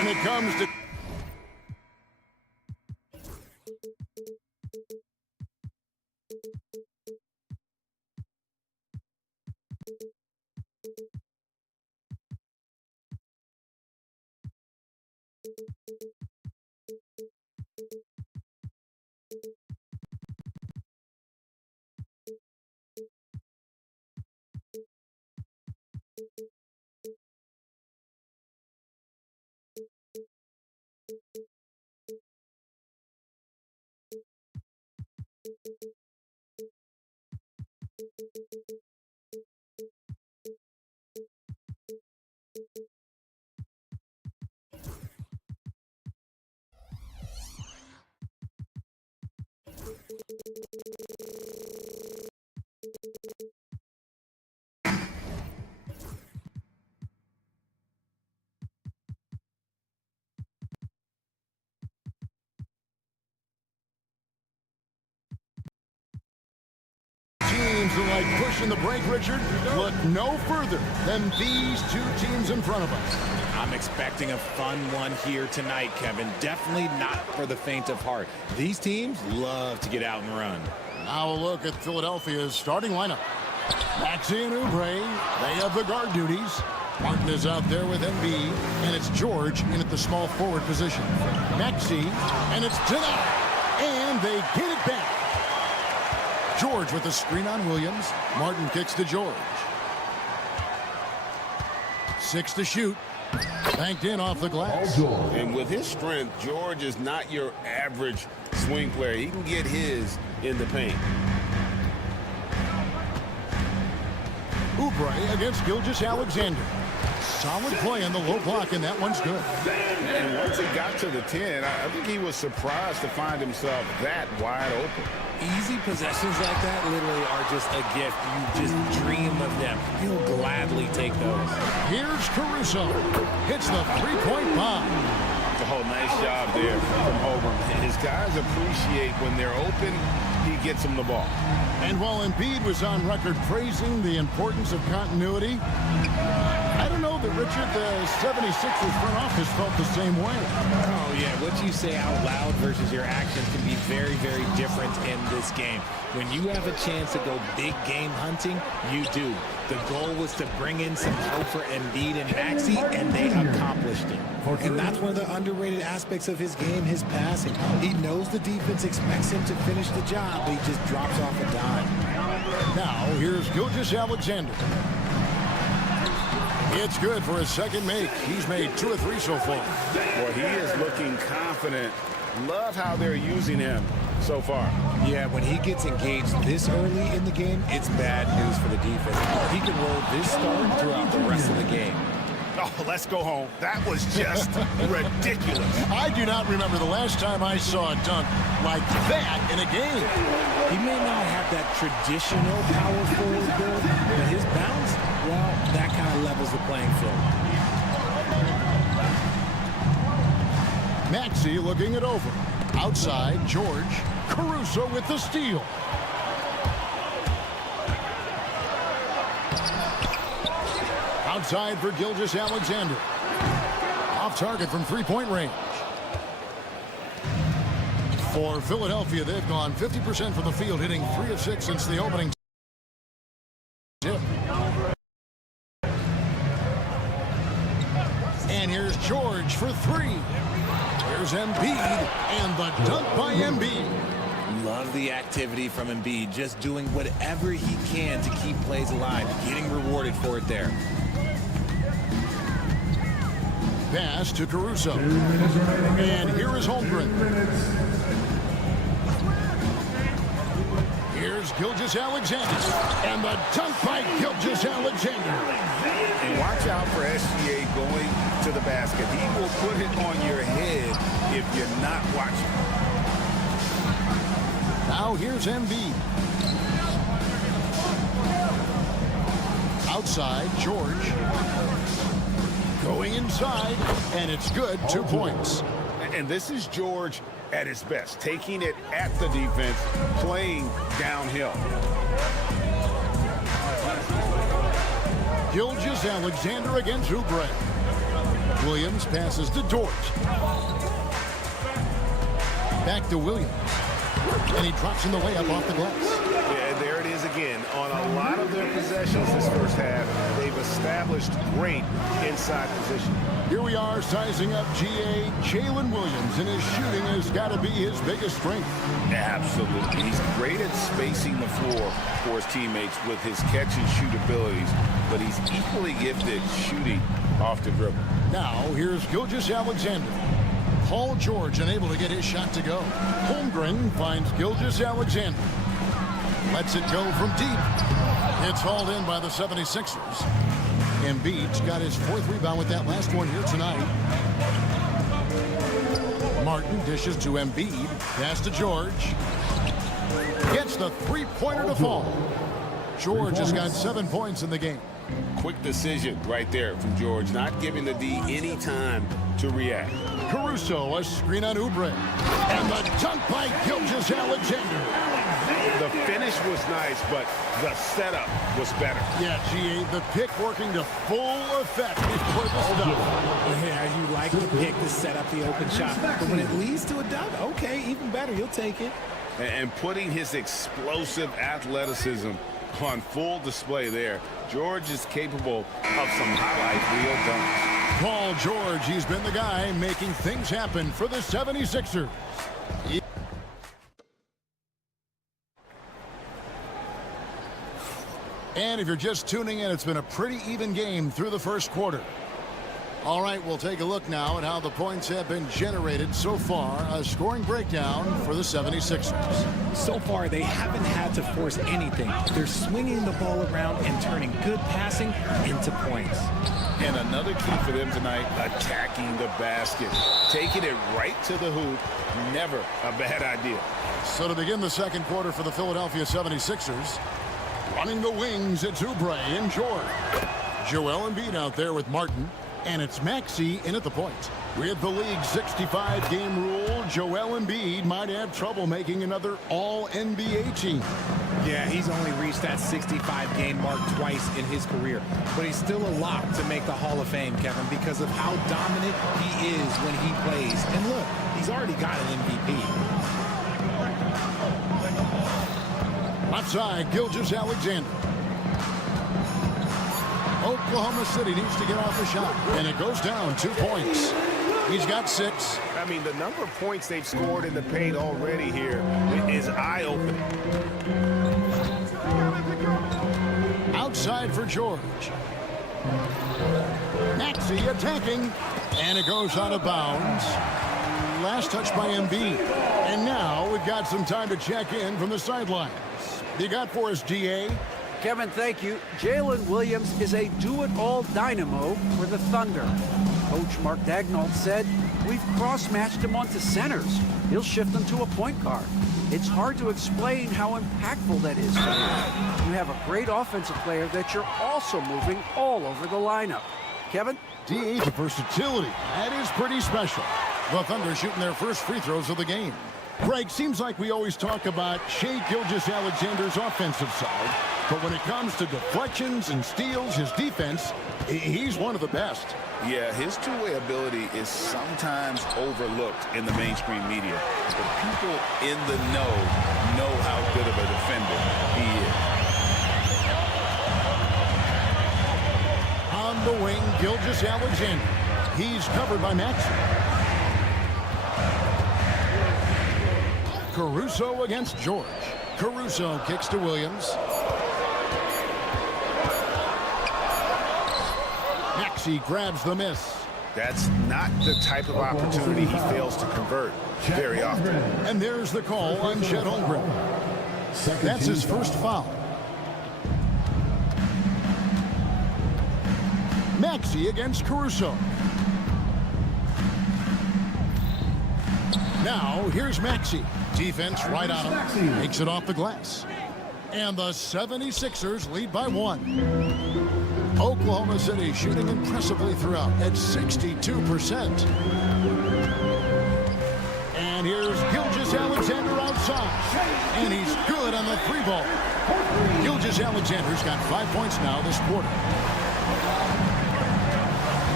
And it comes to... Teams who like pushing the break, Richard, look no further than these two teams in front of us. I'm expecting a fun one here tonight, Kevin. Definitely not for the faint of heart. These teams love to get out and run. Now a look at Philadelphia's starting lineup. Maxey and Oubre, they have the guard duties. Martin is out there with Embiid, and it's George in at the small forward position. Maxey, and it's denied, and they get it back. George with the screen on Williams. Martin kicks to George. 6 to shoot. Banked in off the glass. And with his strength, George is not your average swing player. He can get his in the paint. Oubre against Gilgeous-Alexander. Solid play on the low block, and that one's good. And once he got to the 10, I think he was surprised to find himself that wide open. Easy possessions like that literally are just a gift. You just dream of them. He'll gladly take those. Here's Caruso. Hits the three-point bomb. Oh, nice job there from Holmgren. His guys appreciate when they're open, he gets them the ball. And while Embiid was on record praising the importance of continuity, I don't know that, Richard, the 76ers front office felt the same way. Oh, yeah. What you say out loud versus your actions can be very, very different in this game. When you have a chance to go big game hunting, you do. The goal was to bring in some help for Embiid and Maxey, and they accomplished it. And that's one of the underrated aspects of his game, his passing. He knows the defense expects him to finish the job, but he just drops off a dime. Now, here's Gilgeous-Alexander. It's good for his second make. He's made 2 or 3 so far. Well, he is looking confident. Love how they're using him so far. Yeah, when he gets engaged this early in the game, it's bad news for the defense. He can roll this start throughout the rest of the game. Oh, let's go home. That was just ridiculous. I do not remember the last time I saw a dunk like that in a game. He may not have that traditional power forward build, but his bounce, well, that kind of levels the playing field. Maxey looking it over. Outside, George. Caruso with the steal. Outside for Gilgeous-Alexander. Off target from three-point range. For Philadelphia, they've gone 50% from the field, hitting 3 of 6 since the opening tip. And here's George for three. Here's Embiid, and the dunk by Embiid. Love the activity from Embiid, just doing whatever he can to keep plays alive, getting rewarded for it there. Pass to Caruso. And here is Holmgren. Here's Gilgeous-Alexander. And the dunk by Gilgeous-Alexander. And watch out for SGA going to the basket. He will put it on your head if you're not watching. Now here's Embiid. Outside, George. Going inside, and it's good. 2 points. And this is George at his best, taking it at the defense, playing downhill. Gilgeous-Alexander against Oubre. Williams passes to Dort. Back to Williams. And he drops in the layup off the glass. Yeah, there it is again. On a lot of their possessions this first half, they've established great inside position. Here we are sizing up GA. Jalen Williams, and his shooting has got to be his biggest strength. Absolutely. He's great at spacing the floor for his teammates with his catch and shoot abilities, but he's equally gifted shooting off the dribble. Now, here's Gilgeous-Alexander. Paul George unable to get his shot to go. Holmgren finds Gilgeous-Alexander. Lets it go from deep. It's hauled in by the 76ers. Embiid's got his 4th rebound with that last one here tonight. Martin dishes to Embiid. Pass to George. Gets the three-pointer to fall. George has got 7 points in the game. Quick decision right there from George, not giving the D any time to react. Caruso, a screen on Oubre. And the dunk by Gilgeous-Alexander. The finish was nice, but the setup was better. Yeah, GA, the pick working to full effect before the stop. Yeah, you like the pick to set up the open shot. But when it leads to a dunk, okay, even better, you'll take it. And putting his explosive athleticism on full display there. George is capable of some highlight reel dunks. Paul George, he's been the guy making things happen for the 76ers. And if you're just tuning in, it's been a pretty even game through the first quarter. All right, we'll take a look now at how the points have been generated so far. A scoring breakdown for the 76ers. So far, they haven't had to force anything. They're swinging the ball around and turning good passing into points. And another key for them tonight, attacking the basket. Taking it right to the hoop, never a bad idea. So to begin the second quarter for the Philadelphia 76ers, running the wings, it's Oubre and George. Joel Embiid out there with Martin. And it's Maxey in at the point. With the league's 65-game rule, Joel Embiid might have trouble making another All-NBA team. Yeah, he's only reached that 65-game mark twice in his career. But he's still a lock to make the Hall of Fame, Kevin, because of how dominant he is when he plays. And look, he's already got an MVP. Outside, Gilgeous-Alexander. Oklahoma City needs to get off the shot, and it goes down 2 points. He's got 6. I mean, the number of points they've scored in the paint already here is eye-opening. Outside for George. Maxey attacking, and it goes out of bounds. Last touch by Embiid. And now we've got some time to check in from the sidelines. You got for us, DA? Kevin, thank you. Jalen Williams is a do-it-all dynamo for the Thunder. Coach Mark Daigneault said, "We've cross-matched him onto centers. He'll shift them to a point guard." It's hard to explain how impactful that is for you. You have a great offensive player that you're also moving all over the lineup. Kevin? DA, the versatility. That is pretty special. The Thunder shooting their first free throws of the game. Greg, seems like we always talk about Shai Gilgeous-Alexander's offensive side, but when it comes to deflections and steals, his defense, he's one of the best. Yeah, his two-way ability is sometimes overlooked in the mainstream media. But people in the know how good of a defender he is. On the wing, Gilgeous-Alexander. He's covered by Maxey. Caruso against George. Caruso kicks to Williams. Maxey grabs the miss. That's not the type of opportunity he fails to convert very often. And there's the call on Chet Holmgren. That's his first foul. Maxey against Caruso. Now, here's Maxey. Defense right on him. Takes it off the glass. And the 76ers lead by 1. Oklahoma City shooting impressively throughout at 62%. And here's Gilgeous-Alexander outside. And he's good on the 3-ball. Gilgeous-Alexander's got 5 points now this quarter.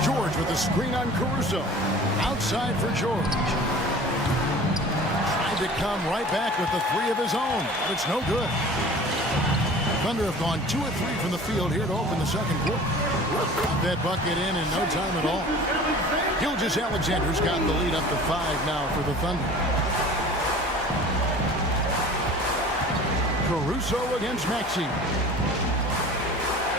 George with the screen on Caruso. Outside for George. Tried to come right back with the 3 of his own, but it's no good. Thunder have gone 2 of 3 from the field here to open the second quarter. Got that bucket in no time at all. Gilgeous-Alexander's got the lead up to 5 now for the Thunder. Caruso against Maxey.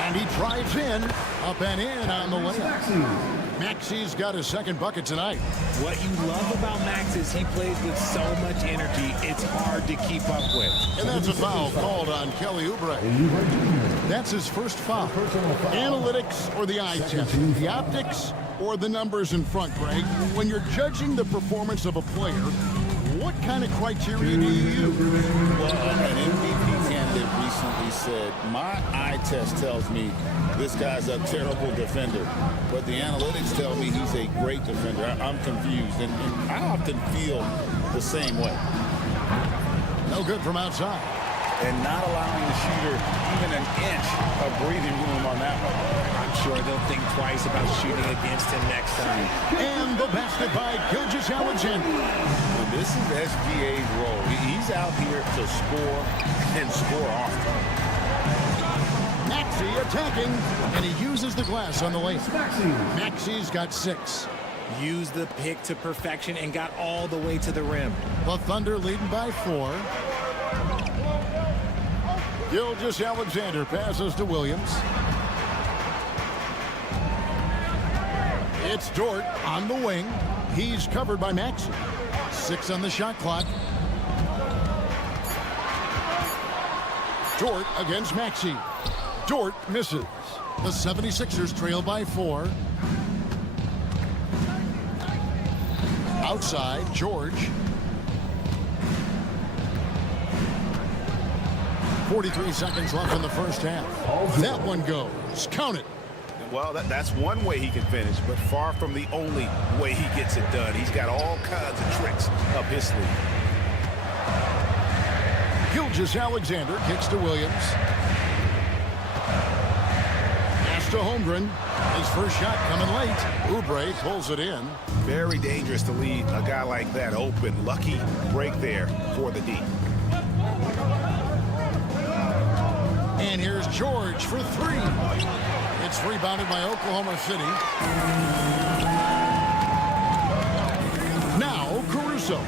And he drives in, up and in on the layup. Maxey's got his second bucket tonight. What you love about Max is he plays with so much energy, it's hard to keep up with. And that's a foul called on Kelly Oubre. That's his first foul. Analytics or the eye test? The optics or the numbers in front, Greg? When you're judging the performance of a player, what kind of criteria do you use? Well, an MVP candidate recently said, my eye test tells me this guy's a terrible defender, but the analytics tell me he's a great defender. I'm confused, and I often feel the same way. No good from outside. And not allowing the shooter even an inch of breathing room on that one. I'm sure they'll think twice about shooting against him next time. And the basket by Gilgeous-Alexander. This is SGA's role. He's out here to score and score often. Maxey attacking, and he uses the glass on the layup. Maxey's got 6. Used the pick to perfection and got all the way to the rim. The Thunder leading by 4. Gilgeous-Alexander passes to Williams. It's Dort on the wing. He's covered by Maxey. 6 on the shot clock. Dort against Maxey. Dort misses. The 76ers trail by 4. Outside, George. 43 seconds left in the first half. That one goes. Count it. Well, that's one way he can finish, but far from the only way he gets it done. He's got all kinds of tricks up his sleeve. Gilgeous-Alexander kicks to Williams. Pass to Holmgren. His first shot coming late. Oubre pulls it in. Very dangerous to leave a guy like that open. Lucky break there for the D. And here's George for 3. It's rebounded by Oklahoma City. Now Caruso.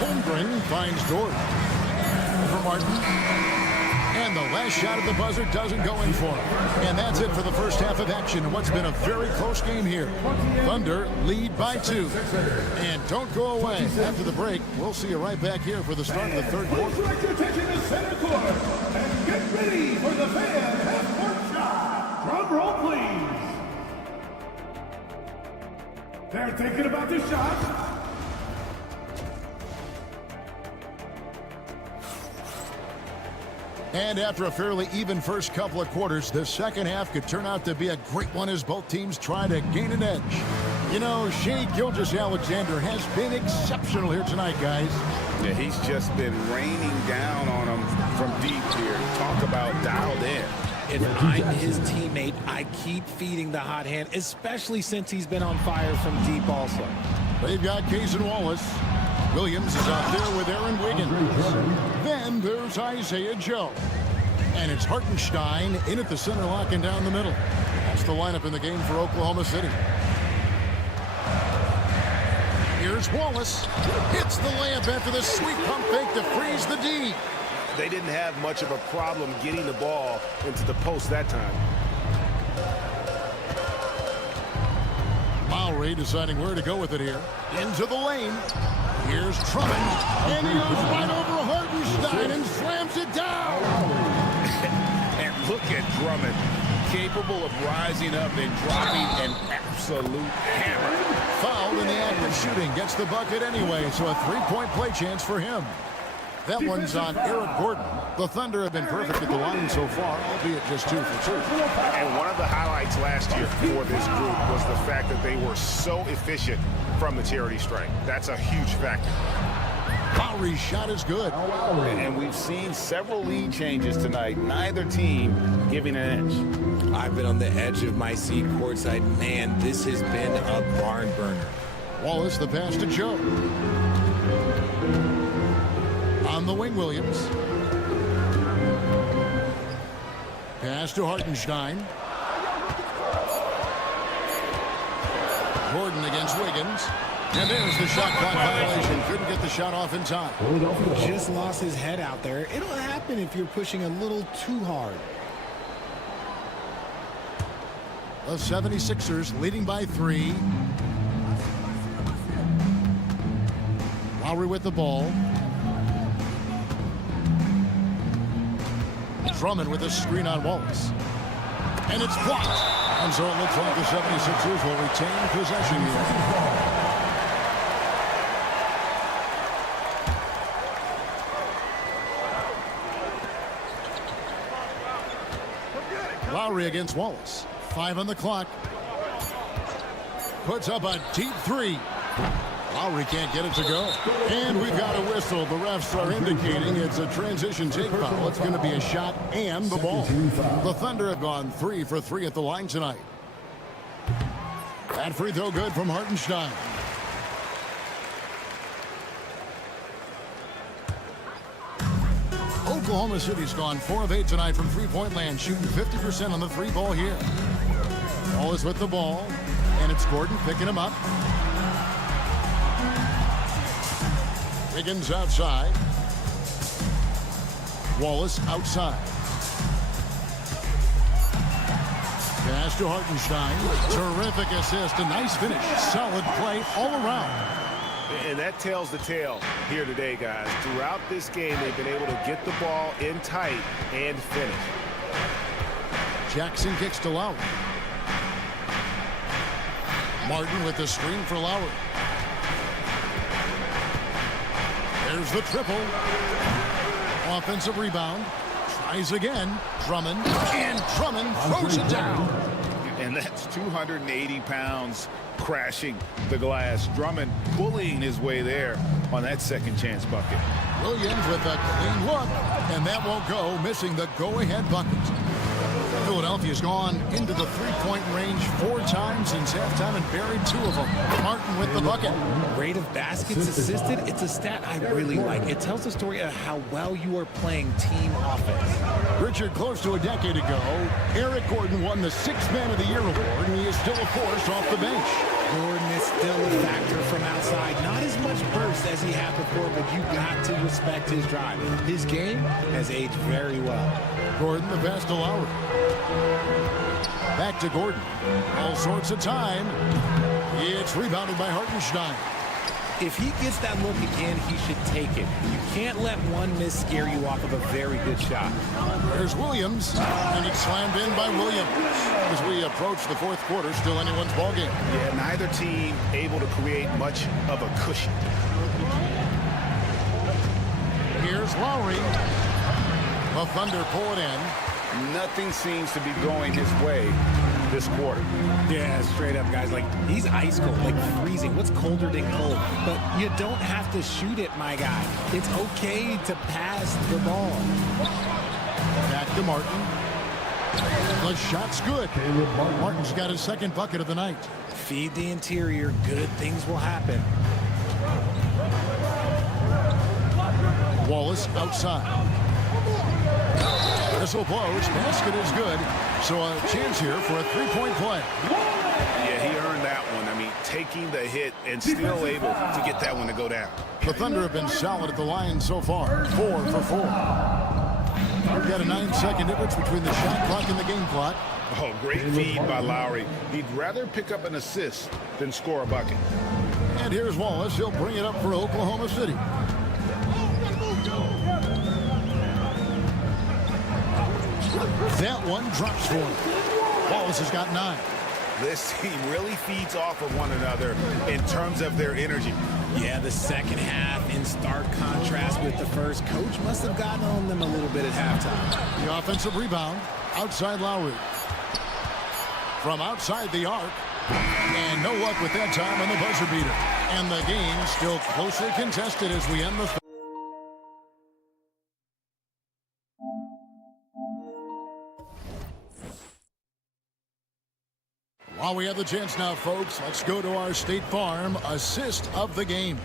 Holmgren finds Dort. For Martin. And the last shot at the buzzer doesn't go in for him. And that's it for the first half of action in what's been a very close game here. Thunder lead by 2. And don't go away. After the break, we'll see you right back here for the start of the third quarter. Direct your attention to center court and get ready for the fan half-court shot. Drum roll, please. They're thinking about the shot. And after a fairly even first couple of quarters, the second half could turn out to be a great one as both teams try to gain an edge. You know, Shai Gilgeous-Alexander has been exceptional here tonight, guys. Yeah, he's just been raining down on them from deep here. Talk about dialed in. If I'm his teammate, I keep feeding the hot hand, especially since he's been on fire from deep also. They've got Case and Wallace. Williams is out there with Aaron Wiggins. Then there's Isaiah Joe. And it's Hartenstein in at the center, locking down the middle. That's the lineup in the game for Oklahoma City. Here's Wallace. Hits the layup after the sweet pump fake to freeze the D. They didn't have much of a problem getting the ball into the post that time. Lowry deciding where to go with it here. Into the lane. Here's Drummond. And he goes right over Hartenstein and slams it down. And look at Drummond, capable of rising up and dropping an absolute hammer. Fouled in the act of shooting. Gets the bucket anyway, so a three-point play chance for him. That one's on Eric Gordon. The Thunder have been perfect at the line so far, albeit just 2 for 2. And one of the highlights last year for this group was the fact that they were so efficient from the charity stripe. That's a huge factor. Lowry's shot is good. And we've seen several lead changes tonight. Neither team giving an edge. I've been on the edge of my seat courtside. Man, this has been a barn burner. Wallace, the pass to Joe. On the wing, Williams. Pass to Hartenstein. Gordon against Wiggins. And there's the shot clock violation. Couldn't get the shot off in time. Just lost his head out there. It'll happen if you're pushing a little too hard. The 76ers leading by 3. Lowry with the ball. Drummond with a screen on Wallace. And it's blocked. And so it looks like the 76ers will retain possession here. Lowry against Wallace. 5 on the clock. Puts up a deep 3. Lowry can't get it to go. And we've got a whistle. The refs are indicating it's a transition take foul. It's going to be a shot and the ball. The Thunder have gone 3 for 3 at the line tonight. That free throw good from Hartenstein. Oklahoma City's gone 4 of 8 tonight from three-point land, shooting 50% on the 3 ball here. Wallace with the ball, and it's Gordon picking him up. Wiggins outside. Wallace outside. Pass to Hartenstein. Terrific assist. A nice finish. Solid play all around. And that tells the tale here today, guys. Throughout this game, they've been able to get the ball in tight and finish. Jackson kicks to Lowry. Martin with the screen for Lowry. There's the triple. Offensive rebound. Tries again. Drummond. And Drummond throws it down. And that's 280 pounds crashing the glass. Drummond bullying his way there on that second chance bucket. Williams with a clean look. And that won't go, missing the go-ahead bucket. Philadelphia's gone into the three-point range 4 times since halftime and buried 2 of them. Martin with the bucket. Rate of baskets assisted, it's a stat I really like. It tells the story of how well you are playing team offense. Richard, close to a decade ago, Eric Gordon won the 6th Man of the Year award, and he is still a force off the bench. Gordon is still a factor from outside. Not as much burst as he had before, but you got to respect his drive. His game has aged very well. Gordon the pass to Lowry. Back to Gordon. All sorts of time. It's rebounded by Hartenstein. If he gets that look again, he should take it. You can't let one miss scare you off of a very good shot. There's Williams, and it's slammed in by Williams. As we approach the 4th quarter, still anyone's ballgame. Yeah, neither team able to create much of a cushion. Here's Lowry. The Thunder pull it in. Nothing seems to be going his way this quarter. Yeah, straight up, guys. Like, he's ice cold, like freezing. What's colder than cold? But you don't have to shoot it, my guy. It's okay to pass the ball. Back to Martin. The shot's good. Martin's got his 2nd bucket of the night. Feed the interior. Good things will happen. Wallace outside. Whistle blows. Basket is good. So a chance here for a three-point play. Yeah, he earned that one. I mean, taking the hit and still able to get that one to go down. The Thunder have been solid at the line so far. 4 for 4. We've got a 9-second difference between the shot clock and the game clock. Oh, great feed by Lowry. He'd rather pick up an assist than score a bucket. And here's Wallace. He'll bring it up for Oklahoma City. That one drops for him. Wallace has got 9. This team really feeds off of one another in terms of their energy. Yeah, the second half in stark contrast with the first. Coach must have gotten on them a little bit at halftime. The offensive rebound outside Lowry. From outside the arc. And no luck with that time on the buzzer beater. And the game still closely contested as we end the third. While we have the chance now, folks, let's go to our State Farm assist of the game.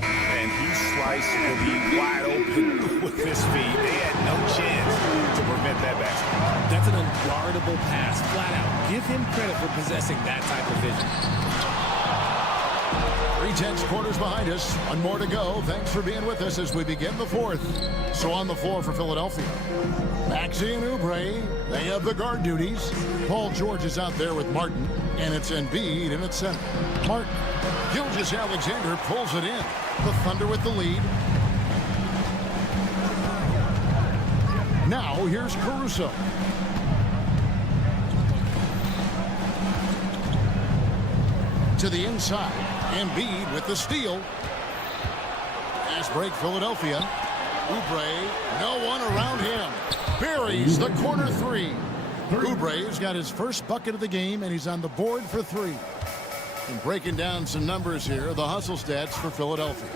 And he sliced the lead wide open with his feet. They had no chance to prevent that basket. That's an unguardable pass, flat out. Give him credit for possessing that type of vision. 3/10 quarters behind us. One more to go. Thanks for being with us as we begin the fourth. So on the floor for Philadelphia, Maxey and Oubre, they have the guard duties. Paul George is out there with Martin, and it's Embiid in at center. Martin, Gilgeous-Alexander pulls it in. The Thunder with the lead. Now here's Caruso. To the inside. Embiid with the steal. Fast break Philadelphia. Oubre, no one around him. Buries the corner three. Oubre's got his first bucket of the game, and he's on the board for 3. And breaking down some numbers here, the hustle stats for Philadelphia.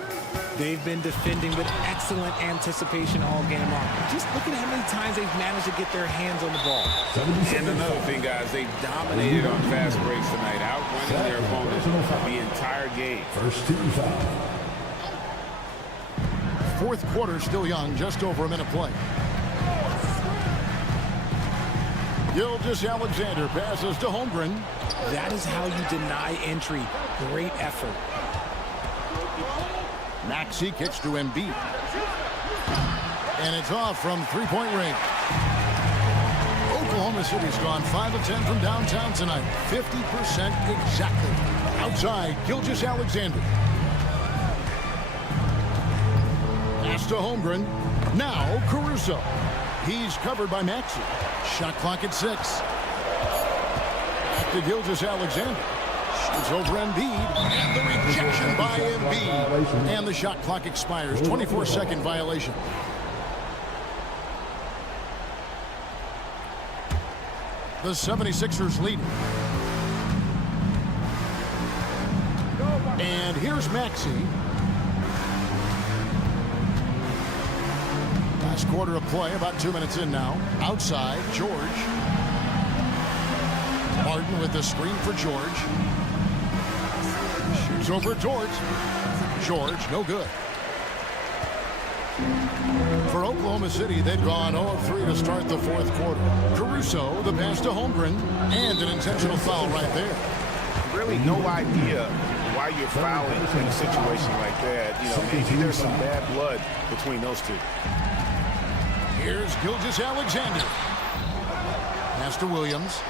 They've been defending with excellent anticipation all game long. Just look at how many times they've managed to get their hands on the ball. And another thing, guys, they dominated on fast breaks tonight, outrunning their opponents the entire game. First team foul. Fourth quarter still young, just over a minute play. Gilgeous-Alexander passes to Holmgren. That is how you deny entry. Great effort. Maxey kicks to Embiid. And it's off from three-point range. Oklahoma City's gone 5 of 10 from downtown tonight. 50% exactly. Outside, Gilgeous-Alexander. Pass to Holmgren. Now Caruso. He's covered by Maxey. Shot clock at 6. Back to Gilgeous-Alexander. Shoots over Embiid. And the rejection by Embiid. And the shot clock expires. 24-second violation. The 76ers lead. And here's Maxey. Last quarter of play, about 2 minutes in now. Outside, George. Martin with the screen for George. Shoots over George. George, no good. For Oklahoma City, they've gone 0 of 3 to start the fourth quarter. Caruso, the pass to Holmgren, and an intentional foul right there. Really no idea why you're fouling in a situation like that. You know, maybe there's some bad blood between those two. Here's Gilgeous-Alexander. Pass to Williams.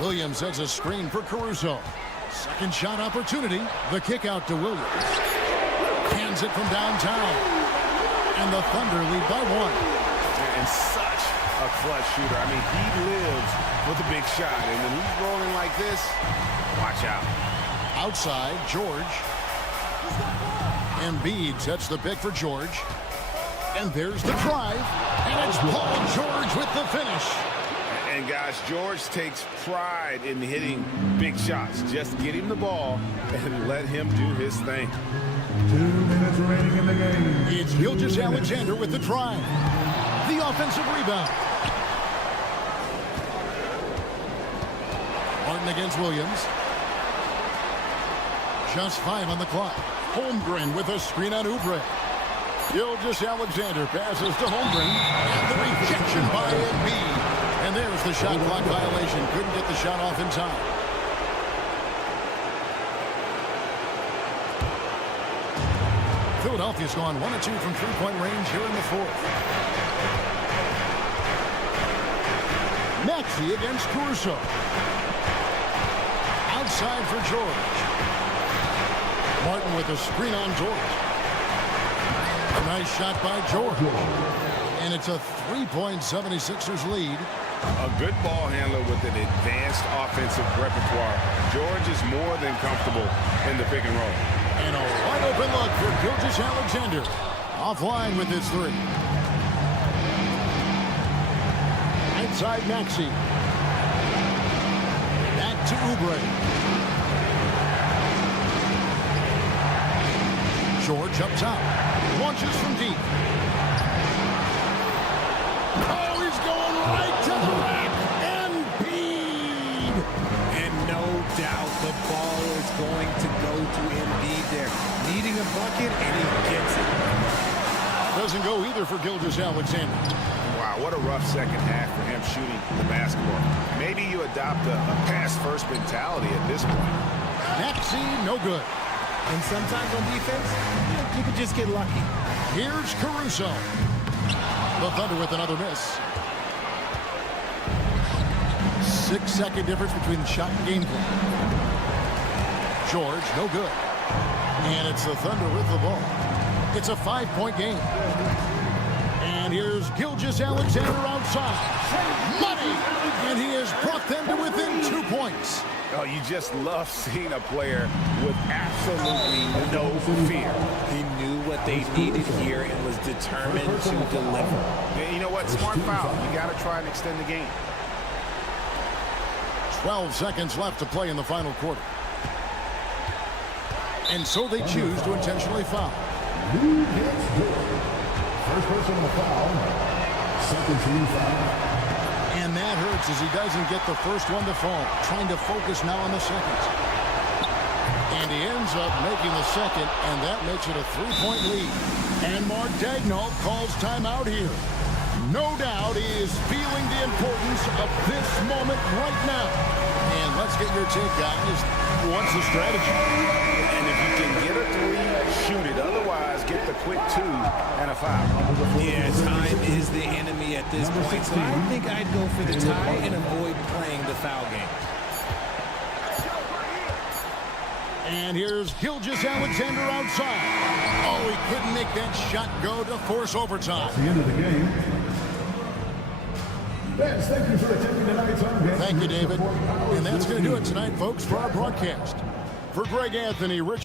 Williams sets a screen for Caruso. Second shot opportunity. The kick out to Williams. Hands it from downtown. And the Thunder lead by 1. And such a clutch shooter. I mean, he lives with a big shot. And when he's rolling like this, watch out. Outside, George. Embiid sets the pick for George. And there's the drive. And it's Paul George with the finish. And guys, George takes pride in hitting big shots. Just get him the ball and let him do his thing. 2 minutes remaining in the game. It's Gilgeous-Alexander with the drive. The offensive rebound. Martin against Williams. Just 5 on the clock. Holmgren with a screen on Oubre. Gilgeous Alexander passes to Holmgren. And the rejection by Embiid. And there's the shot clock violation. Couldn't get the shot off in time. Philadelphia's gone 1 of 2 from three-point range here in the fourth. Maxey against Caruso. Outside for George. Martin with a screen on George. A nice shot by George. And it's a 3-point 76ers lead. A good ball handler with an advanced offensive repertoire. George is more than comfortable in the pick and roll. And a wide open look for Gilgeous Alexander. Offline with his three. Inside Maxey. Back to Oubre. George up top. Launches from deep. Oh, he's going right to the rack. Embiid. And no doubt the ball is going to go to Embiid there. Needing a bucket, and he gets it. Doesn't go either for Gilgeous Alexander. Wow, what a rough second half for him shooting the basketball. Maybe you adopt a pass-first mentality at this point. Maxey, no good. And sometimes on defense, you can just get lucky. Here's Caruso. The Thunder with another miss. 6-second difference between the shot and game plan. George, no good. And it's the Thunder with the ball. It's a 5-point game. And here's Gilgeous Alexander outside. Money! And he has brought them to within 2 points. Oh, you just love seeing a player with absolutely no fear. He knew what they needed here and was determined to deliver. And you know what? Smart foul. You got to try and extend the game. 12 seconds left to play in the final quarter. And so they choose to intentionally foul. First personal foul. Second team foul. And that hurts as he doesn't get the first one to fall. Trying to focus now on the second. And he ends up making the second, and that makes it a 3-point lead. And Mark Daigneault calls timeout here. No doubt he is feeling the importance of this moment right now. And let's get your take, guys. What's the strategy? And if you can get a three, shoot it. Otherwise, get the quick 2 and a foul. Yeah, time is the enemy at this point. So I think I'd go for the tie and avoid playing the foul game. And here's Gilgeous Alexander outside. Oh, he couldn't make that shot go to force overtime. The end of the game. Fans, thank you for attending tonight's home game. Thank you, David. And that's going to do it tonight, folks, for our broadcast. For Greg Anthony, Rich.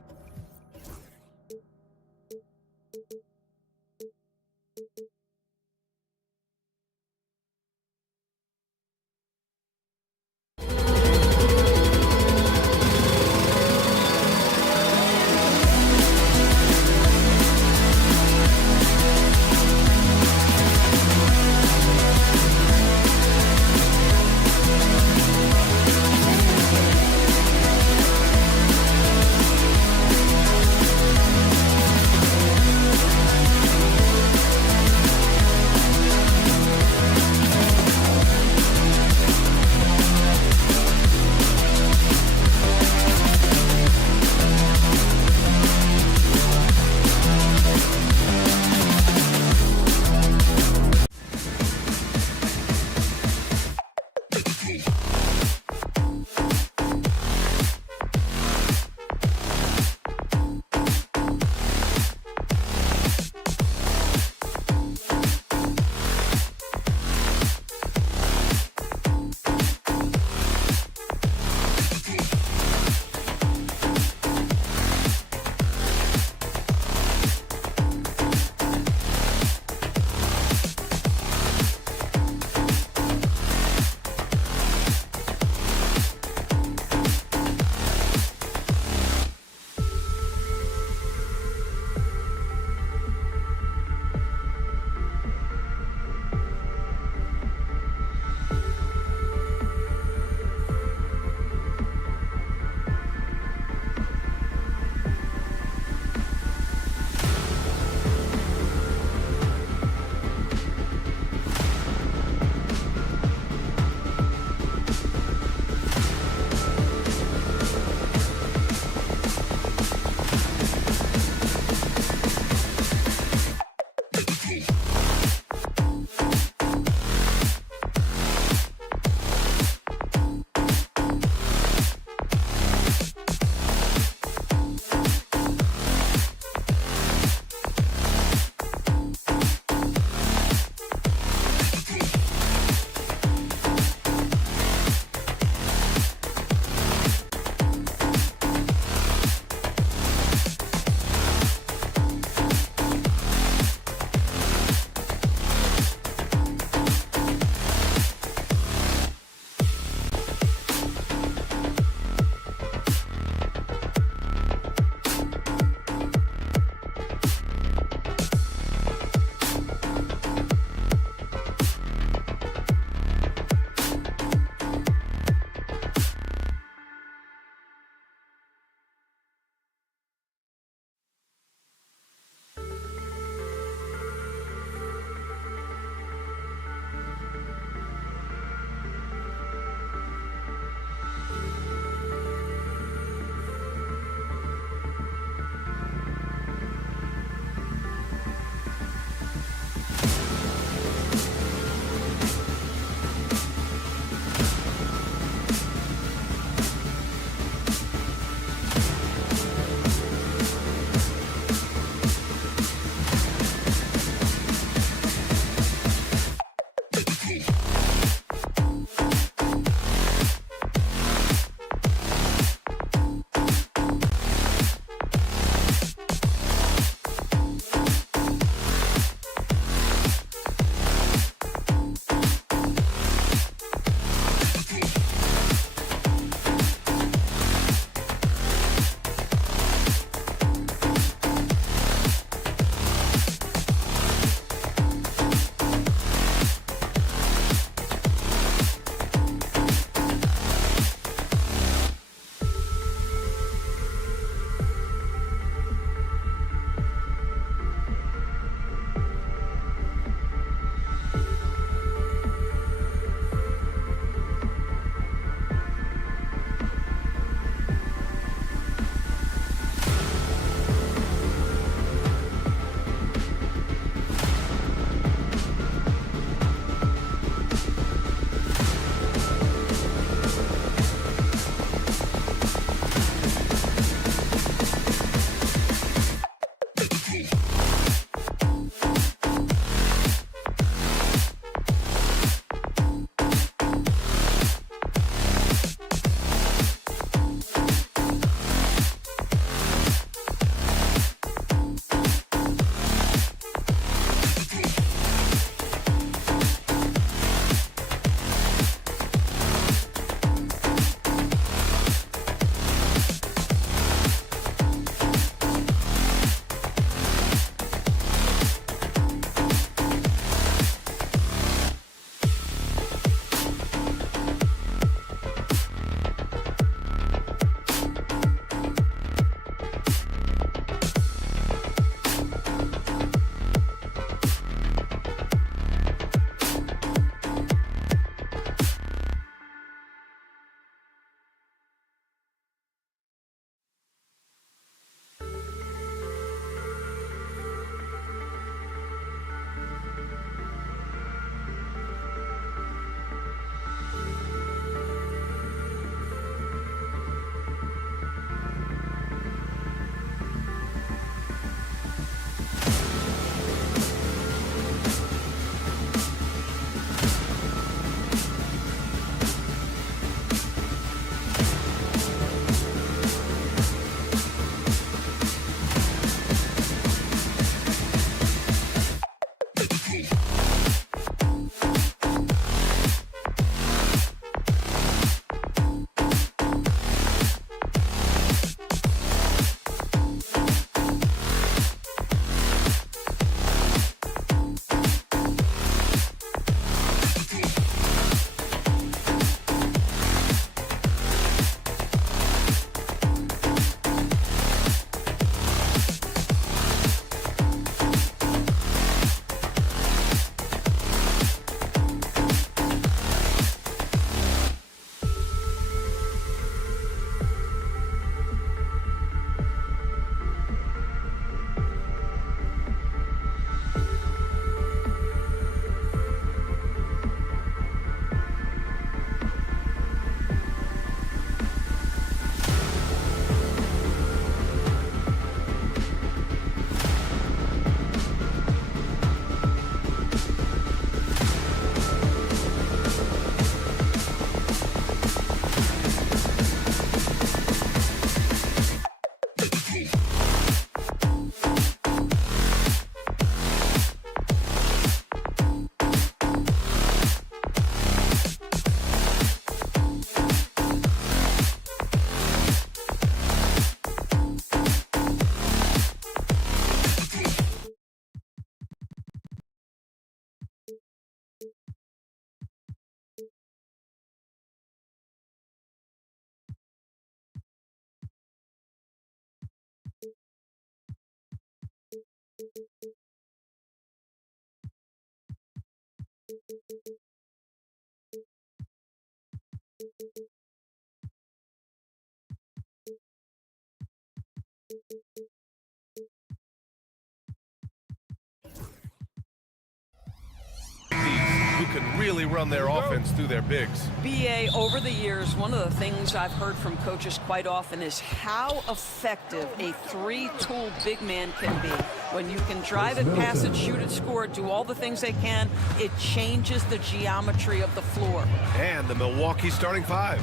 Who can really run their offense through their bigs. BA, over the years, one of the things I've heard from coaches quite often is how effective a three-tool big man can be. When you can drive it, pass it, shoot it, score it, do all the things they can, it changes the geometry of the floor. And the Milwaukee starting five.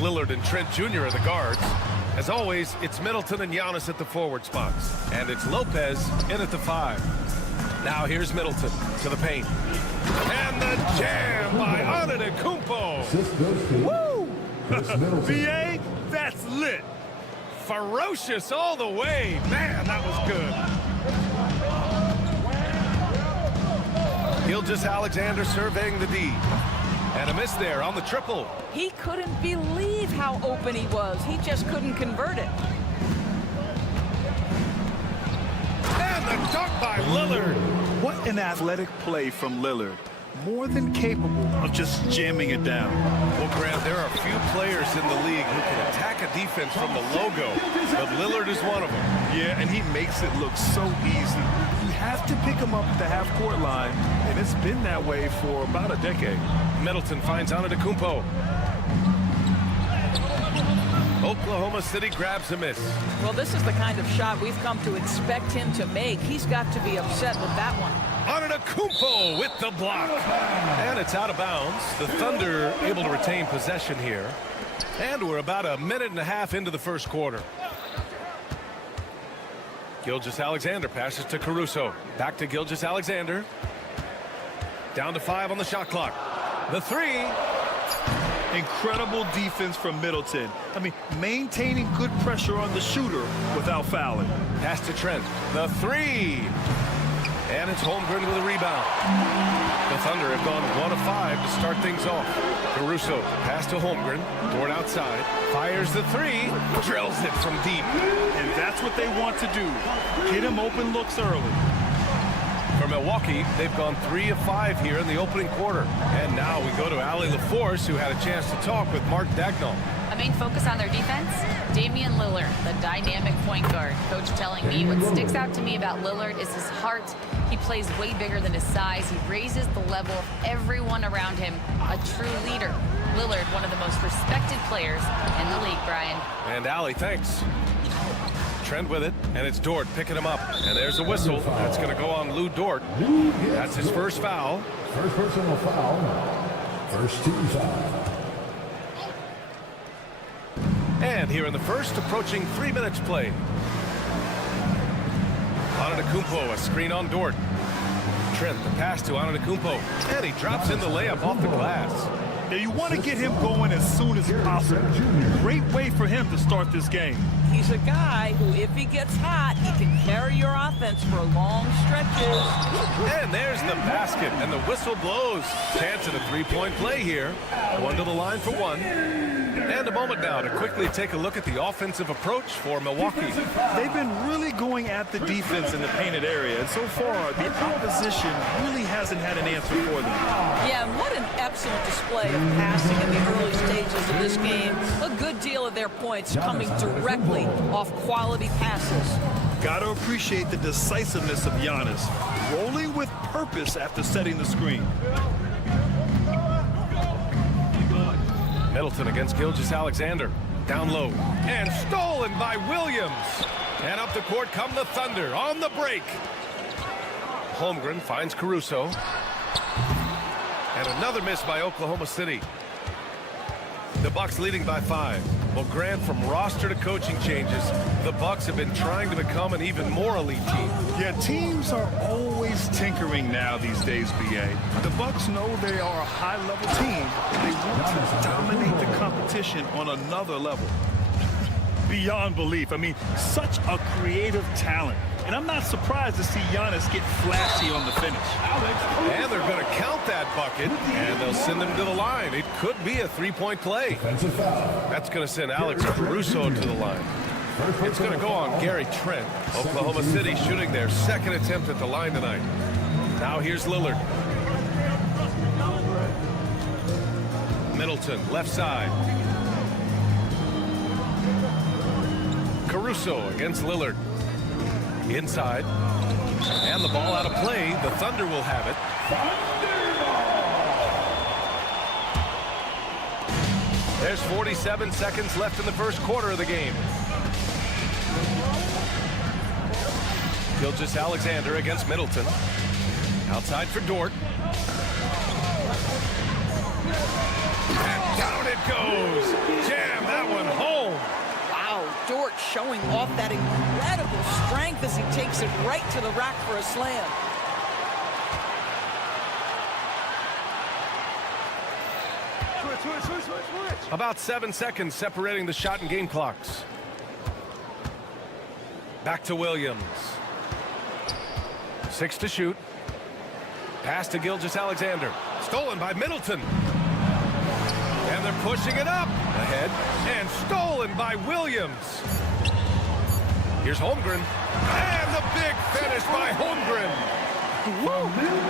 Lillard and Trent Jr. are the guards. As always, it's Middleton and Giannis at the forward spots. And it's Lopez in at the five. Now here's Middleton to the paint. And the jam by Antetokounmpo. Woo! VA, that's lit. Ferocious all the way. Man, that was good. Gilgeous-Alexander surveying the D. And a miss there on the triple. He couldn't believe how open he was. He just couldn't convert it. And the dunk by Lillard. What an athletic play from Lillard. More than capable of just jamming it down. Well, Grant, there are few players in the league who can attack a defense from the logo, but Lillard is one of them. Yeah, and he makes it look so easy. You have to pick him up at the half-court line, and it's been that way for about a decade. Middleton finds Antetokounmpo. Oklahoma City grabs a miss. Well, this is the kind of shot we've come to expect him to make. He's got to be upset with that one. Antetokounmpo with the block. And it's out of bounds. The Thunder able to retain possession here. And we're about a minute and a half into the first quarter. Gilgeous-Alexander passes to Caruso. Back to Gilgeous-Alexander. Down to 5 on the shot clock. The three. Incredible defense from Middleton. I mean, maintaining good pressure on the shooter without fouling. Pass to Trent. The three. And it's Holmgren with a rebound. The Thunder have gone 1 of 5 to start things off. Caruso, pass to Holmgren. Dort outside. Fires the three. Drills it from deep. And that's what they want to do. Get him open looks early. For Milwaukee, they've gone 3 of 5 here in the opening quarter. And now we go to Allie LaForce, who had a chance to talk with Mark Dagnall. A main focus on their defense, Damian Lillard, the dynamic point guard. Coach telling me what sticks out to me about Lillard is his heart. He plays way bigger than his size. He raises the level of everyone around him. A true leader. Lillard, one of the most respected players in the league, Brian. And Allie, thanks. Trent with it, and it's Dort picking him up. And there's a whistle. That's going to go on Lou Dort. That's his first foul. First personal foul. First team foul. And here in the first, approaching 3 minutes play. Antetokounmpo, a screen on Dort. Trent, the pass to Antetokounmpo. And he drops in the layup off the glass. Now you want to get him going as soon as possible. Great way for him to start this game. He's a guy who, if he gets hot, he can carry your offense for long stretches. And there's the basket, and the whistle blows. Chance at a three-point play here. One to the line for one. And a moment now to quickly take a look at the offensive approach for Milwaukee. They've been really going at the defense in the painted area, and so far, the opposition really hasn't had an answer for them. Yeah, and what an excellent display of passing in the early stages of this game. A good deal of their points coming directly off quality passes. Got to appreciate the decisiveness of Giannis, rolling with purpose after setting the screen. Middleton against Gilgeous-Alexander. Down low. And stolen by Williams. And up the court come the Thunder on the break. Holmgren finds Caruso. And another miss by Oklahoma City. The Bucks leading by 5. Well, Grant, from roster to coaching changes, the Bucks have been trying to become an even more elite team. Yeah, teams are always tinkering now these days, BA. The Bucks know they are a high-level team, and they want to dominate the competition on another level. Beyond belief. I mean, such a creative talent. And I'm not surprised to see Giannis get flashy on the finish. And they're going to count that bucket, and they'll send him to the line. It could be a three-point play. That's going to send Alex Caruso to the line. It's going to go on Gary Trent. Oklahoma City shooting their second attempt at the line tonight. Now here's Lillard. Middleton, left side. Caruso against Lillard. Inside. And the ball out of play. The Thunder will have it. There's 47 seconds left in the first quarter of the game. Gilgeous-Alexander against Middleton. Outside for Dort. And down it goes. Jam that one home. Wow, Dort showing off that incredible strength as he takes it right to the rack for a slam. About 7 seconds separating the shot and game clocks. Back to Williams. 6 to shoot. Pass to Gilgeous-Alexander. Stolen by Middleton. And they're pushing it up. Ahead. And stolen by Williams. Here's Holmgren. And the big finish by Holmgren.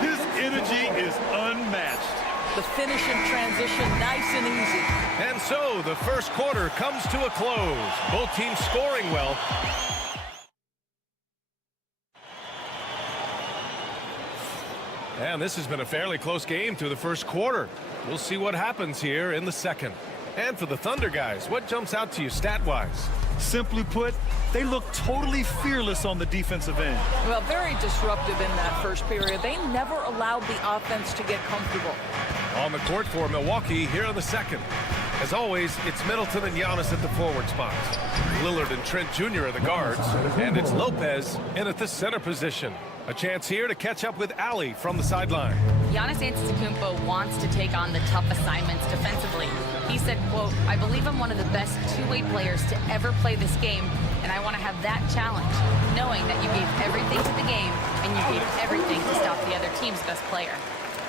His energy is unmatched. The finish in transition, nice and easy. And so the first quarter comes to a close. Both teams scoring well. And this has been a fairly close game through the first quarter. We'll see what happens here in the second. And for the Thunder guys, what jumps out to you stat-wise? Simply put, they look totally fearless on the defensive end. Well, very disruptive in that first period. They never allowed the offense to get comfortable. On the court for Milwaukee here in the second. As always, it's Middleton and Giannis at the forward spots. Lillard and Trent Jr. are the guards. And it's Lopez in at the center position. A chance here to catch up with Ali from the sideline. Giannis Antetokounmpo wants to take on the tough assignments defensively. He said, quote, "I believe I'm one of the best two-way players to ever play this game, and I want to have that challenge, knowing that you gave everything to the game and you gave everything to stop the other team's best player."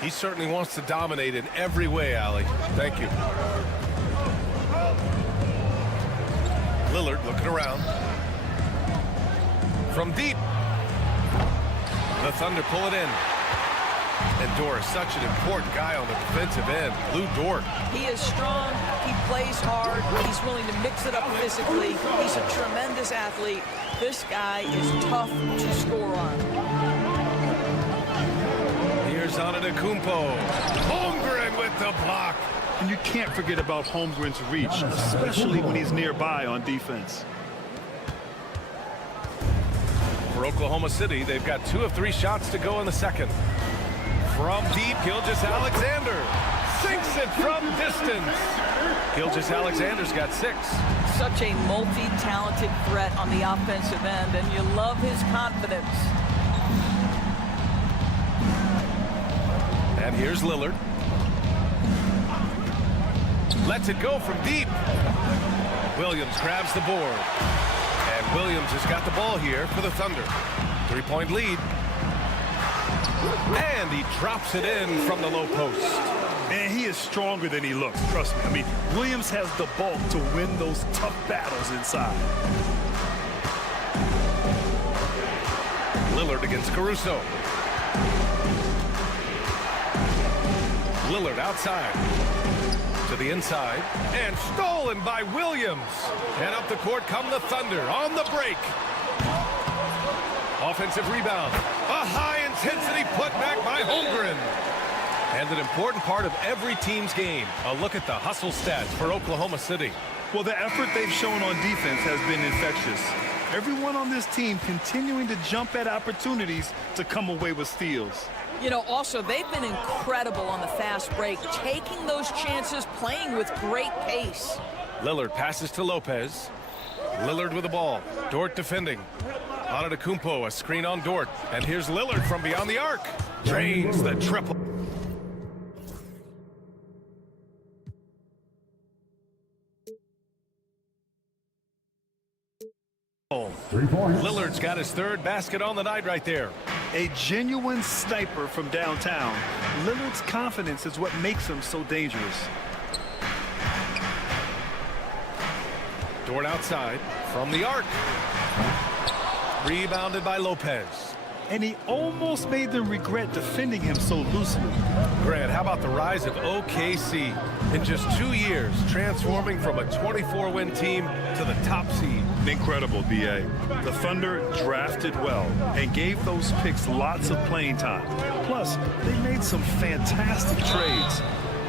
He certainly wants to dominate in every way, Ali. Thank you. Lillard looking around. From deep. The Thunder pull it in. And Dort is such an important guy on the defensive end. Lou Dort. He is strong. He plays hard. He's willing to mix it up physically. He's a tremendous athlete. This guy is tough to score on. Here's Antetokounmpo. Holmgren with the block. And you can't forget about Holmgren's reach, especially when he's nearby on defense. For Oklahoma City, they've got 2 of 3 shots to go in the second. From deep, Gilgeous-Alexander sinks it from distance. Gilgeous-Alexander's got 6. Such a multi-talented threat on the offensive end, and you love his confidence. And here's Lillard. Lets it go from deep. Williams grabs the board. And Williams has got the ball here for the Thunder. 3-point lead. And he drops it in from the low post. Man, he is stronger than he looks, trust me. I mean, Williams has the bulk to win those tough battles inside. Lillard against Caruso. Lillard outside. To the inside. And stolen by Williams. And up the court come the Thunder on the break. Offensive rebound. A high-intensity putback by Holmgren. And an important part of every team's game. A look at the hustle stats for Oklahoma City. Well, the effort they've shown on defense has been infectious. Everyone on this team continuing to jump at opportunities to come away with steals. You know, also, they've been incredible on the fast break, taking those chances, playing with great pace. Lillard passes to Lopez. Lillard with the ball. Dort defending. Antetokounmpo, a screen on Dort. And here's Lillard from beyond the arc. Drains the triple. Lillard's got his 3rd basket on the night right there. A genuine sniper from downtown. Lillard's confidence is what makes him so dangerous. Dort outside from the arc. Rebounded by Lopez. And he almost made them regret defending him so loosely. Grant, how about the rise of OKC? In just 2 years, transforming from a 24-win team to the top seed. Incredible, B.A. The Thunder drafted well and gave those picks lots of playing time. Plus, they made some fantastic trades.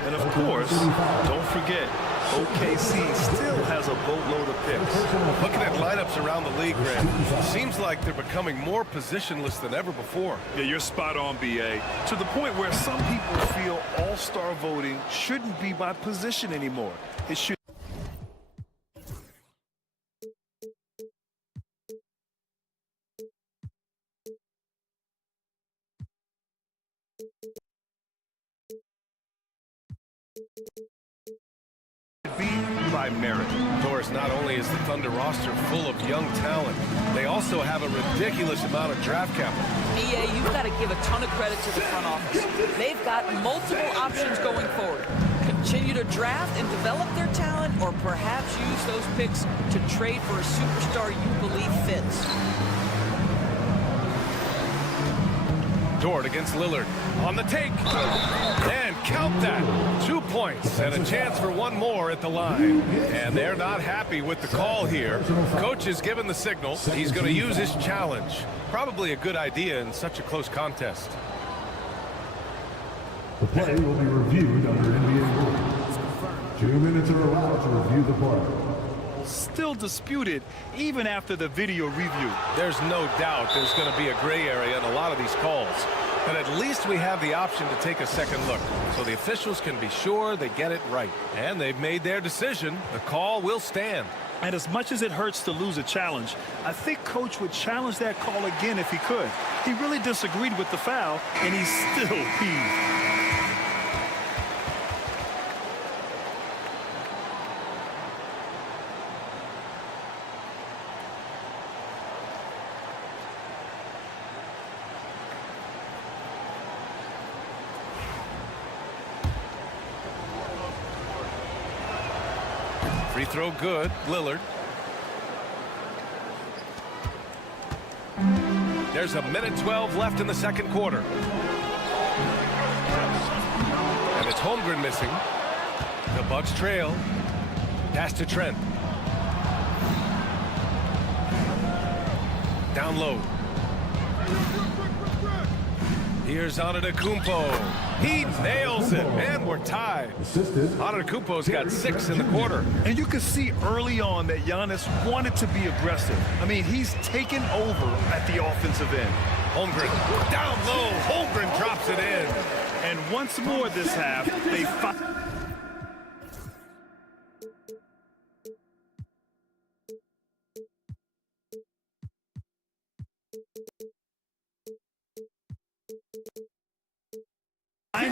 And of course, don't forget, OKC still has a boatload of picks. Looking at lineups around the league, Grant, seems like they're becoming more positionless than ever before. Yeah, you're spot on, B.A. To the point where some people feel all-star voting shouldn't be by position anymore. It should be by merit. Doris, not only is the Thunder roster full of young talent, they also have a ridiculous amount of draft capital. EA, you've got to give a ton of credit to the front office. They've got multiple options going forward. Continue to draft and develop their talent, or perhaps use those picks to trade for a superstar you believe fits. Dort against Lillard on the take. And count that. 2 points and a chance for one more at the line. And they're not happy with the call here. Coach has given the signal. He's going to use his challenge. Probably a good idea in such a close contest. The play will be reviewed under NBA rules. 2 minutes are allowed to review the play. Still disputed even after the video review. There's no doubt there's going to be a gray area in a lot of these calls. But at least we have the option to take a second look, so the officials can be sure they get it right. And they've made their decision. The call will stand. And as much as it hurts to lose a challenge, I think Coach would challenge that call again if he could. He really disagreed with the foul, and he's still peeved. Free throw good. Lillard. There's a minute 12 left in the second quarter. And it's Holmgren missing. The Bucks trail. Pass to Trent. Down low. Here's Antetokounmpo. He nails it, and we're tied. Antetokounmpo's got 6 in the quarter. And you could see early on that Giannis wanted to be aggressive. I mean, he's taken over at the offensive end. Holmgren down low. Holmgren drops it in. And once more this half, they find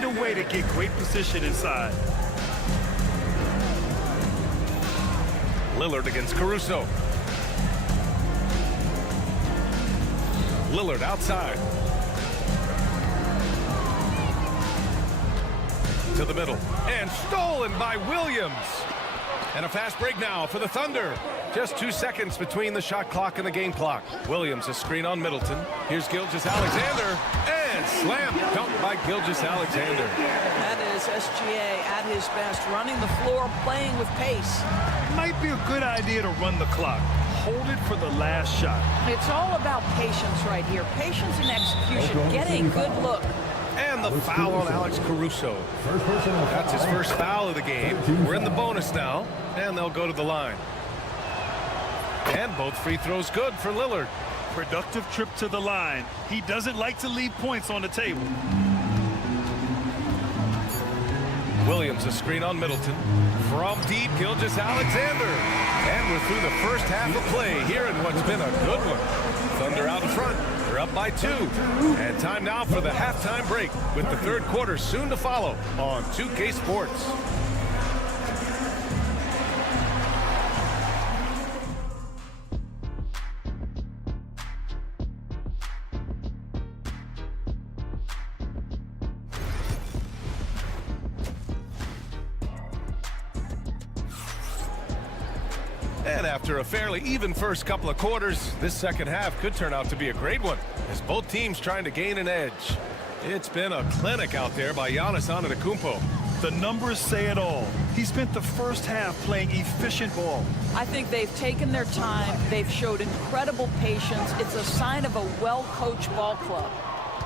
a way to get great position inside. Lillard against Caruso. Lillard outside. To the middle. And stolen by Williams. And a fast break now for the Thunder. Just 2 seconds between the shot clock and the game clock. Williams a screen on Middleton. Here's Gilgeous-Alexander. And slam dunk by Gilgeous-Alexander. That is SGA at his best, running the floor, playing with pace. Might be a good idea to run the clock. Hold it for the last shot. It's all about patience right here. Patience and execution. Get a good look. And the foul on Alex Caruso. That's his first foul of the game. We're in the bonus now, and they'll go to the line. And both free throws good for Lillard. Productive trip to the line. He doesn't like to leave points on the table. Williams a screen on Middleton. From deep, Gilgeous-Alexander. And we're through the first half of play here in what's been a good one. Thunder out in front. They're up by 2. And time now for the halftime break, with the third quarter soon to follow on 2K Sports. And after a fairly even first couple of quarters, this second half could turn out to be a great one, as both teams trying to gain an edge. It's been a clinic out there by Giannis Antetokounmpo. The numbers say it all. He spent the first half playing efficient ball. I think they've taken their time. They've showed incredible patience. It's a sign of a well-coached ball club.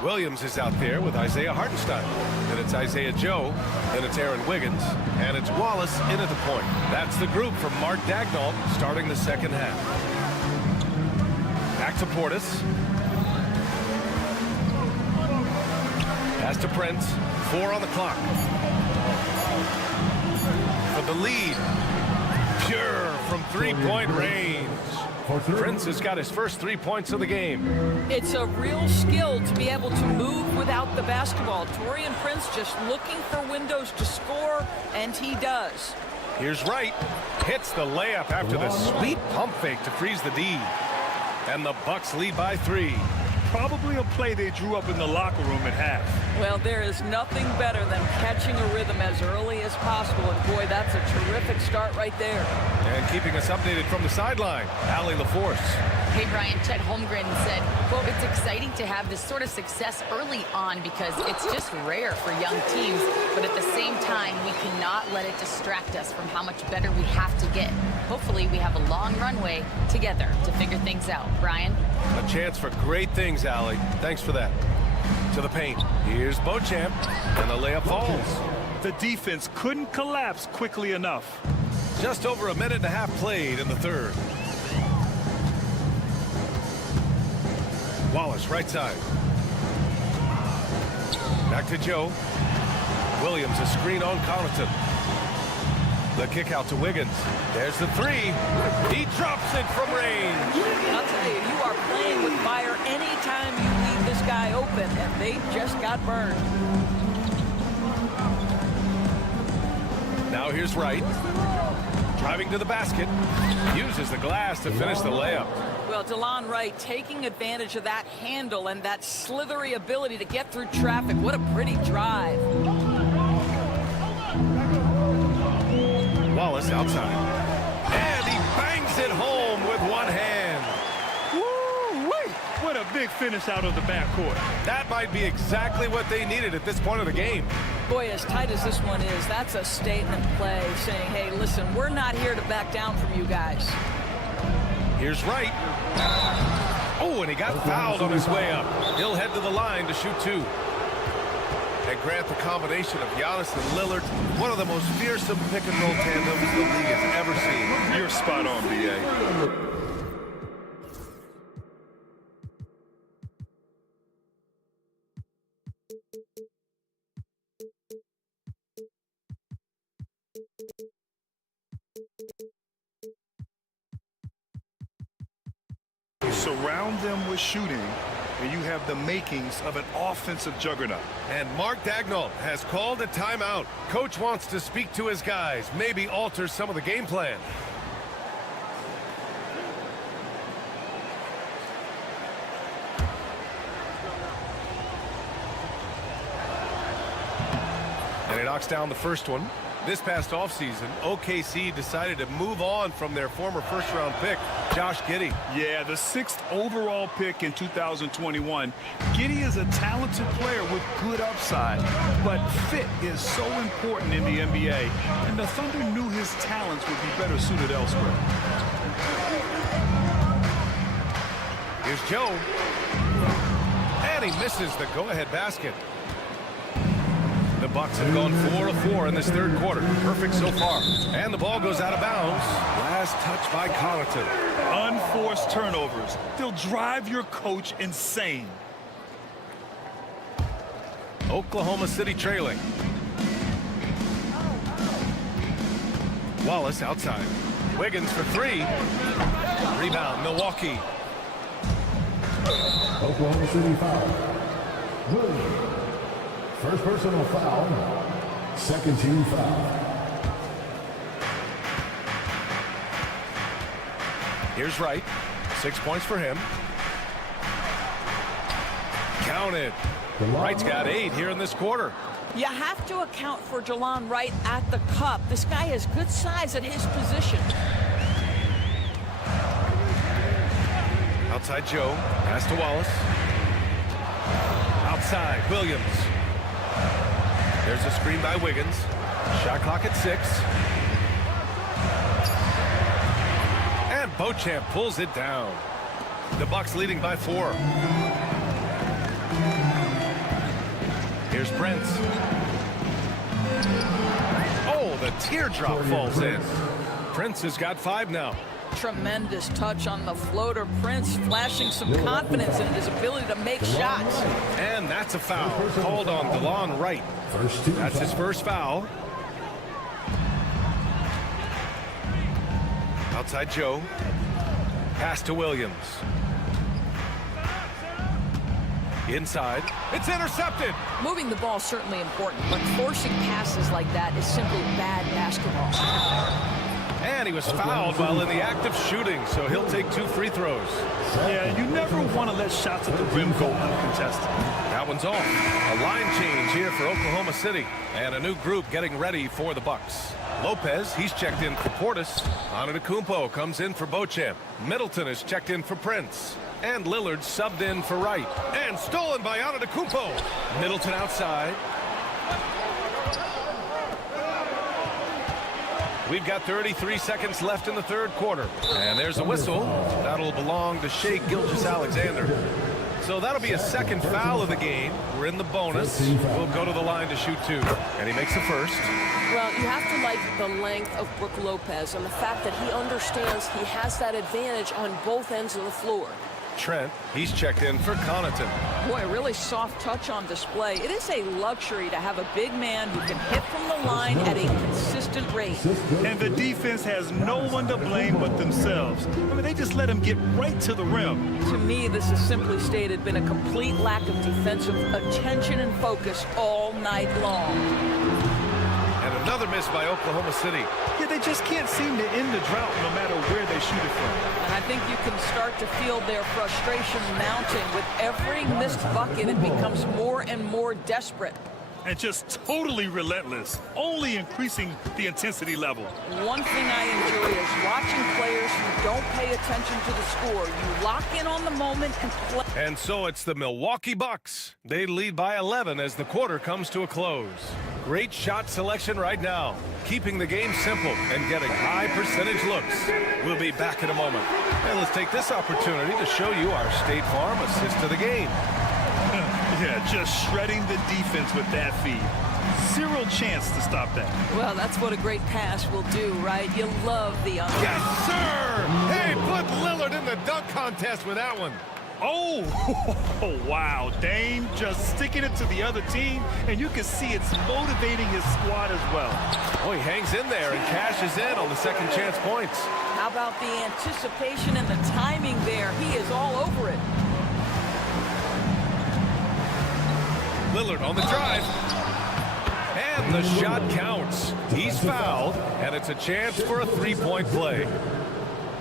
Williams is out there with Isaiah Hartenstein. Then it's Isaiah Joe. Then it's Aaron Wiggins. And it's Wallace in at the point. That's the group from Mark Daigneault starting the second half. Back to Portis. Pass to Prince. 4 on the clock. For the lead. Pure from three-point range. Prince has got his first 3 points of the game. It's a real skill to be able to move without the basketball. Taurean Prince just looking for windows to score, and he does. Here's Wright. Hits the layup after the sweet pump fake to freeze the D. And the Bucks lead by 3. Probably a play they drew up in the locker room at half. Well, there is nothing better than catching a rhythm as early as possible, and boy, that's a terrific start right there. And keeping us updated from the sideline, Allie LaForce. Hey, Brian, Chet Holmgren said, quote, "It's exciting to have this sort of success early on because it's just rare for young teams, but at the same time, we cannot let it distract us from how much better we have to get. Hopefully, we have a long runway together to figure things out." Brian? A chance for great things, Allie. Thanks for that. To the paint. Here's Beauchamp, and the layup falls. The defense couldn't collapse quickly enough. Just over a minute and a half played in the third. Wallace, right side. Back to Joe. Williams, a screen on Connaughton. The kick out to Wiggins. There's the three. He drops it from range. I'll tell you, you are playing with fire anytime you leave this guy open, and they just got burned. Now here's Wright. Driving to the basket. Uses the glass to finish the layup. Well, DeLon Wright taking advantage of that handle and that slithery ability to get through traffic. What a pretty drive. Wallace outside. And he bangs it home with one hand. Woo-wee! What a big finish out of the backcourt. That might be exactly what they needed at this point of the game. Boy, as tight as this one is, that's a statement play saying, hey, listen, we're not here to back down from you guys. Here's Wright. Oh, and he got fouled on his way up. He'll head to the line to shoot 2. And Grant, the combination of Giannis and Lillard, one of the most fearsome pick-and-roll tandems the league has ever seen. You're spot on, B.A. Surround them with shooting, and you have the makings of an offensive juggernaut. And Mark Daigneault has called a timeout. Coach wants to speak to his guys, maybe alter some of the game plan. And he knocks down the first one. This past offseason, OKC decided to move on from their former first-round pick, Josh Giddey. Yeah, the 6th overall pick in 2021. Giddey is a talented player with good upside, but fit is so important in the NBA, and the Thunder knew his talents would be better suited elsewhere. Here's Joe. And he misses the go-ahead basket. The Bucks have gone 4 of 4 in this third quarter. Perfect so far. And the ball goes out of bounds. Last touch by Connaughton. Unforced turnovers. They'll drive your coach insane. Oklahoma City trailing. Wallace outside. Wiggins for 3. Rebound, Milwaukee. Oklahoma City foul. Williams. First personal foul. Second team foul. Here's Wright. 6 points for him. Counted. Wright's got 8 here in this quarter. You have to account for DeLon Wright at the cup. This guy has good size at his position. Outside Joe. Pass to Wallace. Outside Williams. There's a screen by Wiggins. Shot clock at 6. And Beauchamp pulls it down. The Bucks leading by 4. Here's Prince. Oh, the teardrop falls in. Prince has got 5 now. Tremendous touch on the floater. Prince flashing some confidence in his ability to make shots. And that's a foul called on DeLon Wright. That's his first foul. Outside Joe. Pass to Williams. Inside. It's intercepted. Moving the ball is certainly important, but forcing passes like that is simply bad basketball. And he was fouled while in the act of shooting, so he'll take 2 free throws. Yeah, you never want to let shots at the rim go uncontested. That one's off. A line change here for Oklahoma City. And a new group getting ready for the Bucks. Lopez, he's checked in for Portis. Antetokounmpo comes in for Beauchamp. Middleton is checked in for Prince. And Lillard subbed in for Wright. And stolen by Antetokounmpo. Middleton outside. We've got 33 seconds left in the 3rd quarter. And there's a whistle. That'll belong to Shai Gilgeous-Alexander. So that'll be a 2nd foul of the game. We're in the bonus. We'll go to the line to shoot 2. And he makes the first. Well, you have to like the length of Brook Lopez and the fact that he understands he has that advantage on both ends of the floor. Trent, he's checked in for Connaughton. Boy, really soft touch on display. It is a luxury to have a big man who can hit from the line at a consistent rate. And the defense has no one to blame but themselves. I mean, they just let him get right to the rim. To me, this has simply stated been a complete lack of defensive attention and focus all night long. And another miss by Oklahoma City. Yeah, they just can't seem to end the drought no matter where they shoot it from. And I think you can start to feel their frustration mounting. With every missed bucket, it becomes more and more desperate. And just totally relentless, only increasing the intensity level. One thing I enjoy is watching players who don't pay attention to the score. You lock in on the moment and play. And so it's the Milwaukee Bucks. They lead by 11 as the quarter comes to a close. Great shot selection right now, keeping the game simple and getting high percentage looks. We'll be back in a moment. And let's take this opportunity to show you our State Farm assist to the game. Yeah, just shredding the defense with that feed. 0 chance to stop that. Well, that's what a great pass will do, right? You love the Yes, sir! Hey, put Lillard in the dunk contest with that one. Oh, wow. Dame just sticking it to the other team, and you can see it's motivating his squad as well. Oh, he hangs in there and cashes in on the second chance points. How about the anticipation and the timing there? He is all over it. Lillard on the drive. And the shot counts. He's fouled, and it's a chance for a 3-point play.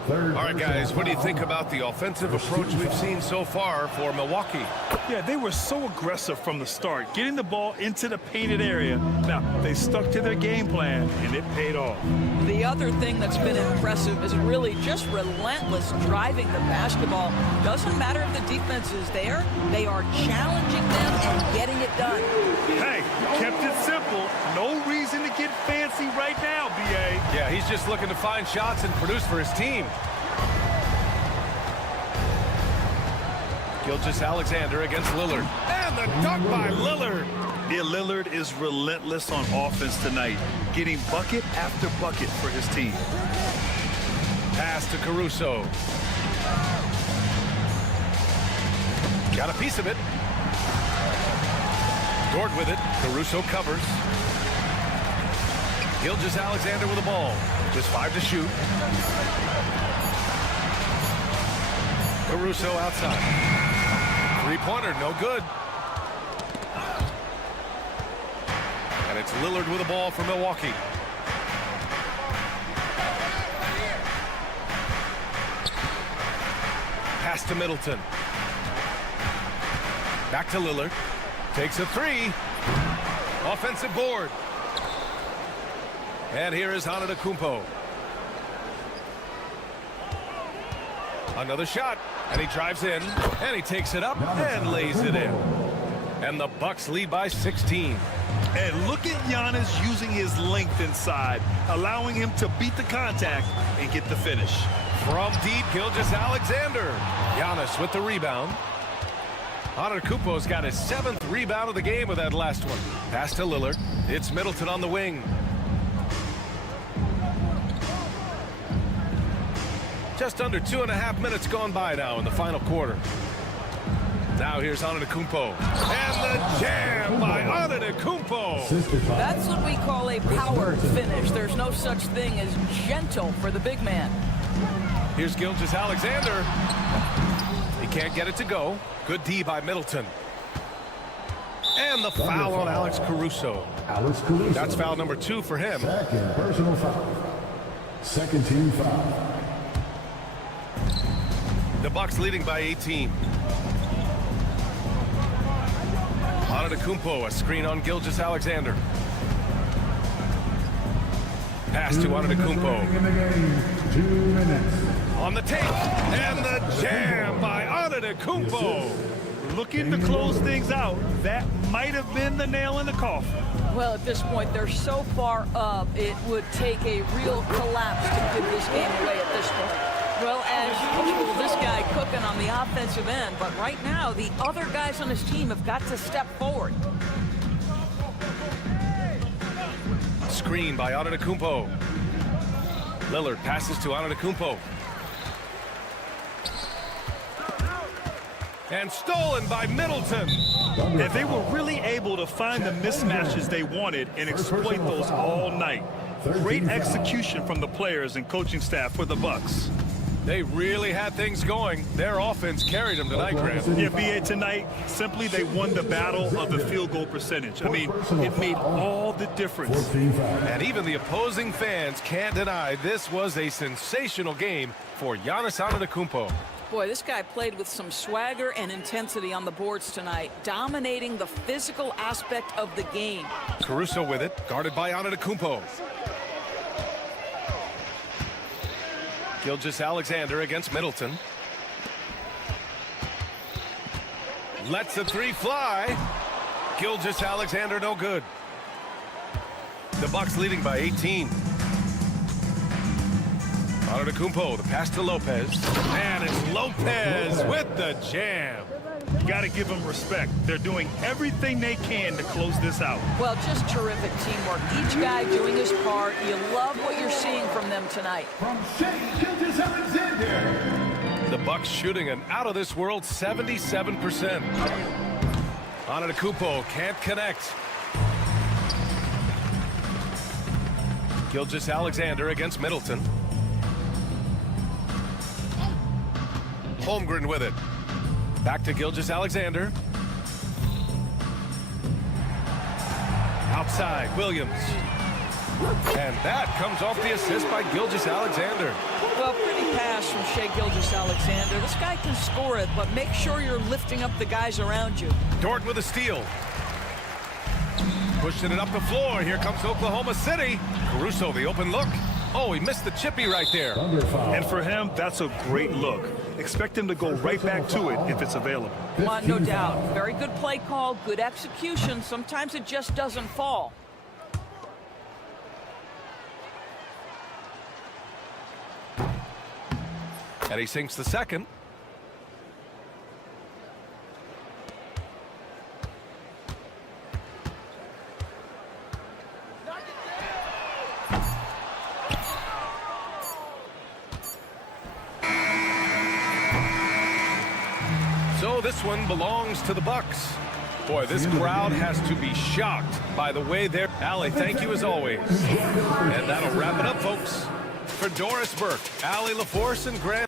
All right, guys, what do you think about the offensive approach we've seen so far for Milwaukee? Yeah, they were so aggressive from the start, getting the ball into the painted area. Now, they stuck to their game plan, and it paid off. The other thing that's been impressive is really just relentless driving the basketball. Doesn't matter if the defense is there, they are challenging them and getting it done. Hey, kept it simple. No reason to get fancy right now, B.A. Yeah, he's just looking to find shots and produce for his team. Gilgeous-Alexander against Lillard. And the dunk by Lillard. Yeah, Lillard is relentless on offense tonight, getting bucket after bucket for his team. Pass to Caruso. Got a piece of it. Dort with it. Caruso covers. Gilgeous-Alexander with the ball. Just 5 to shoot. Caruso outside. 3-pointer, no good. And it's Lillard with the ball for Milwaukee. Pass to Middleton. Back to Lillard. Takes a 3. Offensive board. And here is Antetokounmpo. Another shot, and he drives in, and he takes it up and lays it in. And the Bucks lead by 16. And look at Giannis using his length inside, allowing him to beat the contact and get the finish. From deep, Gilgeous-Alexander. Giannis with the rebound. Antetokounmpo's got his 7th rebound of the game with that last one. Pass to Lillard. It's Middleton on the wing. Just under 2.5 minutes gone by now in the final quarter. Now here's Antetokounmpo. And the jam by Antetokounmpo. That's what we call a powered finish. There's no such thing as gentle for the big man. Here's Gilgeous-Alexander. He can't get it to go. Good D by Middleton. And the foul on Alex Caruso. That's foul number 2 for him. Second personal foul. Second team foul. The Bucks leading by 18. Antetokounmpo, a screen on Gilgeous-Alexander. Pass to Antetokounmpo. 2 minutes. On the tape, and the jam by Antetokounmpo. Looking to close things out. That might have been the nail in the coffin. Well, at this point, they're so far up, it would take a real collapse to give this game away at this point. Well, as usual, this guy cooking on the offensive end, but right now, the other guys on his team have got to step forward. Screen by Antetokounmpo. Lillard passes to Antetokounmpo. And stolen by Middleton. And they were really able to find the mismatches they wanted and exploit those all night. Great execution from the players and coaching staff for the Bucks. They really had things going. Their offense carried them tonight, Grant. Yeah, BA, tonight, simply they won the battle of the field goal percentage. I mean, it made all the difference. And even the opposing fans can't deny this was a sensational game for Giannis Antetokounmpo. Boy, this guy played with some swagger and intensity on the boards tonight, dominating the physical aspect of the game. Caruso with it, guarded by Antetokounmpo. Gilgeous-Alexander against Middleton. Lets the 3 fly. Gilgeous-Alexander no good. The Bucks leading by 18. Antetokounmpo, the pass to Lopez. And it's Lopez with the jam. You got to give them respect. They're doing everything they can to close this out. Well, just terrific teamwork. Each guy doing his part. You love what you're seeing from them tonight. From Shea Gilgeous-Alexander. The Bucks shooting an out-of-this-world 77%. Antetokounmpo can't connect. Gilgeous-Alexander against Middleton. Holmgren with it. Back to Gilgeous-Alexander. Outside, Williams. And that comes off the assist by Gilgeous-Alexander. Well, pretty pass from Shea Gilgeous-Alexander. This guy can score it, but make sure you're lifting up the guys around you. Dort with a steal. Pushing it up the floor. Here comes Oklahoma City. Caruso, the open look. Oh, he missed the chippy right there. And for him, that's a great look. Expect him to go right back to it if it's available. No doubt. Very good play call, good execution. Sometimes it just doesn't fall. And he sinks the second. So this one belongs to the Bucks. Boy, this crowd has to be shocked by the way they're... Allie, thank you as always. And that'll wrap it up, folks. For Doris Burke, Allie LaForce, and Grant.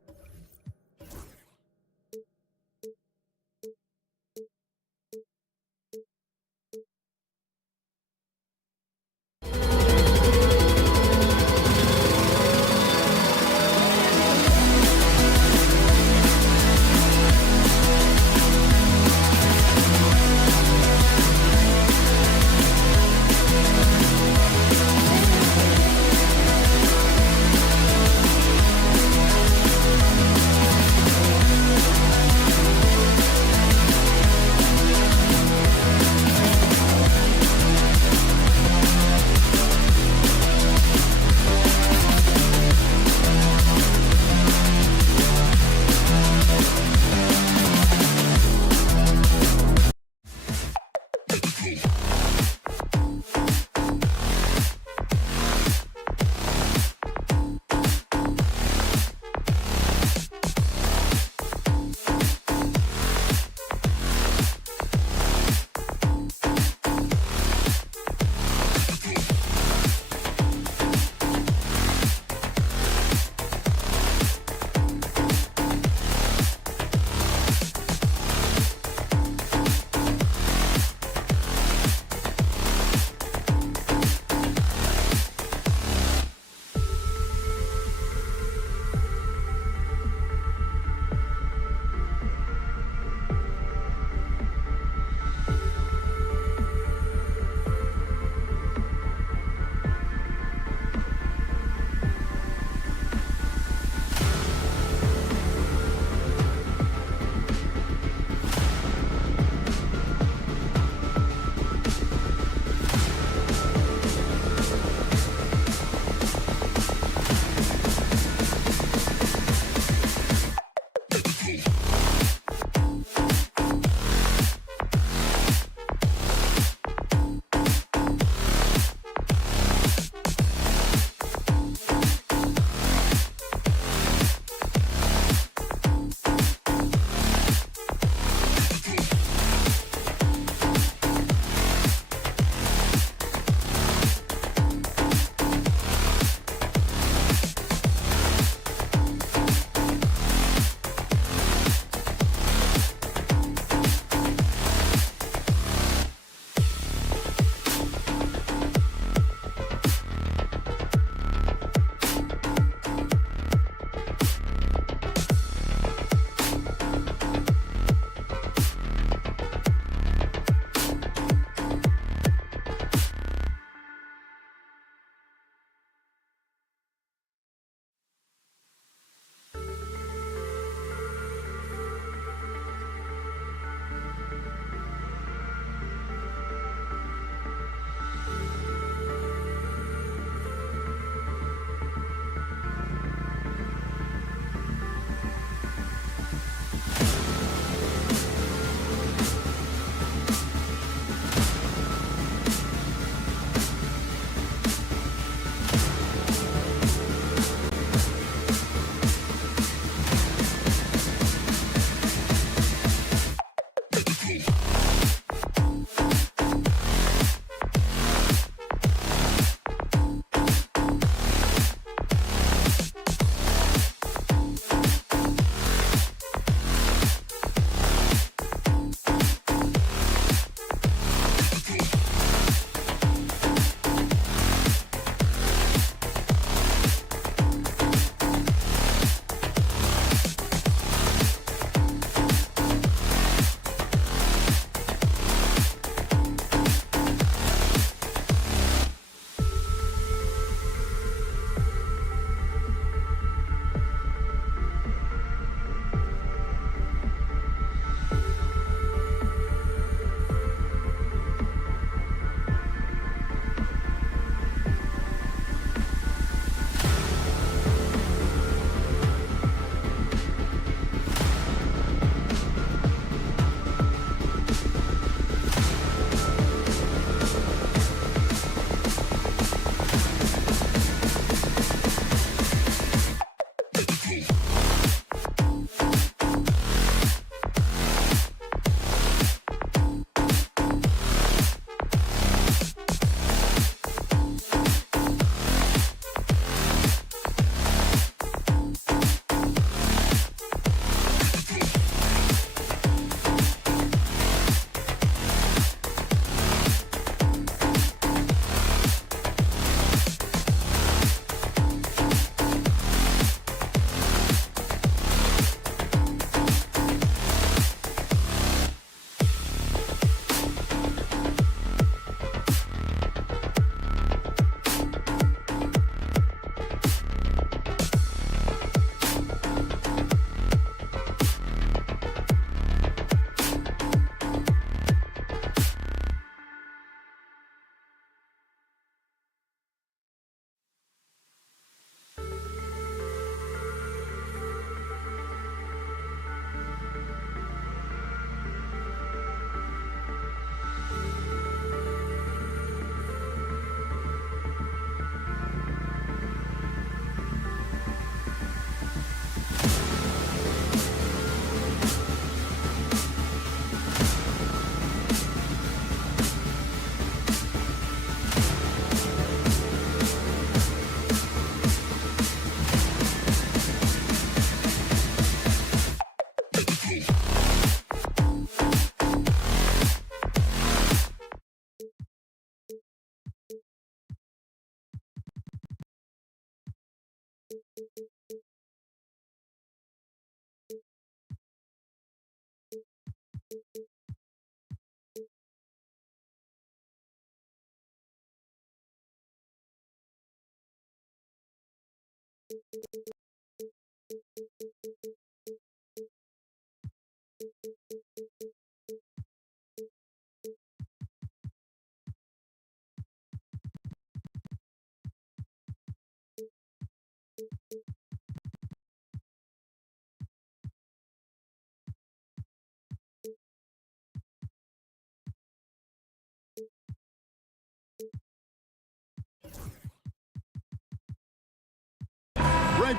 Right.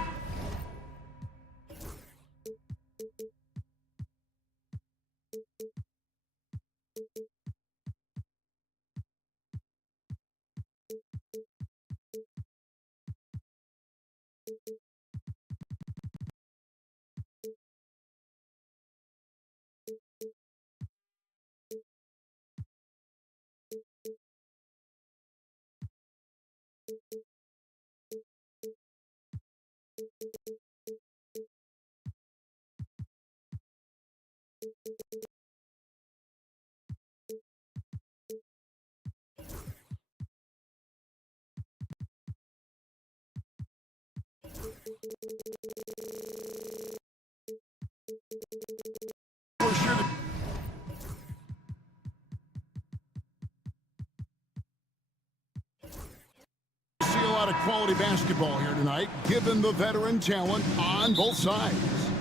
We're sure to see a lot of quality basketball here tonight, given the veteran talent on both sides.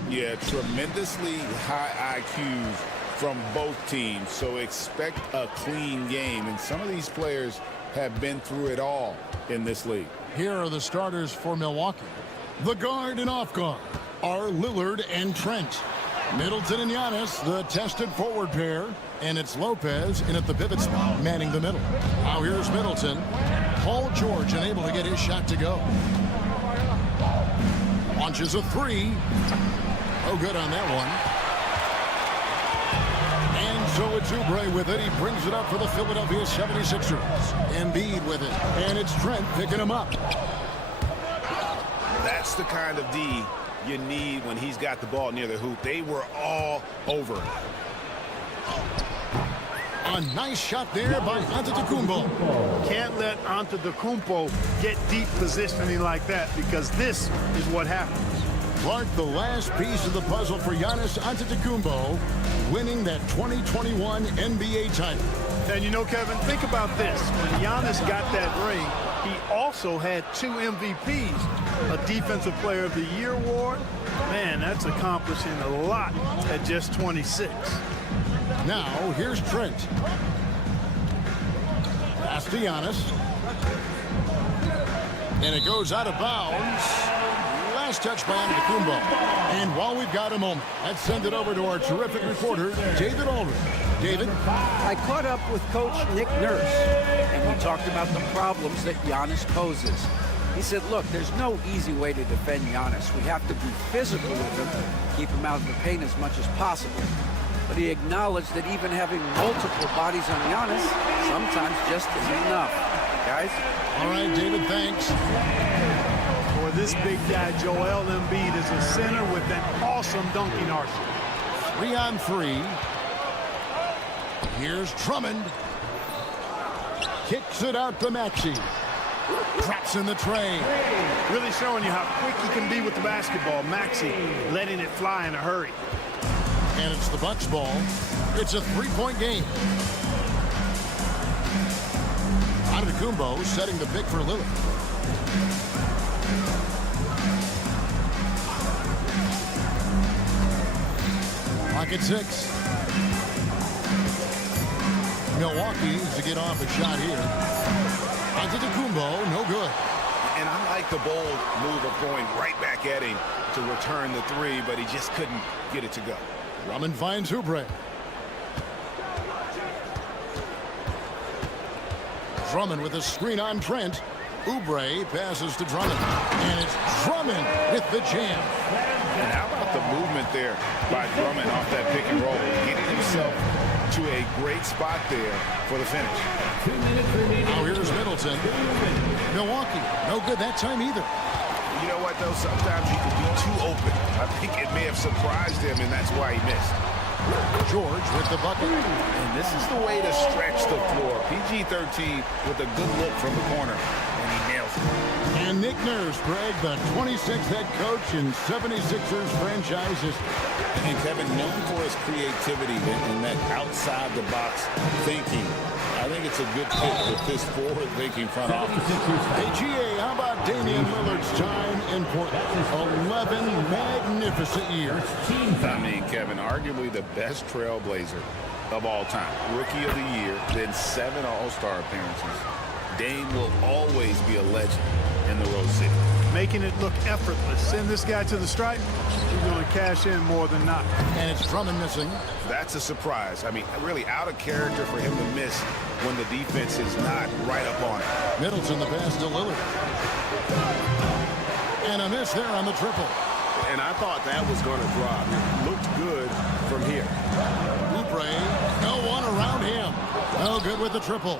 Yeah, tremendously high IQs from both teams, so expect a clean game. And some of these players have been through it all in this league. Here are the starters for Milwaukee. The guard and off guard are Lillard and Trent. Middleton and Giannis, the tested forward pair. And it's Lopez in at the pivot spot, manning the middle. Now here's Middleton. Paul George unable to get his shot to go. Launches a three. No good on that one. And so it's Oubre with it. He brings it up for the Philadelphia 76ers. Embiid with it. And it's Trent picking him up. That's the kind of D you need when he's got the ball near the hoop. They were all over it. A nice shot there by Antetokounmpo. Can't let Antetokounmpo get deep positioning like that, because this is what happens. Clark, the last piece of the puzzle for Giannis Antetokounmpo, winning that 2021 NBA title. And you know, Kevin, think about this. When Giannis got that ring, he also had 2 MVPs, a Defensive Player of the Year award. Man, that's accomplishing a lot at just 26. Now, here's Trent. Pass to Giannis. And it goes out of bounds. Last touch by Antetokounmpo. And while we've got a moment, let's send it over to our terrific reporter, David Aldridge. David? I caught up with Coach Nick Nurse, and we talked about the problems that Giannis poses. He said, look, there's no easy way to defend Giannis. We have to be physical with him, keep him out of the paint as much as possible. But he acknowledged that even having multiple bodies on Giannis sometimes just isn't enough. Guys? All right, David, thanks. For this big guy, Joel Embiid is a center with an awesome dunking arsenal. 3-on-3. Here's Drummond. Kicks it out to Maxey. Traps in the tray. Really showing you how quick he can be with the basketball. Maxey letting it fly in a hurry. And it's the Bucks ball. It's a 3-point game. Antetokounmpo setting the pick for Lillard. Clock at 6. Milwaukee needs to get off a shot here. Antetokounmpo, no good. And I like the bold move of going right back at him to return the three, but he just couldn't get it to go. Drummond finds Oubre. Drummond with a screen on Trent. Oubre passes to Drummond. And it's Drummond with the jam. And how about the movement there by Drummond off that pick and roll? Getting himself to a great spot there for the finish. Now here's Middleton. Milwaukee, no good that time either. You know what, though? Sometimes he can be too open. I think it may have surprised him, and that's why he missed. George with the bucket. And this is the way to stretch the floor. PG-13 with a good look from the corner, and he nails it. And Nick Nurse, Greg, the 26th head coach in 76ers franchise history. And Kevin, known for his creativity and that outside-the-box thinking. I think it's a good fit with this forward-thinking front office. Hey, GA, how about Damian Lillard's time in Portland? 11 magnificent years. I mean, Kevin, arguably the best trailblazer of all time. Rookie of the year, then 7 All-Star appearances. Dame will always be a legend in the Rose City. Making it look effortless. Send this guy to the stripe, he's going to cash in more than not. And it's Drummond missing. That's a surprise. I mean, really out of character for him to miss when the defense is not right up on it. Middleton, the pass to Lillard. And a miss there on the triple. And I thought that was going to drop. It looked good from here. Oubre, no one around him. No good with the triple.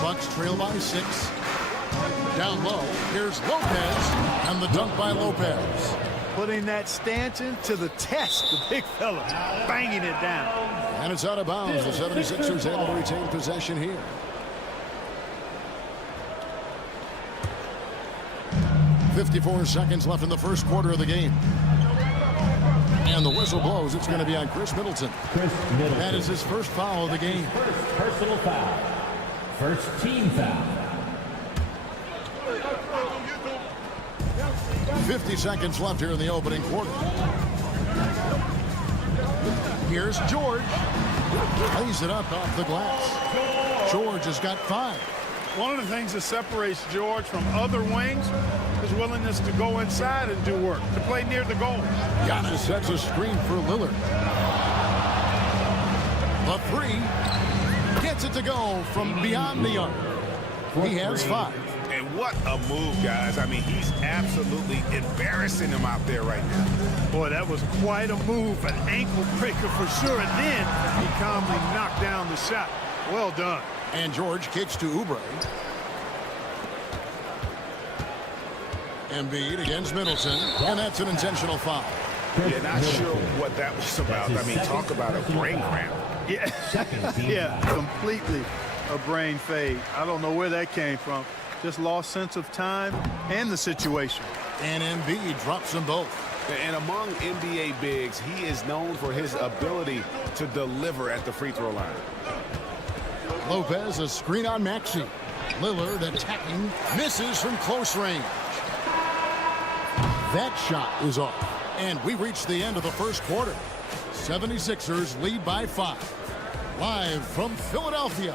Bucks trail by 6. Down low, here's Lopez, and the dunk by Lopez. Putting that stanchion to the test, the big fella, banging it down. And it's out of bounds. The 76ers able to retain possession here. .54 seconds left in the first quarter of the game. And the whistle blows. It's going to be on Chris Middleton. That is his first foul of the game. First personal foul. First team foul. 50 seconds left here in the opening quarter. Here's George. Lays it up off the glass. George has got 5. One of the things that separates George from other wings is willingness to go inside and do work, to play near the goal. Giannis sets a screen for Lillard. The 3 gets it to go from beyond the arc. He has 5. And what a move, guys. I mean, he's absolutely embarrassing him out there right now. Boy, that was quite a move, an ankle breaker for sure. And then he calmly knocked down the shot. Well done. And George kicks to Oubre. Embiid against Middleton. And that's an intentional foul. Yeah, not sure what that was about. I mean, talk about a brain cramp. Yeah, yeah, completely a brain fade. I don't know where that came from. Just lost sense of time and the situation. And Embiid drops them both. And among NBA bigs, he is known for his ability to deliver at the free throw line. Lopez, a screen on Maxey. Lillard attacking, misses from close range. That shot is off. And we reach the end of the first quarter. 76ers lead by 5. Live from Philadelphia.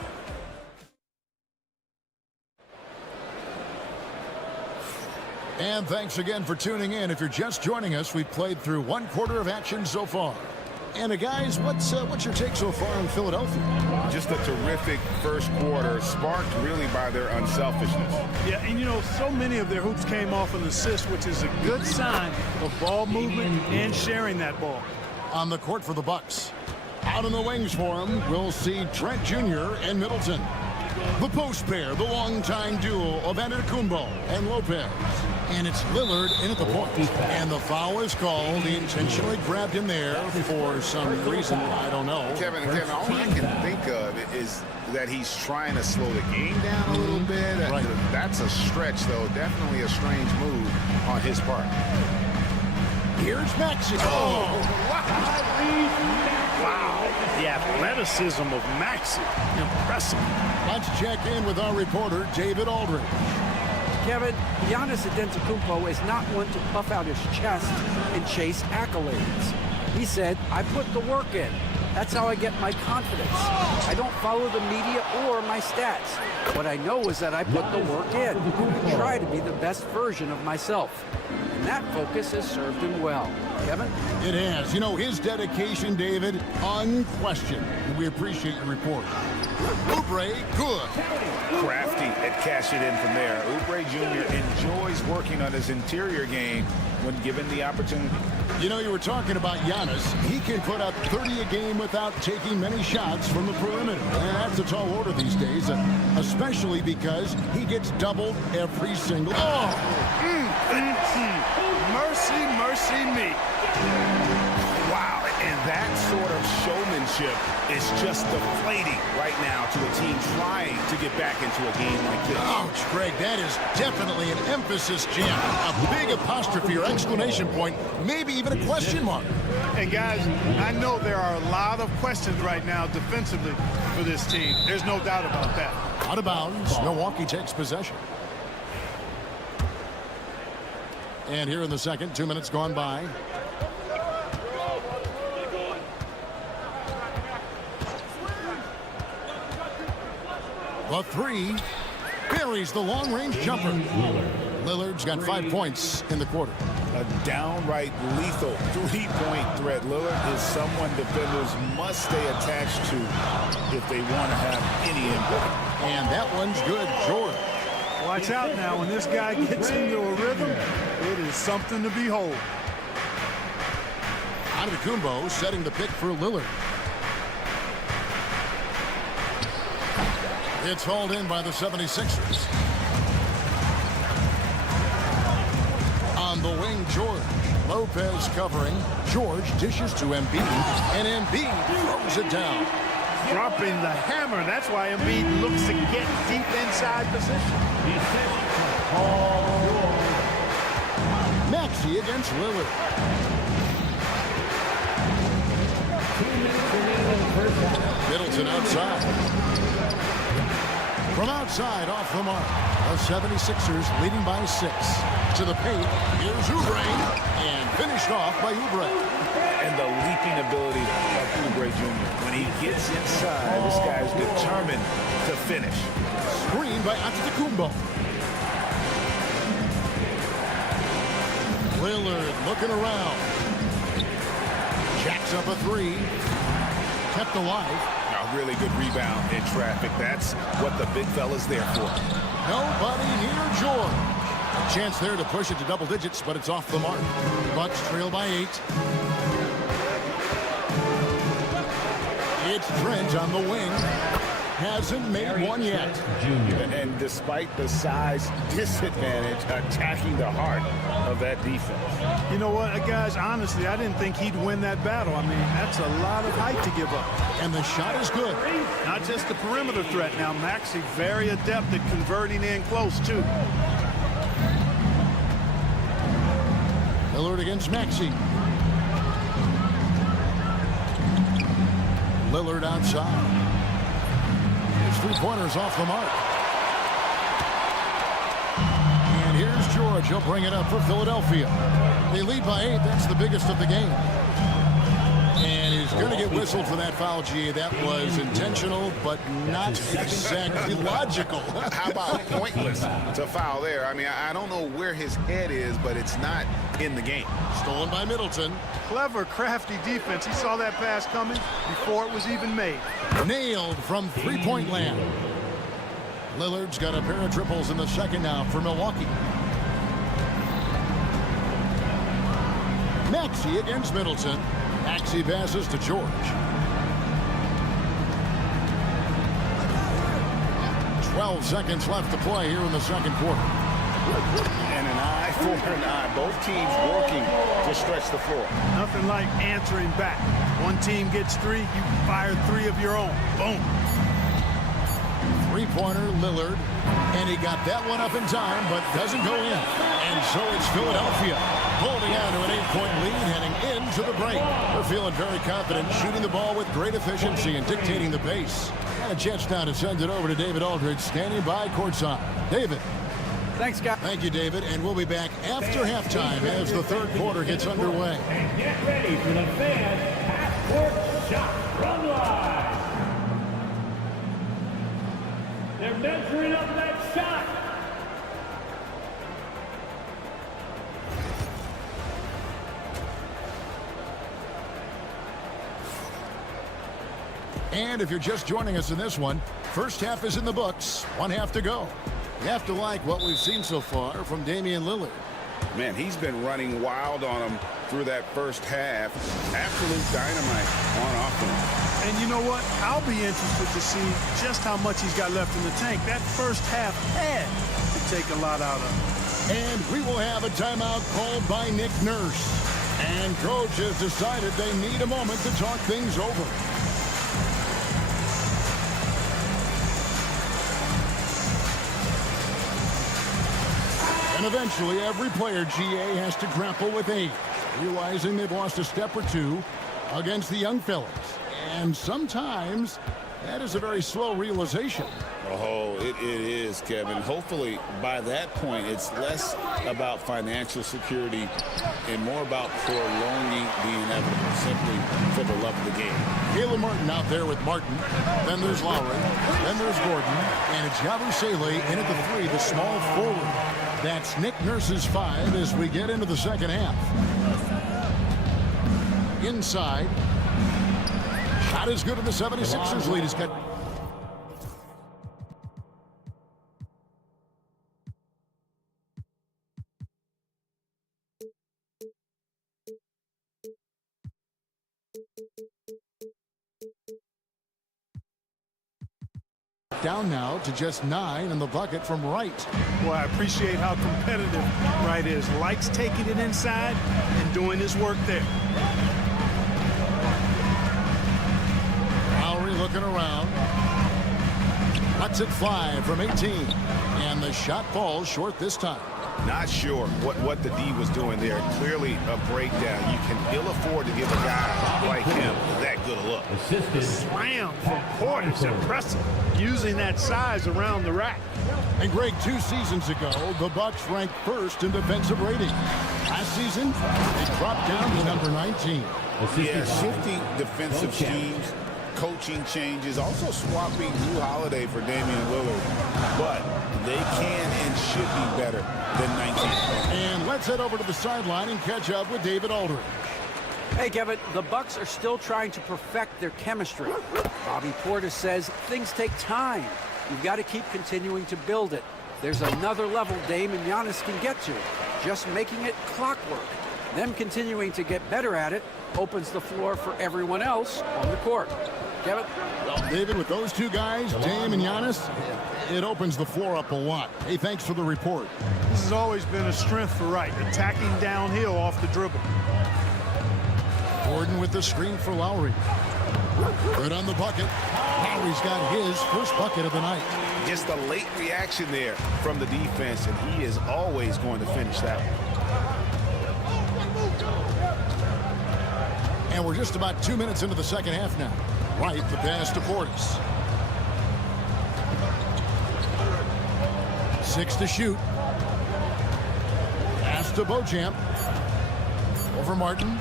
And thanks again for tuning in. If you're just joining us, we've played through 1 quarter of action so far. And guys, what's your take so far on Philadelphia? Just a terrific first quarter, sparked really by their unselfishness. Yeah, and you know, so many of their hoops came off an assist, which is a good sign of ball movement and sharing that ball. On the court for the Bucks. Out on the wings for him, we'll see Trent Jr. and Middleton. The post pair, the longtime duo of Antetokounmpo and Lopez. And it's Lillard in at the point. And the foul is called. He intentionally grabbed him there for some reason. I don't know. Kevin, all I can think of is that he's trying to slow the game down a little bit. Right. That's a stretch, though. Definitely a strange move on his part. Here's Maxey. Oh! Wow. The athleticism of Maxey. Impressive. Let's check in with our reporter, David Aldridge. Kevin, Giannis Antetokounmpo is not one to puff out his chest and chase accolades. He said, I put the work in. That's how I get my confidence. I don't follow the media or my stats. What I know is that I put the work in and try to be the best version of myself. And that focus has served him well. Kevin? It has. You know, his dedication, David, unquestioned. And we appreciate your report. Oubre, good. Crafty at cashing in from there. Oubre Jr. enjoys working on his interior game when given the opportunity. You know, you were talking about Giannis. He can put up 30 a game without taking many shots from the perimeter. And that's a tall order these days, especially because he gets doubled every single... Mercy, mercy me. Wow, and that sort of leadership is just deflating right now to a team trying to get back into a game like this. Ouch, Greg, that is definitely an emphasis jam. A big apostrophe or exclamation point, maybe even a question mark. And guys, I know there are a lot of questions right now defensively for this team. There's no doubt about that. Out of bounds, Milwaukee takes possession. And here in the second, 2 minutes gone by. The three buries the long-range jumper. Lillard's got 5 points in the quarter. A downright lethal three-point threat. Lillard is someone defenders must stay attached to if they want to have any impact. And that one's good, George. Watch out now. When this guy gets into a rhythm, it is something to behold. Antetokounmpo setting the pick for Lillard. It's hauled in by the 76ers. On the wing, George. Lopez covering. George dishes to Embiid, and Embiid throws it down. Dropping the hammer. That's why Embiid looks to get deep inside position. Maxey against Lillard. 2 minutes remaining in the first half. Middleton outside. From outside, off the mark. The 76ers leading by 6. To the paint, here's Oubre, and finished off by Oubre. And the leaping ability of Oubre Jr. When he gets inside, this guy's determined to finish. Screen by Antetokounmpo. Lillard looking around. Jacks up a three. Kept alive. A really good rebound in traffic. That's what the big fella's there for. Nobody near George. A chance there to push it to double digits, but it's off the mark. Bucks trail by 8. It's Trent on the wing. Hasn't made one yet. And despite the size disadvantage, attacking the heart of that defense. You know what, guys, honestly, I didn't think he'd win that battle. I mean, that's a lot of height to give up. And the shot is good. Not just the perimeter threat now. Maxey very adept at converting in close, too. Lillard against Maxey. Lillard outside. His three-pointers off the mark. And here's George. He'll bring it up for Philadelphia. They lead by 8. That's the biggest of the game. And he's going to get whistled for that foul, G. That was intentional, but not exactly logical. How about pointless to foul there? I mean, I don't know where his head is, but it's not in the game. Stolen by Middleton. Clever, crafty defense. He saw that pass coming before it was even made. Nailed from three-point land. Lillard's got a pair of triples in the second now for Milwaukee. Maxey against Middleton. Maxey passes to George. 12 seconds left to play here in the second quarter. And an eye for an eye. Both teams working to stretch the floor. Nothing like answering back. One team gets 3, you fire 3 of your own. Boom. Three-pointer, Lillard. And he got that one up in time, but doesn't go in. And so it's Philadelphia holding on to an 8-point lead heading into the break. They're feeling very confident, shooting the ball with great efficiency and dictating the pace. And a chance now to send it over to David Aldridge, standing by courtside. David. Thanks, guys. Thank you, David. And we'll be back after halftime as the third quarter gets underway. And get ready for the fan half-court shot from live. They're measuring up that shot. And if you're just joining us in this one, first half is in the books. 1 half to go. You have to like what we've seen so far from Damian Lillard. Man, he's been running wild on him through that first half. Absolute dynamite on offense. And you know what? I'll be interested to see just how much he's got left in the tank. That first half had to take a lot out of him. And we will have a timeout called by Nick Nurse. And coach has decided they need a moment to talk things over. eventually, every player, GA, has to grapple with age, realizing they've lost a step or two against the young fellas. And sometimes that is a very slow realization. Oh, it is, Kevin. Hopefully, by that point, it's less about financial security and more about prolonging the inevitable, simply for the love of the game. Caleb Martin out there with Martin. Then there's Lowry. Then there's Gordon. And it's Yabusele in at the 3, the small forward. That's Nick Nurse's 5 as we get into the second half. Inside. Shot is good, and the 76ers lead is cut. Down now to just 9 in the bucket from Wright. Well, I appreciate how competitive Wright is. Likes taking it inside and doing his work there. Lowry looking around. Lets it fly from 18. And the shot falls short this time. Not sure what the D was doing there. Clearly a breakdown. You can ill afford to give a guy like him that good a look. The slam from Portis, impressive. Using that size around the rack. And Greg, 2 seasons ago, the Bucks ranked first in defensive rating. Last season, they dropped down to number 19. Yeah, shifting defensive schemes, coaching changes, also swapping Drew Holiday for Damian Lillard. But they can and should be better than 19. And let's head over to the sideline and catch up with David Aldridge. Hey, Kevin, the Bucks are still trying to perfect their chemistry. Bobby Portis says things take time. You've got to keep continuing to build it. There's another level Dame and Giannis can get to, just making it clockwork. Them continuing to get better at it opens the floor for everyone else on the court. Kevin? Well, David, with those 2 guys, Dame and Giannis, it opens the floor up a lot. Hey, thanks for the report. This has always been a strength for Wright, attacking downhill off the dribble. Gordon with the screen for Lowry. Good on the bucket. Lowry's got his first bucket of the night. Just a late reaction there from the defense, and he is always going to finish that one. And we're just about 2 minutes into the second half now. Wright, the pass to Portis. 6 to shoot. Pass to Beauchamp. Over Martin.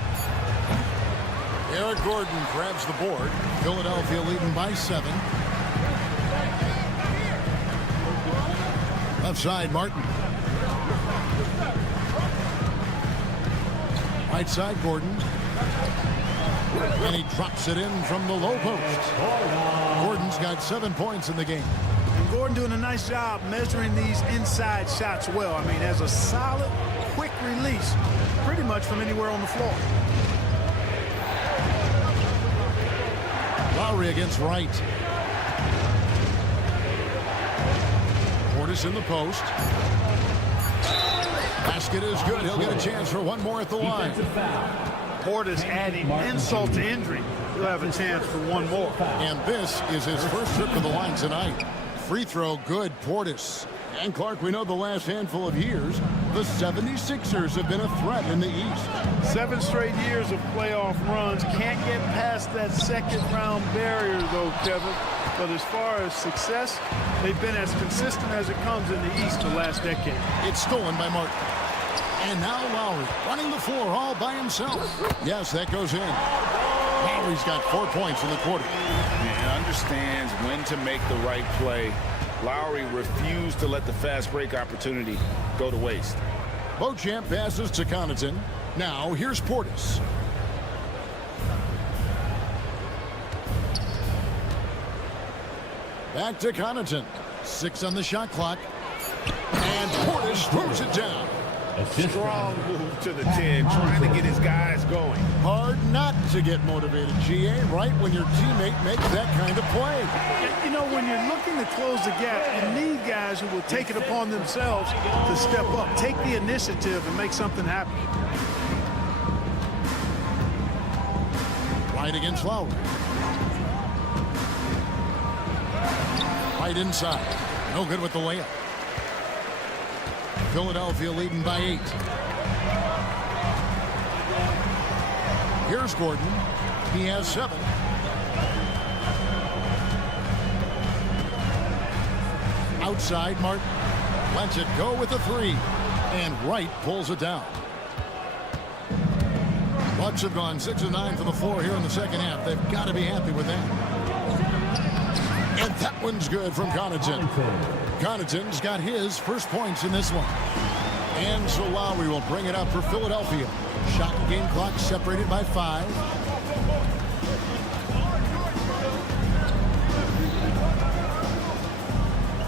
Eric Gordon grabs the board. Philadelphia leading by 7. Left side, Martin. Right side, Gordon. And he drops it in from the low post. Gordon's got 7 points in the game. And Gordon doing a nice job measuring these inside shots well. I mean, has a solid, quick release pretty much from anywhere on the floor. Lowry against Wright. Portis in the post. Basket is good. He'll get a chance for one more at the line. Portis adding insult to injury. He'll have a chance for one more. And this is his first trip to the line tonight. Free throw good, Portis. And Clark, we know the last handful of years, the 76ers have been a threat in the East. 7 straight years of playoff runs. Can't get past that second round barrier though, Kevin. But as far as success, they've been as consistent as it comes in the East the last decade. It's stolen by Martin. And now Lowry running the floor all by himself. Yes, that goes in. Lowry's got 4 points in the quarter. He understands when to make the right play. Lowry refused to let the fast break opportunity go to waste. Beauchamp passes to Connaughton. Now here's Portis. Back to Connaughton. 6 on the shot clock. And Portis throws it down. Strong move to the 10, trying to get his guys going. Hard not to get motivated, GA, right when your teammate makes that kind of play. You know, when you're looking to close the gap, you need guys who will take it upon themselves to step up, take the initiative, and make something happen. Right against Lowry. Right inside. No good with the layup. Philadelphia leading by 8. Here's Gordon. He has 7. Outside, Martin lets it go with a 3. And Wright pulls it down. Bucks have gone 6 of 9 from the floor here in the second half. They've got to be happy with that. And that one's good from Connaughton. Connaughton's got his first points in this one. And SLA-UA will bring it up for Philadelphia. Shot and game clock separated by 5.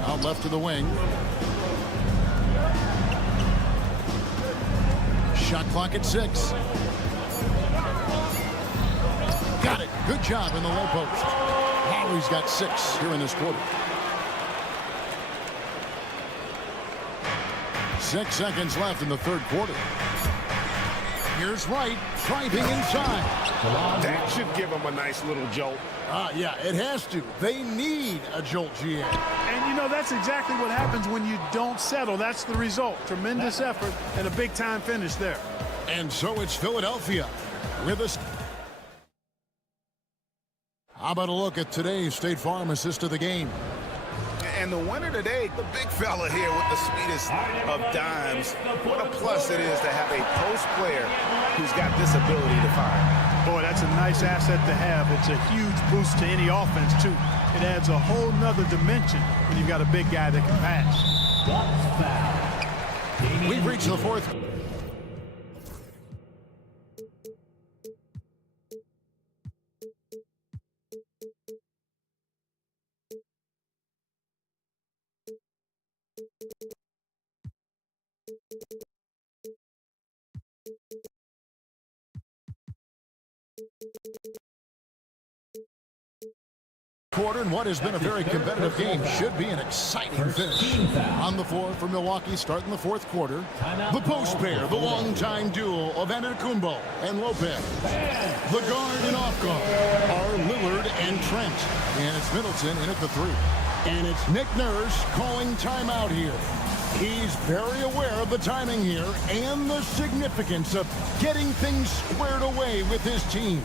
Out left to the wing. Shot clock at 6. Got it. Good job in the low post. Lowry's got 6 here in this quarter. 6 seconds left in the third quarter. Here's Wright driving inside. That should give them a nice little jolt. Yeah, it has to. They need a jolt, GA. And, you know, that's exactly what happens when you don't settle. That's the result. Tremendous effort and a big-time finish there. And so it's Philadelphia with us. How about a look at today's State Farm assist of the game? And the winner today, the big fella here with the sweetest of dimes. What a plus it is to have a post player who's got this ability to fire. Boy, that's a nice asset to have. It's a huge boost to any offense, too. It adds a whole nother dimension when you've got a big guy that can pass. We've reached the fourth. Quarter, and what has been a very competitive game should be an exciting finish. On the floor for Milwaukee, starting the fourth quarter, the post pair, the longtime duo of Antetokounmpo and Lopez. The guard and off guard are Lillard and Trent, and it's Middleton in at the 3. And it's Nick Nurse calling timeout here. He's very aware of the timing here and the significance of getting things squared away with his team.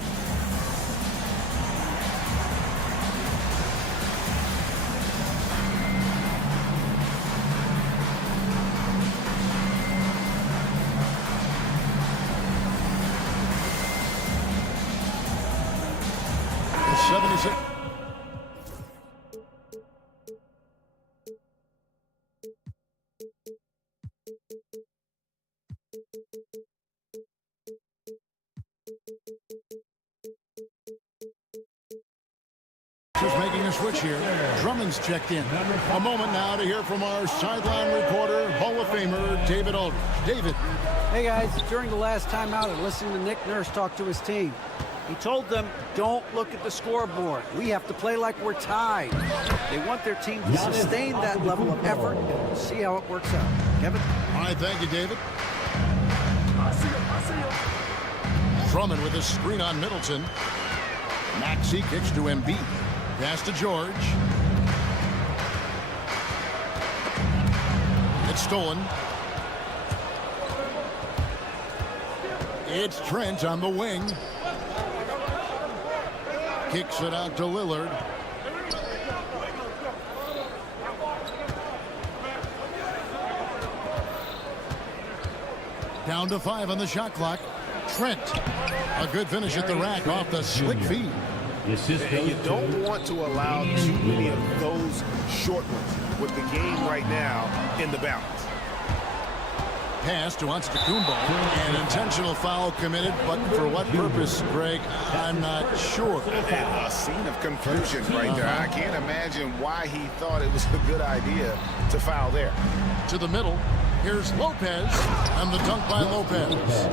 Just making a switch here. Drummond's checked in. A moment now to hear from our sideline reporter, Hall of Famer David Aldridge. David. Hey guys, during the last timeout and listening to Nick Nurse talk to his team, he told them, don't look at the scoreboard. We have to play like we're tied. They want their team to sustain that level of effort, and we'll see how it works out. Kevin? All right, thank you, David. Drummond with a screen on Middleton. Maxey kicks to Embiid. Pass to George. It's stolen. It's Trent on the wing. Kicks it out to Lillard. Down to 5 on the shot clock. Trent. A good finish at the rack off the slick feed. And you don't want to allow too many of those short ones with the game right now in the balance. Pass to Antetokounmpo. An intentional foul committed, but for what purpose, Greg? I'm not sure. A scene of confusion right there. I can't imagine why he thought it was a good idea to foul there. To the middle. Here's Lopez, and the dunk by Lopez.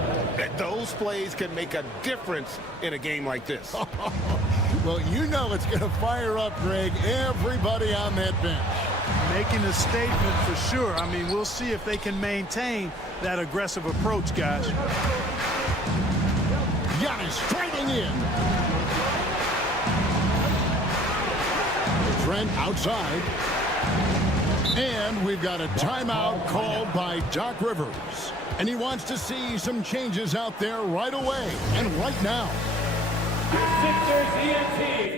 Those plays can make a difference in a game like this. Well, you know it's going to fire up, Greg, everybody on that bench. Making a statement for sure. I mean, we'll see if they can maintain that aggressive approach, guys. Giannis driving in. Trent outside. And And we've got a timeout called by Doc Rivers. And he wants to see some changes out there right away and right now. Sixers ENT.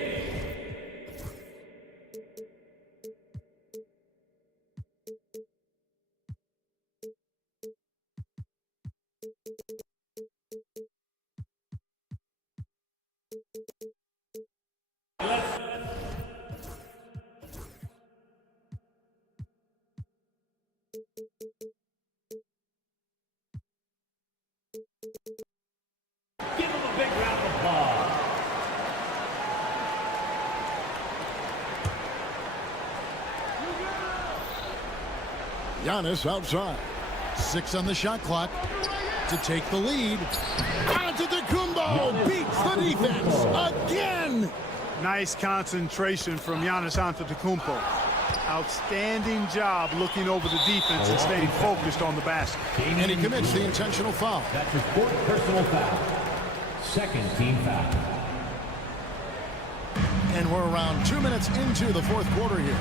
Give him a big round of applause. Giannis outside. 6 on the shot clock to take the lead. Antetokounmpo beats the defense again. Nice concentration from Giannis Antetokounmpo. Outstanding job looking over the defense and staying focused on the basket. And he commits the intentional foul. That's his fourth personal foul. Second team foul. And we're around 2 minutes into the fourth quarter here.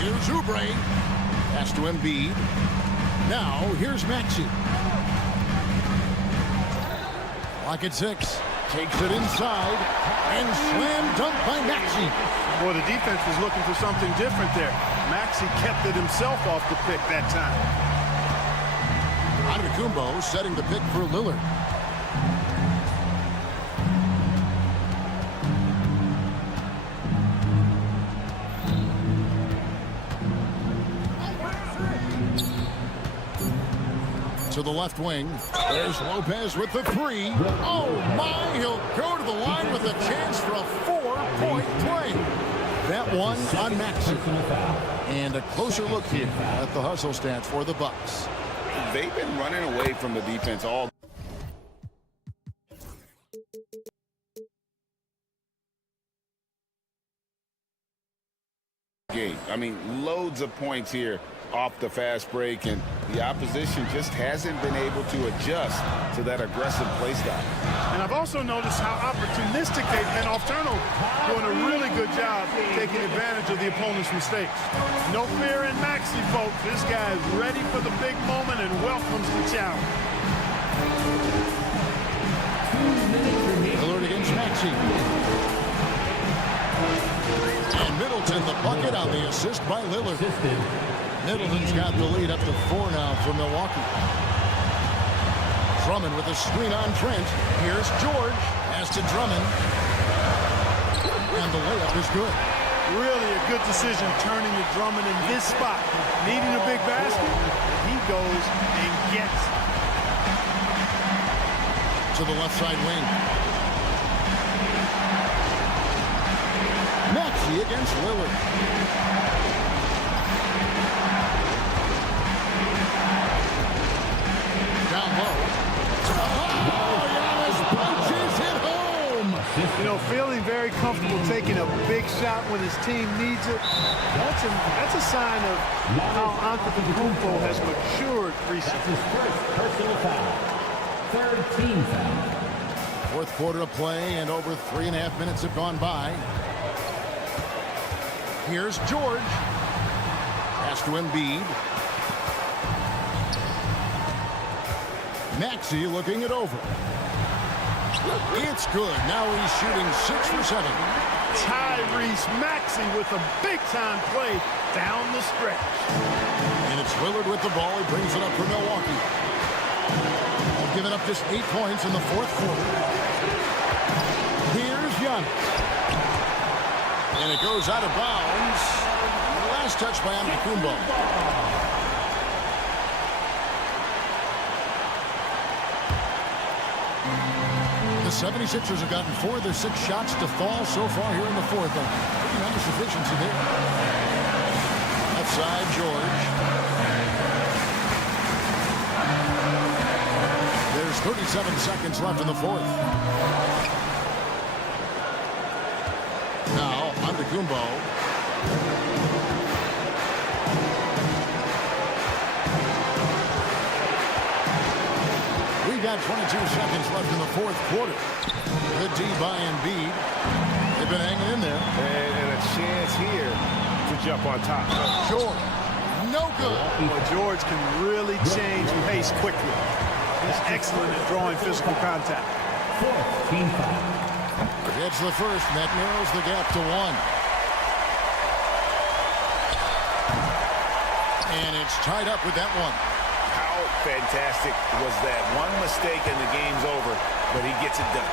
Here's Oubre. Pass to Embiid. Now, here's Maxey. Clock at 6. Takes it inside. And slam dunk by Maxey. Boy, the defense was looking for something different there. Maxey kept it himself off the pick that time. Antetokounmpo setting the pick for Lillard. To the left wing. There's Lopez with the 3. Oh my, he'll go to the line with a chance for a 4-point play. That one on Maxey. And a closer look here at the hustle stats for the Bucks. They've been running away from the defense all game. I mean, loads of points here off the fast break, and the opposition just hasn't been able to adjust to that aggressive play style. And I've also noticed how opportunistic they've been off turnover, doing a really good job taking advantage of the opponent's mistakes. No fear in Maxey, folks. This guy is ready for the big moment and welcomes the challenge. Lillard against Maxey. And Middleton the bucket on the assist by Lillard. Middleton's got the lead up to 4 now for Milwaukee. Drummond with a screen on Trent. Here's George. Pass to Drummond. And the layup is good. Really a good decision turning to Drummond in this spot. Needing a big basket, he goes and gets it. To the left side wing. Maxey against Lillard. Down low. Oh, Giannis punches it home. You know, feeling very comfortable taking a big shot when his team needs it. That's a sign of how Antetokounmpo has matured recently. That's his first personal foul. Third team foul. Fourth quarter of play, and over 3.5 minutes have gone by. Here's George. Pass to Embiid. Maxey looking it over. It's good. Now he's shooting 6 for 7. Tyrese Maxey with a big-time play down the stretch. And it's Lillard with the ball. He brings it up for Milwaukee. Giving up just 8 points in the fourth quarter. Here's Giannis. And it goes out of bounds. Last touch by Antetokounmpo. The 76ers have gotten 4 of their 6 shots to fall so far here in the fourth. Pretty nice efficiency there. Outside George. There's 37 seconds left in the fourth. Now, Antetokounmpo. We've got 22 seconds left in the fourth quarter. Good D by Embiid. They've been hanging in there. And a chance here to George up on top. George, no good. Well, George can really change pace quickly. He's excellent at drawing physical contact. Team foul. Gets the first, and that narrows the gap to 1. And it's tied up with that one. How fantastic was that? One mistake and the game's over, but he gets it done.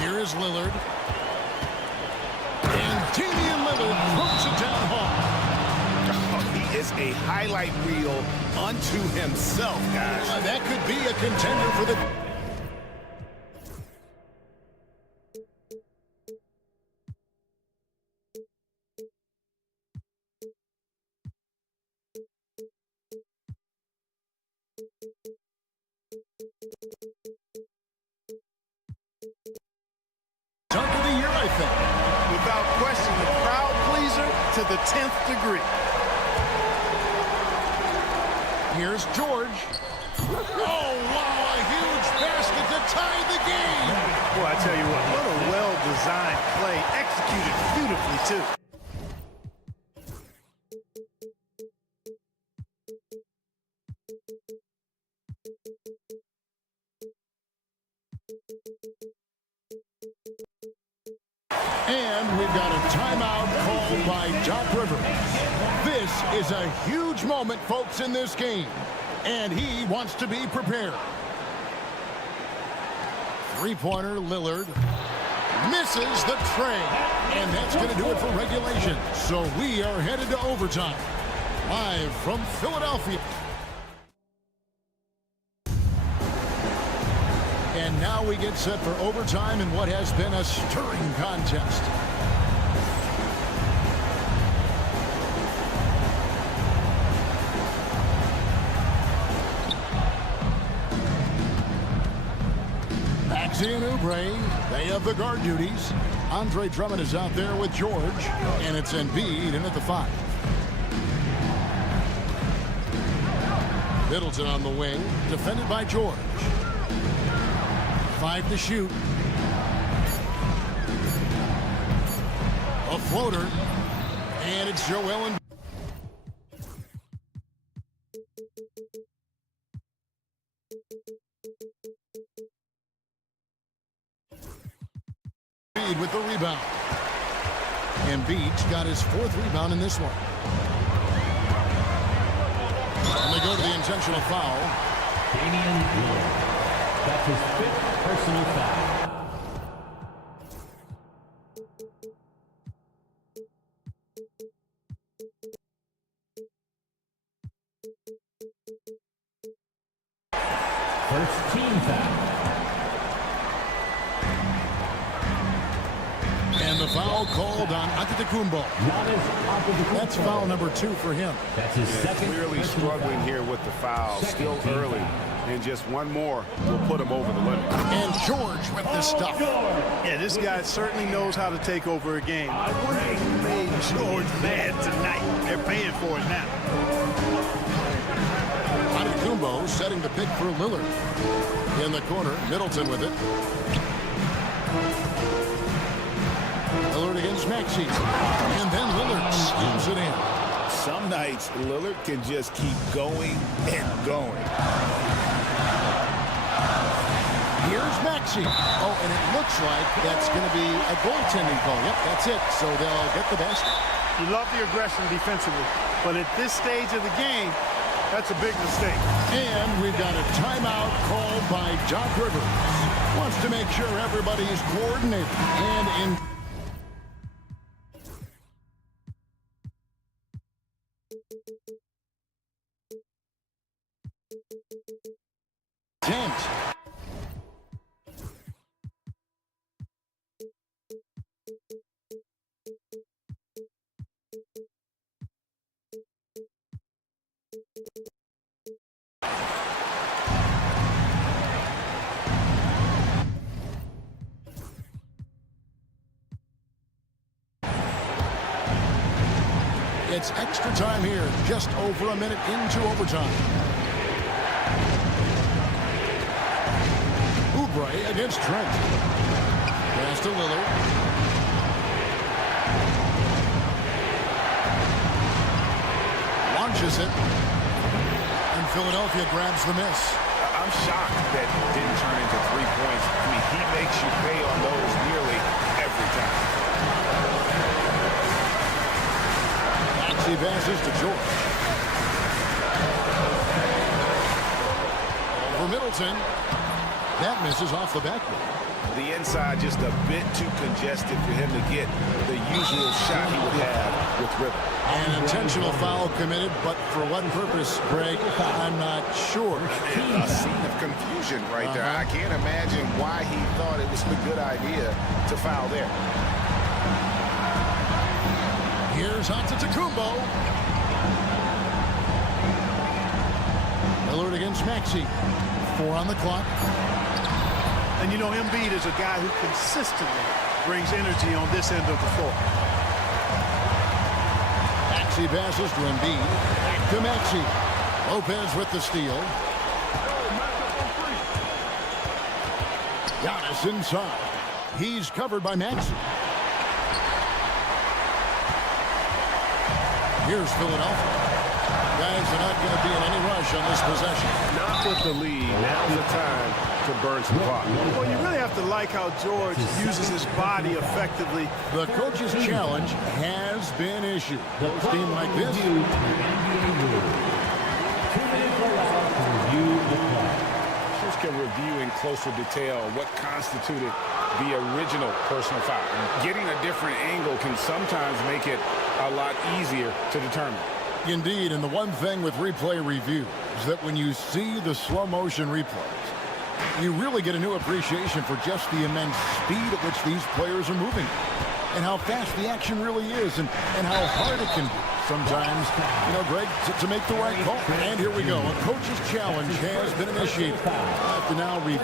Here is Lillard. And Damian Lillard throws it down hard. Oh, he is a highlight reel unto himself, guys. That could be a contender for the... Dunk of the year, I think. Without question, the crowd pleaser to the 10th degree. Here's George. Oh, wow, a huge basket to tie the game. Boy, I tell you what a well-designed play, executed beautifully, too. And we've got a timeout called by Doc Rivers. This is a huge moment, folks, in this game. And he wants to be prepared. Three-pointer, Lillard. Misses the tray. And that's going to do it for regulation. So we are headed to overtime. Live from Philadelphia. And now we get set for overtime in what has been a stirring contest. Maxey and Oubre, they have the guard duties. Andre Drummond is out there with George, and it's Embiid in at the 5. Middleton on the wing, defended by George. 5 to shoot. A floater. And it's Joel Embiid. With the rebound. Embiid's got his 4th rebound in this one. And they go to the intentional foul. Damian Lillard. That's his 5th personal foul. First team foul. And the foul called on Antetokounmpo. That's foul number 2 for him. That's his second. Clearly struggling here with the foul. Still early. And just one more will put him over the limit. And George with the stuff. Yeah, this guy certainly knows how to take over a game. I wonder who made George mad tonight. They're paying for it now. Antetokounmpo setting the pick for Lillard. In the corner, Middleton with it. Lillard against Maxey. And then Lillard slams it in. Some nights, Lillard can just keep going and going. Here's Maxey. Oh, and it looks like that's going to be a goaltending call. Yep, that's it. So they'll get the basket. You love the aggression defensively, but at this stage of the game, that's a big mistake. And we've got a timeout called by Doc Rivers. Wants to make sure everybody is coordinated and in. It's extra time here, just over a minute into overtime. Oubre against Trent. Pass to Lillard. launches it. And Philadelphia grabs the miss. I'm shocked that it didn't turn into 3 points. I mean, he makes you pay on those nearly every time. Maxey passes to George. For Middleton. That misses off the backboard. The inside just a bit too congested for him to get the usual shot he would have with River. An intentional foul committed, but for what purpose, Greg, I'm not sure. A scene of confusion right there. I can't imagine why he thought it was a good idea to foul there. Here's Antetokounmpo. Lillard against Maxey. 4 on the clock. And you know, Embiid is a guy who consistently brings energy on this end of the floor. Maxey passes to Embiid. Back to Maxey. Lopez with the steal. Giannis inside. He's covered by Maxey. Here's Philadelphia. Guys are not going to be in any rush on this possession. Not with the lead. Now's the time to burn some clock. Well, you really have to like how George uses his body effectively. The coach's challenge has been issued. A team like this. 2 minutes allowed to review the clock. Officials can review in closer detail what constituted the original personal foul. Getting a different angle can sometimes make it a lot easier to determine. Indeed, and the one thing with replay review is that when you see the slow motion replays, you really get a new appreciation for just the immense speed at which these players are moving and how fast the action really is and how hard it can be sometimes, you know, Greg, to make the right call. And here we go. A coach's challenge has been initiated. I have to now review.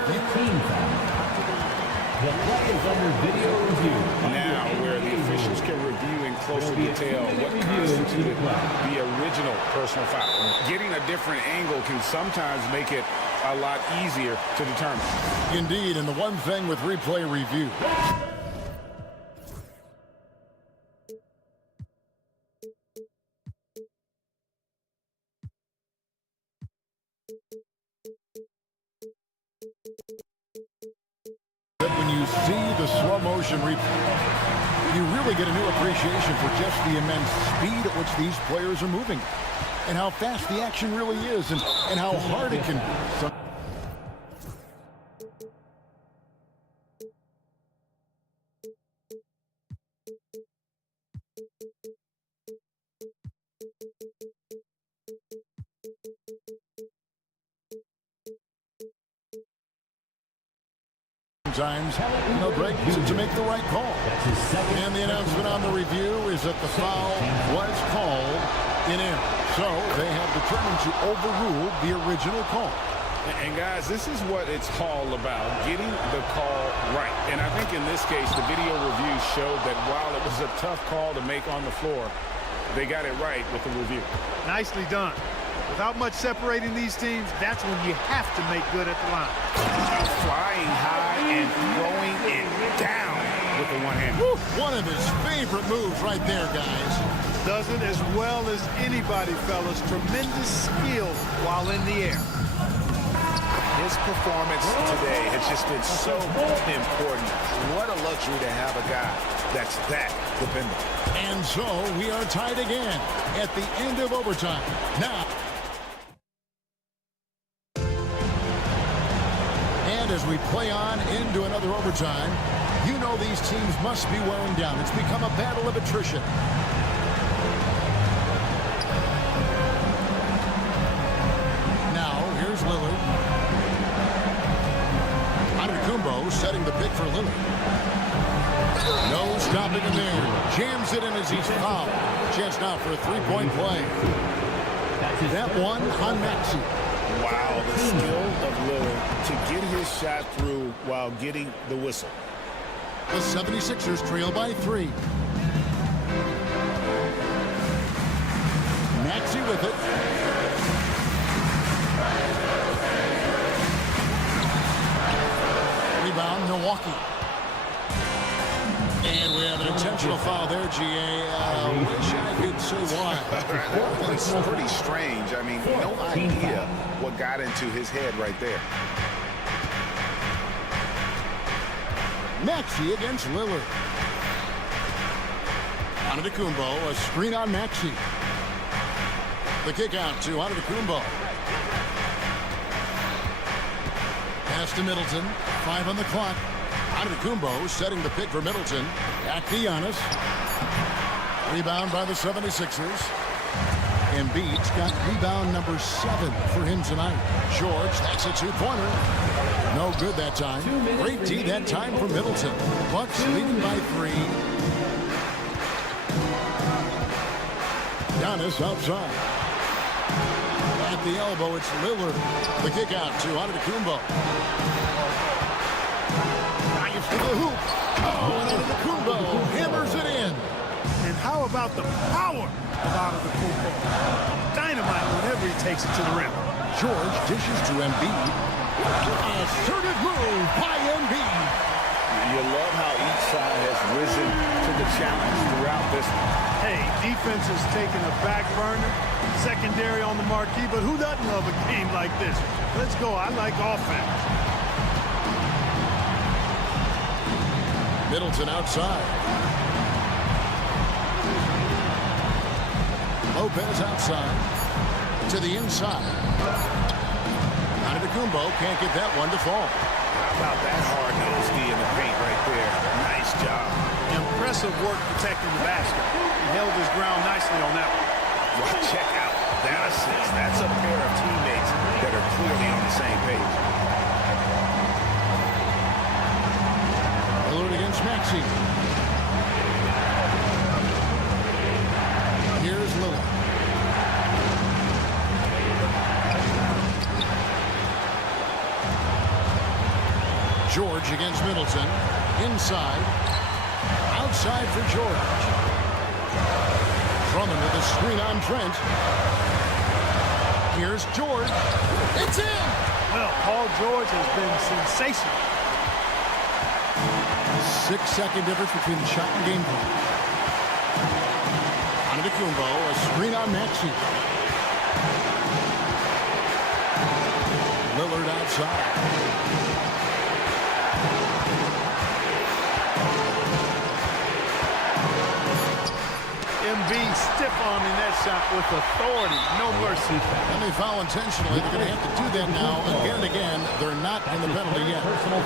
The play is under video review. Now, where the officials can review in closer detail what constituted the original personal foul. Getting a different angle can sometimes make it a lot easier to determine. Indeed, and the one thing with replay review. When you see the slow motion replay, you really get a new appreciation for just the immense speed at which these players are moving and how fast the action really is and how hard it can be. Sometimes, you know, Greg, to make the right call. And the announcement on the review is that the foul was called in error. So they have determined to overrule the original call. And guys, this is what it's all about, getting the call right. And I think in this case, the video review showed that while it was a tough call to make on the floor, they got it right with the review. Nicely done. Without much separating these teams, that's when you have to make good at the line. Flying high and throwing it down with the one hand. One of his favorite moves right there, guys. Does it as well as anybody, fellas. Tremendous skill while in the air. His performance today has just been so important. What a luxury to have a guy that's that dependable. And so we are tied again at the end of overtime. Now, and as we play on into another overtime, you know these teams must be wearing down. It's become a battle of attrition. Now, here's Lillard. Antetokounmpo setting the pick for Lillard. No stopping him there. Jams it in as he's fouled. Chance now for a three-point play. That one on Maxey. Wow, the skill of Lillard to get his shot through while getting the whistle. The 76ers trail by 3. Maxey with it. Rebound, Milwaukee. And we have an intentional foul there, GA. Wish I He'd say why. It's pretty strange. I mean, no idea what got into his head right there. Maxey against Lillard. Antetokounmpo, a screen on Maxey. The kick out to Antetokounmpo. Pass to Middleton. 5 on the clock. Antetokounmpo setting the pick for Middleton. Back to Giannis. Rebound by the 76ers. Embiid's got rebound number 7 for him tonight. George, that's a two-pointer. No good that time. Great D that time for Middleton. Bucks leading by 3. Giannis outside. At the elbow, it's Lillard. The kick out to Antetokounmpo. Nice to the hoop. Oh, and Antetokounmpo hammers it in. And how about the power of Antetokounmpo? Dynamite whenever he takes it to the rim. George dishes to Embiid. Assertive move by Embiid. You love how each side has risen to the challenge throughout this one. Hey, defense is taking a back burner, secondary on the marquee, but who doesn't love a game like this? Let's go. I like offense. Middleton outside. Lopez outside. To the inside. Antetokounmpo can't get that one to fall. How about that hard-nosed D in the paint right there? Nice job. Impressive work protecting the basket. He held his ground nicely on that one. Well, check out that assist. That's a pair of teammates that are clearly on the same page. Lillard against Maxey. Here's Lillard. George against Middleton. Inside. Outside for George. Drummond with a screen on Trent. Here's George. It's in! Well, Paul George has been sensational. 6-second difference between the shot and game clock. Antetokounmpo, a screen on Maxey. Lillard outside. Embiid stiff-arming that shot with authority. No mercy. And they foul intentionally. They're going to have to do that now again and again. They're not in the penalty yet.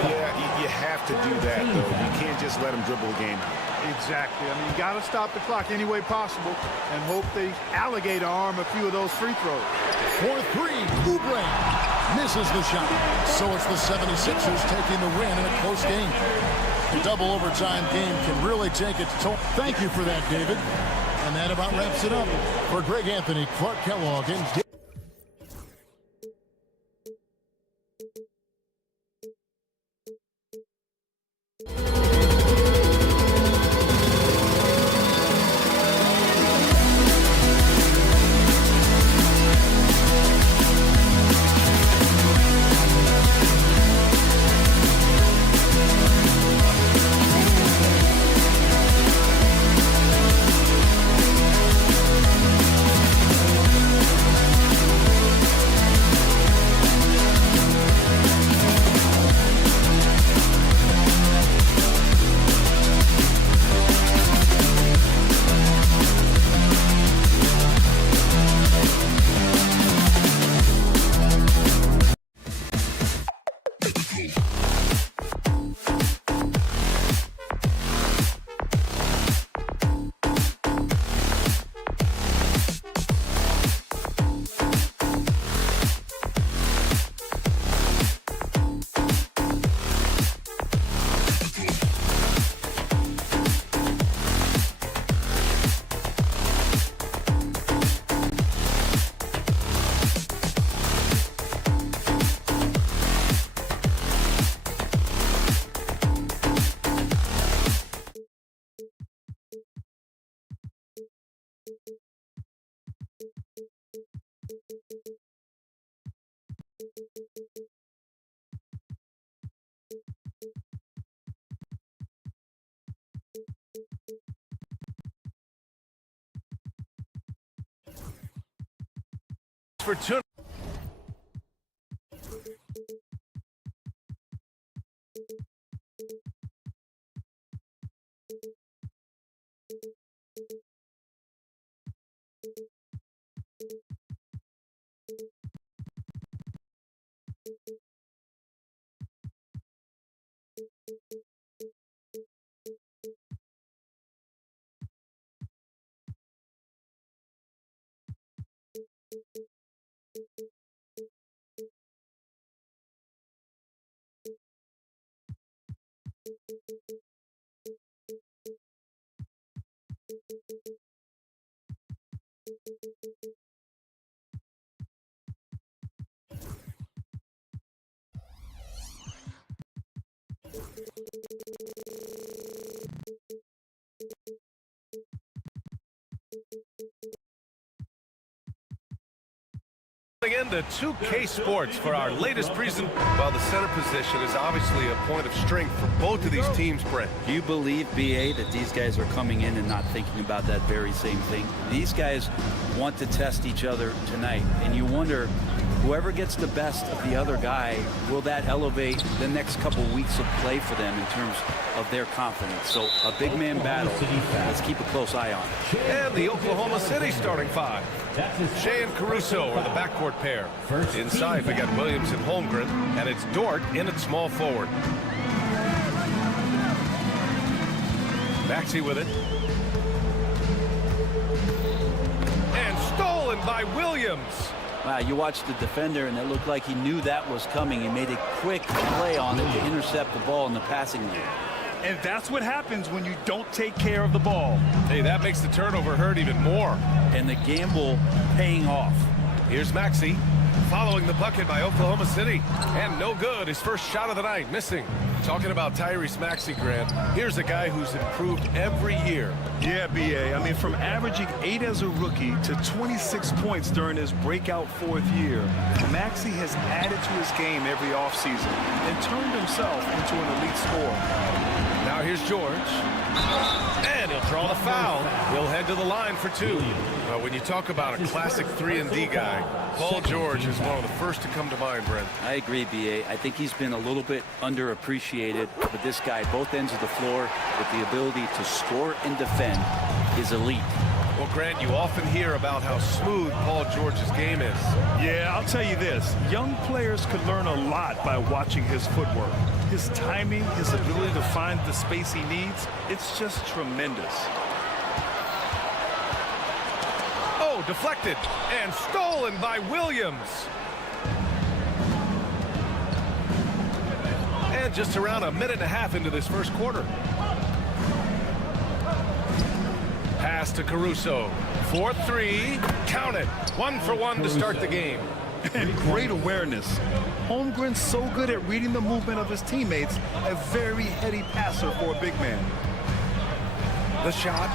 Yeah, you have to do that, though. You can't just let them dribble a game. Exactly. I mean, you got to stop the clock any way possible and hope they alligator arm a few of those free throws. 4-3. Oubre misses the shot. So it's the 76ers taking the win in a close game. The double overtime game can really take its toll. Thank you for that, David. And that about wraps it up. For Greg Anthony, Clark Kellogg, and for tonight. Into 2K Sports for our latest presentation. Well, the center position is obviously a point of strength for both of these teams, Brent. Do you believe, BA, that these guys are coming in and not thinking about that very same thing? These guys want to test each other tonight, and you wonder, whoever gets the best of the other guy, will that elevate the next couple weeks of play for them in terms of their confidence? So a big man battle, let's keep a close eye on it. And the Oklahoma City starting five. Shea and Caruso are the backcourt pair. Inside, we got Williams and Holmgren, and it's Dort in at small forward. Maxey with it. And stolen by Williams. Wow, you watched the defender, and it looked like he knew that was coming. He made a quick play on it to intercept the ball in the passing lane. And that's what happens when you don't take care of the ball. Hey, that makes the turnover hurt even more. And the gamble paying off. Here's Maxey, following the bucket by Oklahoma City. And no good. His first shot of the night, missing. Talking about Tyrese Maxey, Grant, here's a guy who's improved every year. Yeah, BA. I mean, from averaging 8 as a rookie to 26 points during his breakout 4th year, Maxey has added to his game every offseason and turned himself into an elite scorer. Now here's George. And he'll draw the foul. He'll head to the line for 2. Well, when you talk about a classic 3-and-D guy, Paul George is one of the first to come to mind, Brent. I agree, BA. I think he's been a little bit underappreciated, but this guy, both ends of the floor, with the ability to score and defend, is elite. Well, Grant, you often hear about how smooth Paul George's game is. Yeah, I'll tell you this. Young players could learn a lot by watching his footwork. His timing, his ability to find the space he needs, it's just tremendous. Oh, deflected and stolen by Williams. And just around a minute and a half into this first quarter. Pass to Caruso. 4-3. Count it. 1 for 1 to start the game. And great awareness. Holmgren's so good at reading the movement of his teammates. A very heady passer for a big man. The shot.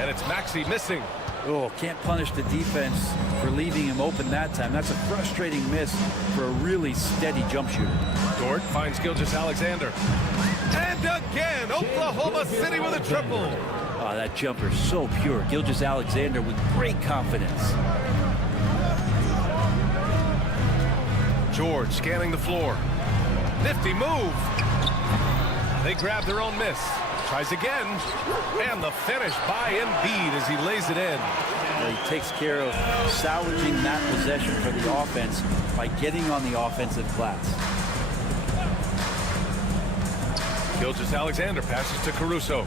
And it's Maxey missing. Oh, can't punish the defense for leaving him open that time. That's a frustrating miss for a really steady jump shooter. Dort finds Gilgeous-Alexander. And again, Oklahoma City with a triple. Oh, that jumper is so pure. Gilgeous-Alexander with great confidence. George scanning the floor. Nifty move. They grab their own miss. Tries again. And the finish by Embiid as he lays it in. Well, he takes care of salvaging that possession for the offense by getting on the offensive glass. Gilgeous-Alexander passes to Caruso.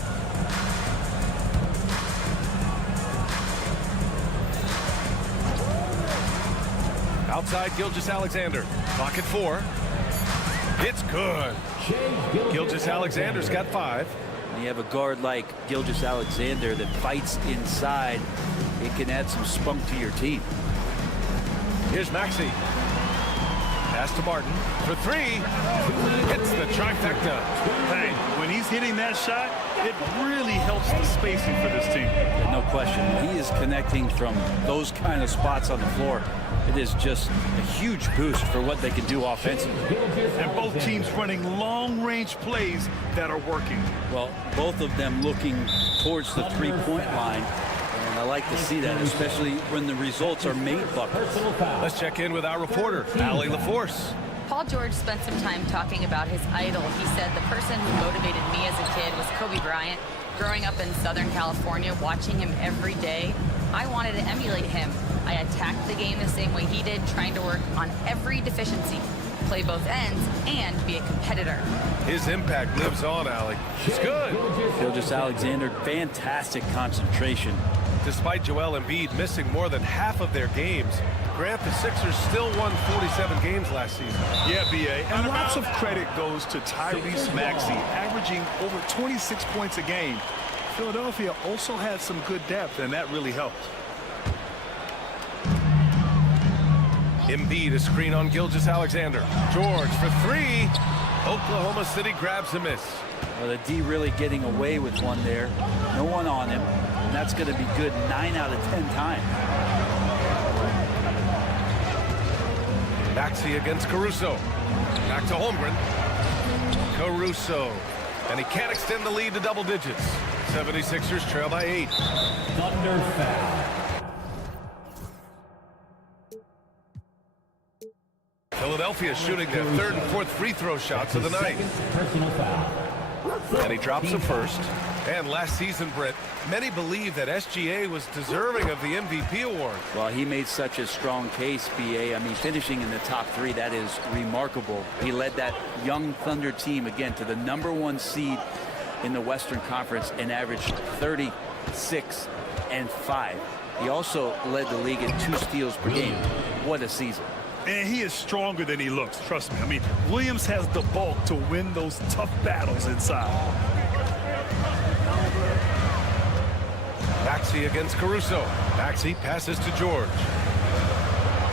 Outside Gilgeous-Alexander. Clock at 4. It's good. Gilgeous-Alexander's got 5. When you have a guard like Gilgeous-Alexander that fights inside, it can add some spunk to your team. Here's Maxey. Pass to Martin for 3. Hits the trifecta. Hey, when he's hitting that shot, it really helps the spacing for this team. No question. He is connecting from those kind of spots on the floor. It is just a huge boost for what they can do offensively. And both teams running long-range plays that are working. Well, both of them looking towards the three-point line. And And I like to see that, especially when the results are made buckets. Let's check in with our reporter, Allie LaForce. Paul George spent some time talking about his idol. He said the person who motivated me as a kid was Kobe Bryant. Growing up in Southern California, watching him every day, I wanted to emulate him. I attacked the game the same way he did, trying to work on every deficiency, play both ends, and be a competitor. His impact lives on, Allie. It's good. Gilgeous-Alexander, fantastic concentration. Despite Joel Embiid missing more than half of their games, Grant, the Sixers still won 47 games last season. Yeah, B.A. And lots of credit goes to Tyrese Maxey, averaging over 26 points a game. Philadelphia also had some good depth, and that really helped. Embiid, a screen on Gilgeous-Alexander. George for three. Oklahoma City grabs a miss. Well, the D really getting away with one there. No one on him. And that's going to be good 9 out of 10 times. Maxey against Caruso. Back to Holmgren. Caruso. And he can't extend the lead to double digits. 76ers trail by 8. Thunder foul. Philadelphia shooting their third and fourth free throw shots of the night. Personal foul. And he drops the first. And last season, Brett, many believe that SGA was deserving of the MVP award. Well, he made such a strong case, B.A. I mean, finishing in the top 3, that is remarkable. He led that young Thunder team, again, to the #1 seed in the Western Conference and averaged 36 and 5. He also led the league in 2 steals per game. What a season. And he is stronger than he looks, trust me. I mean, Williams has the bulk to win those tough battles inside. Maxey against Caruso. Maxey passes to George.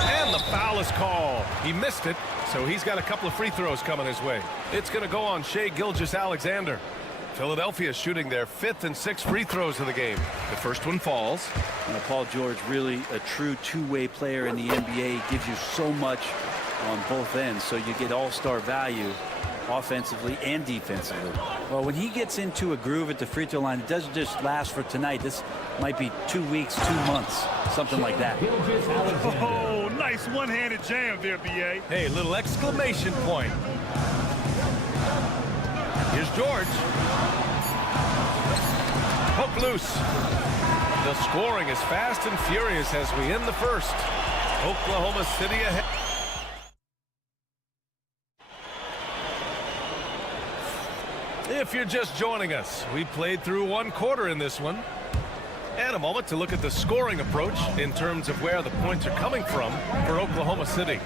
And the foul is called. He missed it, so he's got a couple of free throws coming his way. It's going to go on Shai Gilgeous-Alexander. Philadelphia shooting their 5th and 6th free throws of the game. The first one falls. Paul George, really a true two-way player in the NBA. Gives you so much on both ends, so you get all-star value offensively and defensively. Well, when he gets into a groove at the free throw line, it doesn't just last for tonight. This might be 2 weeks, 2 months, something like that. Oh, nice one-handed jam there, B.A. Hey, little exclamation point. Here's George. Hook loose. The scoring is fast and furious as we end the first. Oklahoma City ahead. If you're just joining us, we played through 1 quarter in this one. And a moment to look at the scoring approach in terms of where the points are coming from for Oklahoma City.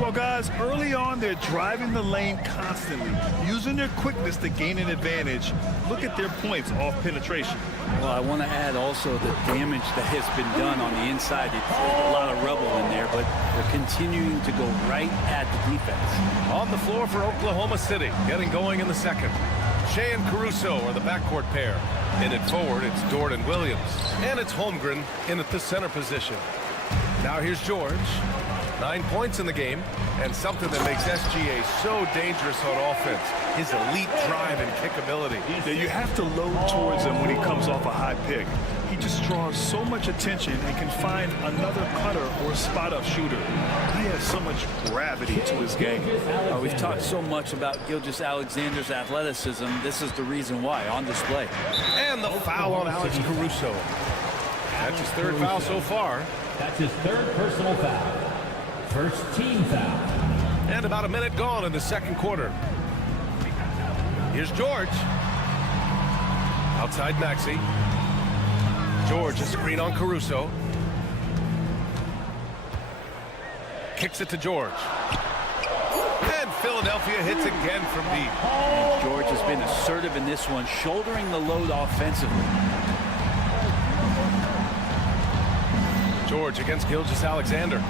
Well, guys, early on, they're driving the lane constantly, using their quickness to gain an advantage. Look at their points off penetration. Well, I want to add also the damage that has been done on the inside. They put a lot of rubble in there, but they're continuing to go right at the defense. On the floor for Oklahoma City, getting going in the second. Shai and Caruso are the backcourt pair. In it forward, it's Dort and Williams. And it's Holmgren in at the center position. Now here's George. 9 points in the game, and something that makes SGA so dangerous on offense. His elite drive and kick ability. Yeah, you have to load towards him when he comes off a high pick. He just draws so much attention and can find another cutter or spot-up shooter. He has so much gravity to his game. We've talked so much about Gilgeous-Alexander's athleticism. This is the reason why, on display. And the foul on Alex Caruso. That's his 3rd foul so far. That's his 3rd personal foul. First team foul. And about a minute gone in the second quarter. Here's George. Outside Maxey. George, a screen on Caruso. Kicks it to George. And Philadelphia hits again from deep. And George has been assertive in this one, shouldering the load offensively. George against Gilgeous-Alexander.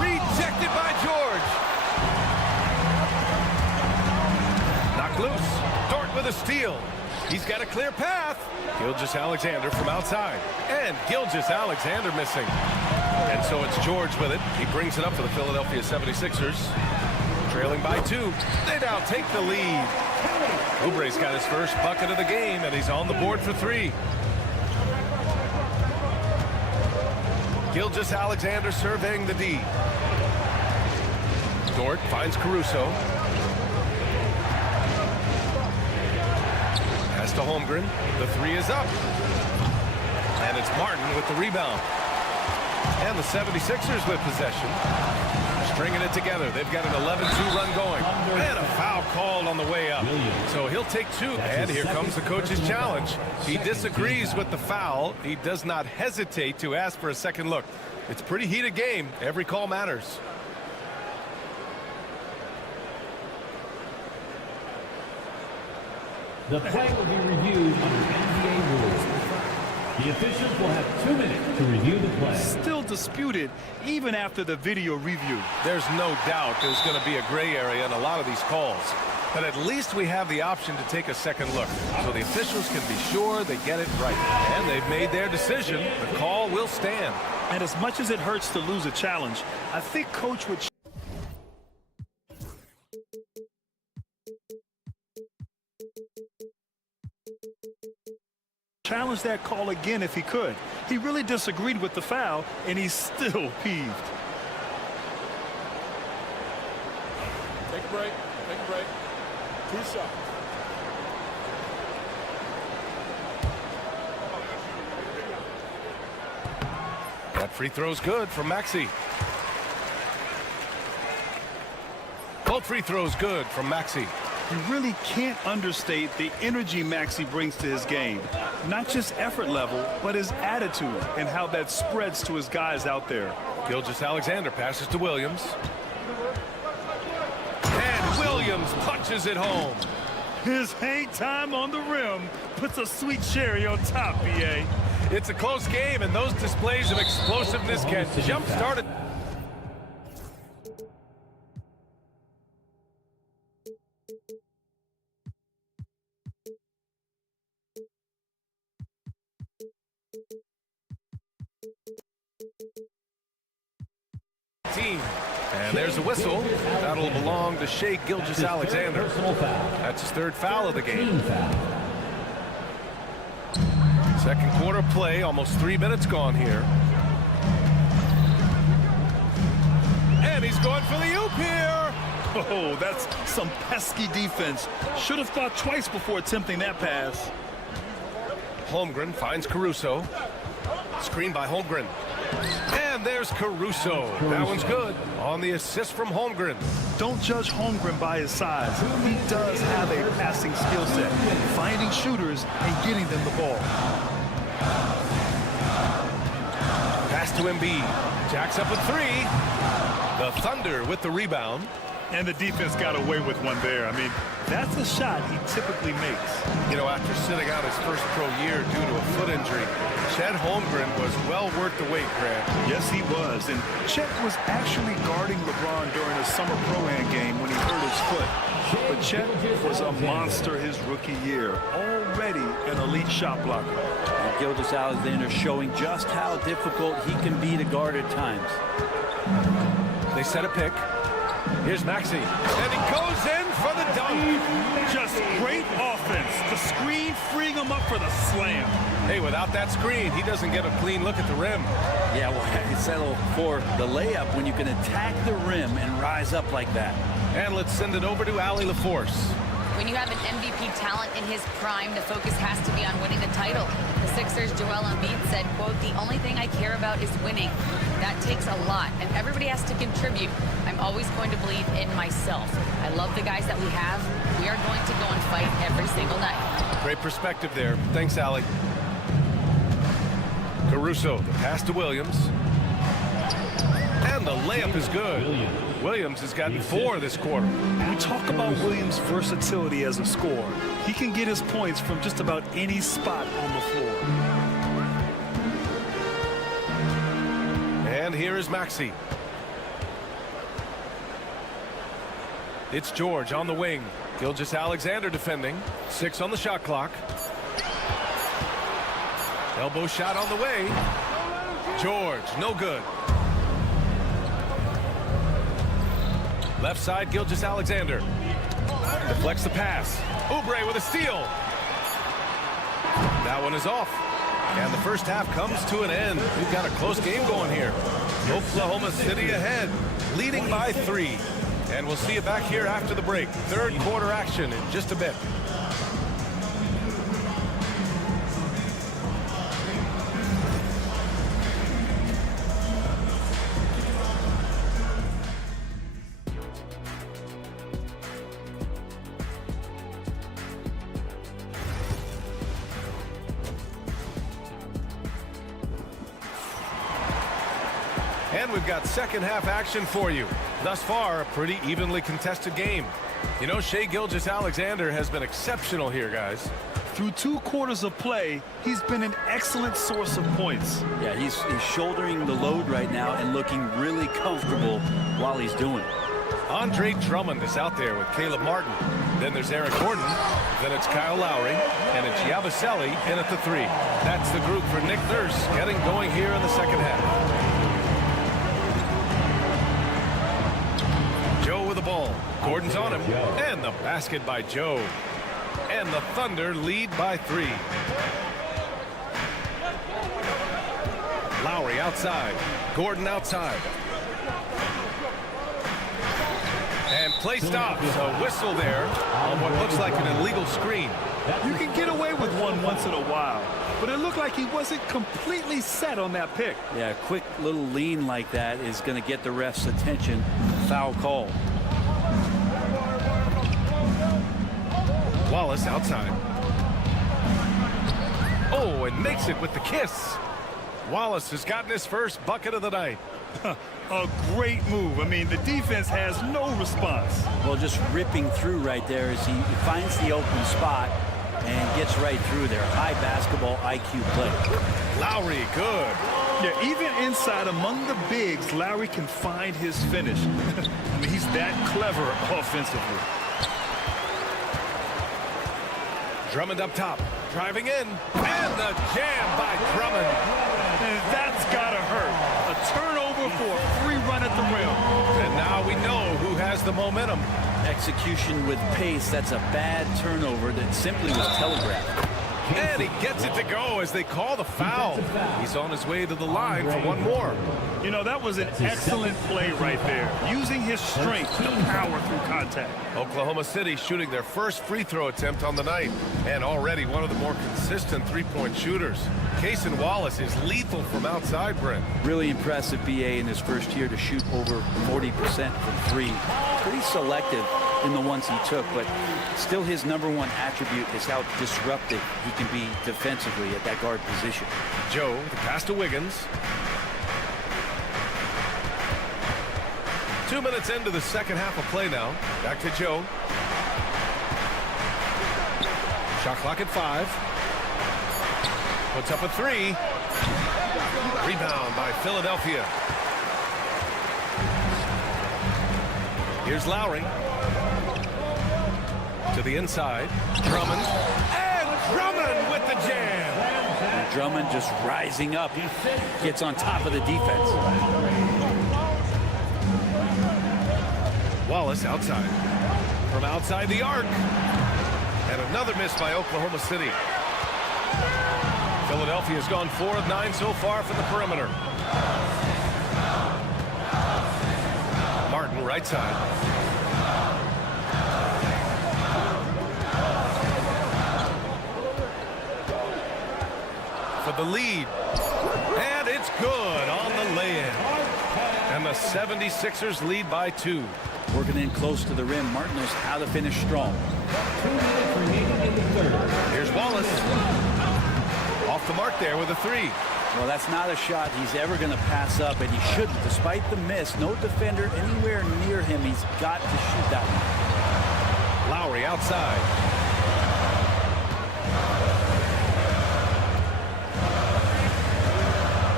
Rejected by George. Knocked loose. Dort with a steal. He's got a clear path. Gilgeous-Alexander from outside. And Gilgeous-Alexander missing. And so it's George with it. He brings it up for the Philadelphia 76ers. Trailing by 2. They now take the lead. Oubre's got his first bucket of the game, and he's on the board for 3. Gilgeous Alexander surveying the D. Dort finds Caruso. Pass to Holmgren. The three is up. And it's Martin with the rebound. And the 76ers with possession. Stringing it together. They've got an 11-2 run going. And a foul called on the way up. So he'll take two. And here comes the coach's challenge. He disagrees with the foul. He does not hesitate to ask for a second look. It's a pretty heated game. Every call matters. The play will be reviewed under NBA rules. The officials will have 2 minutes to review the play. Still disputed even after the video review. There's no doubt there's going to be a gray area in a lot of these calls. But at least we have the option to take a second look. So the officials can be sure they get it right. And they've made their decision. The call will stand. And as much as it hurts to lose a challenge, I think Coach would challenge that call again if he could. He really disagreed with the foul, and he's still peeved. Take a break. Take a break. 2 shots. That free throw's good from Maxey. Both free throws good from Maxey. You really can't understate the energy Maxey brings to his game. Not just effort level, but his attitude and how that spreads to his guys out there. Gilgeous Alexander passes to Williams. And Williams punches it home. His hang time on the rim puts a sweet cherry on top, BA. It's a close game, and those displays of explosiveness can jump-start it. And there's a whistle. That'll belong to Shea Gilgeous Alexander. That's his 3rd foul of the game. Second quarter play, almost 3 minutes gone here. And he's going for the oop here. Oh, that's some pesky defense. Should have thought twice before attempting that pass. Holmgren finds Caruso. Screen by Holmgren. And there's Caruso. That one's good on the assist from Holmgren. Don't judge Holmgren by his size. He does have a passing skill set, finding shooters and getting them the ball. Pass to Embiid. Jacks up a 3. The Thunder with the rebound. And the defense got away with one there. I mean, that's a shot he typically makes. You know, after sitting out his first pro year due to a foot injury, Chet Holmgren was well worth the wait, Grant. Yes, he was. And Chet was actually guarding LeBron during a summer pro-am game when he hurt his foot. But Chet was a monster his rookie year, already an elite shot blocker. And Gilgeous Alexander showing just how difficult he can be to guard at times. They set a pick. Here's Maxey. And he goes in for the dunk. Just great offense. The screen freeing him up for the slam. Hey, without that screen, he doesn't get a clean look at the rim. Yeah, well, I settle for the layup when you can attack the rim and rise up like that. And let's send it over to Allie LaForce. When you have an MVP talent in his prime, the focus has to be on winning the title. The Sixers' Joel Embiid said, quote, "The only thing I care about is winning. That takes a lot, and everybody has to contribute. I'm always going to believe in myself. I love the guys that we have. We are going to go and fight every single night." Great perspective there. Thanks, Allie. Caruso, the pass to Williams. And the layup is good. Williams has gotten 4 this quarter. We talk about Williams' versatility as a scorer. He can get his points from just about any spot on the floor. And here is Maxey. It's George on the wing. Gilgeous Alexander defending. 6 on the shot clock. Elbow shot on the way. George, no good. Left side, Gilgeous Alexander. Deflects the pass. Oubre with a steal. That one is off. And the first half comes to an end. We've got a close game going here. Oklahoma City ahead, leading by 3. And we'll see you back here after the break. Third quarter action in just a bit. And we've got second half action for you. Thus far, a pretty evenly contested game. You know, Shai Gilgeous-Alexander has been exceptional here, guys. Through 2 quarters of play, he's been an excellent source of points. Yeah, he's shouldering the load right now and looking really comfortable while he's doing it. Andre Drummond is out there with Caleb Martin. Then there's Eric Gordon. Then it's Kyle Lowry. And it's Yabusele in at the 3. That's the group for Nick Nurse getting going here in the second half. Joe with the ball. Gordon's on him. And the basket by Joe. And the Thunder lead by 3. Lowry outside. Gordon outside. And play stops. A whistle there on what looks like an illegal screen. You can get away with one once in a while, but it looked like he wasn't completely set on that pick. Yeah, a quick little lean like that is going to get the ref's attention. Foul call. Wallace outside. Oh, and makes it with the kiss. Wallace has gotten his first bucket of the night. A great move. I mean, the defense has no response. Well, just ripping through right there as he finds the open spot and gets right through there. High basketball IQ play. Lowry, good. Yeah, even inside among the bigs, Lowry can find his finish. I mean, he's that clever offensively. Drummond up top, driving in, and the jam by Drummond. And that's gotta hurt. A turnover for a free run at the rim. And now we know who has the momentum. Execution with pace, that's a bad turnover that simply was telegraphed. And he gets it to go as they call the foul. He's on his way to the line for one more. You know, that was an excellent play right there, using his strength to power through contact. Oklahoma City shooting their first free throw attempt on the night, and already one of the more consistent three-point shooters. Cason Wallace is lethal from outside, Brent. Really impressive BA in his first year to shoot over 40% from 3. Pretty selective in the ones he took, but still his #1 attribute is how disruptive he can be defensively at that guard position. Joe, the pass to Wiggins. 2 minutes into the second half of play now. Back to Joe. Shot clock at 5. Puts up a 3. Rebound by Philadelphia. Here's Lowry. To the inside. Drummond. And Drummond with the jam. And Drummond just rising up. Gets on top of the defense. Wallace outside. From outside the arc. And another miss by Oklahoma City. Philadelphia's gone 4 of 9 so far from the perimeter. Martin right side. For the lead. And it's good on the lay-in. And the 76ers lead by 2. Working in close to the rim. Martin knows how to finish strong. Here's Wallace. Off the mark there with a 3. Well, that's not a shot he's ever going to pass up, and he shouldn't. Despite the miss, no defender anywhere near him. He's got to shoot that one. Lowry outside.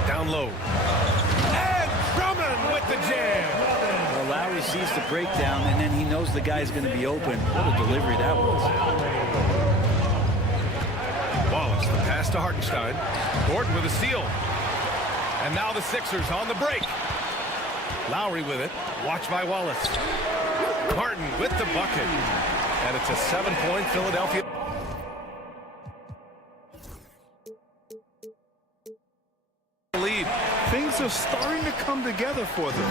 Down low. And Drummond with the jam. Well, Lowry sees the breakdown, and then he knows the guy's going to be open. What a delivery that was. Wallace, the pass to Hartenstein. Gordon with a steal. And now the Sixers on the break. Lowry with it. Watched by Wallace. Martin with the bucket. And it's a 7-point Philadelphia. are starting to come together for them.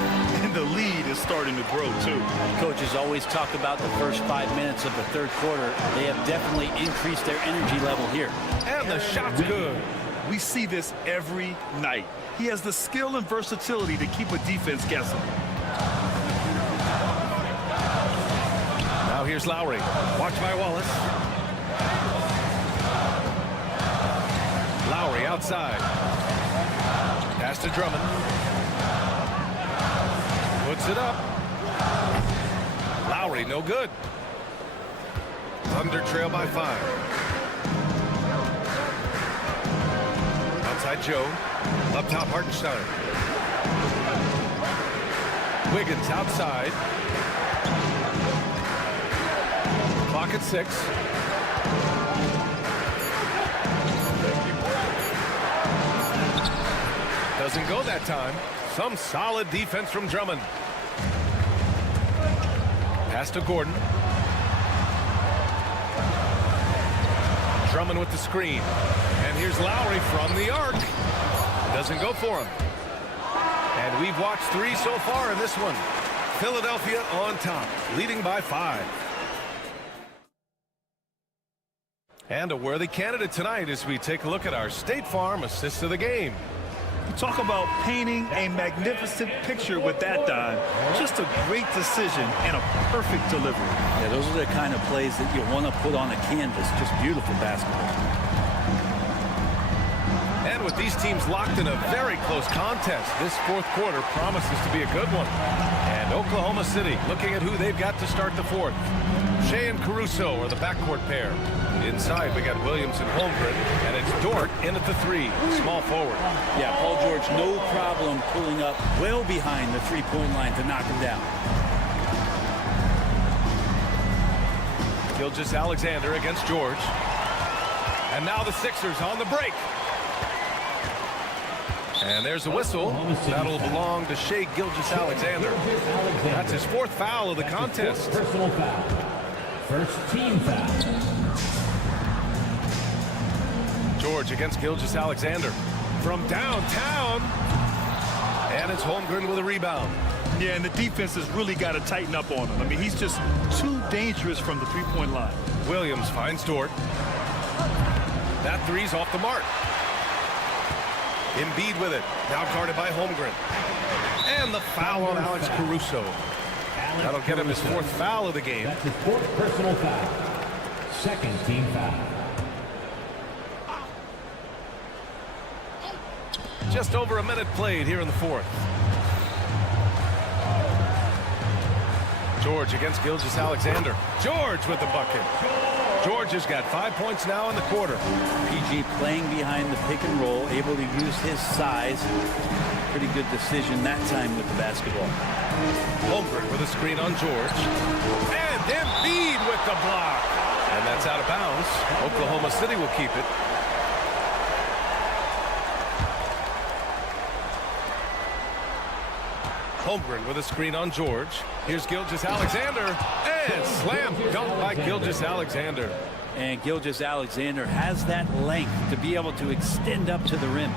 And the lead is starting to grow, too. Coaches always talk about the first 5 minutes of the third quarter. They have definitely increased their energy level here. And the shot's good. We see this every night. He has the skill and versatility to keep a defense guessing. Now here's Lowry. Watch by Wallace. Lowry outside. Pass to Drummond. Puts it up. Lowry, no good. Thunder trail by 5. Outside Joe. Up top, Hartenstein. Wiggins outside. Clock at 6. Doesn't go that time. Some solid defense from Drummond. Pass to Gordon. Drummond with the screen. And here's Lowry from the arc. Doesn't go for him. And we've watched 3 so far in this one. Philadelphia on top, leading by 5. And a worthy candidate tonight as we take a look at our State Farm assist of the game. Talk about painting a magnificent picture with that dive. Just a great decision and a perfect delivery. Yeah, those are the kind of plays that you want to put on a canvas. Just beautiful basketball. And with these teams locked in a very close contest, this fourth quarter promises to be a good one. And Oklahoma City looking at who they've got to start the fourth. Shea and Caruso are the backcourt pair. Inside, we got Williams and Holmgren, and it's Dort in at the 3, small forward. Yeah, Paul George, no problem pulling up well behind the three-point line to knock him down. Gilgeous-Alexander against George. And now the Sixers on the break. And there's a whistle. That'll belong to Shea Gilgeous-Alexander. That's his 4th foul of the contest. Personal foul. First team foul. George against Gilgeous-Alexander from downtown. And it's Holmgren with a rebound. Yeah, and the defense has really got to tighten up on him. I mean, he's just too dangerous from the three-point line. Williams finds Dort. That 3's off the mark. Embiid with it. Now guarded by Holmgren. And the foul on Alex Caruso. That'll get him his 4th foul of the game. That's his 4th personal foul. Second team foul. Just over a minute played here in the 4th. George against Gilgeous-Alexander. George with the bucket. George has got 5 points now in the quarter. PG playing behind the pick and roll, able to use his size. Pretty good decision that time with the basketball. Holmgren with a screen on George. And Embiid with the block. And that's out of bounds. Oklahoma City will keep it. Holmgren with a screen on George. Here's Gilgeous-Alexander. And slam dunk by Gilgeous-Alexander. And Gilgeous-Alexander has that length to be able to extend up to the rim.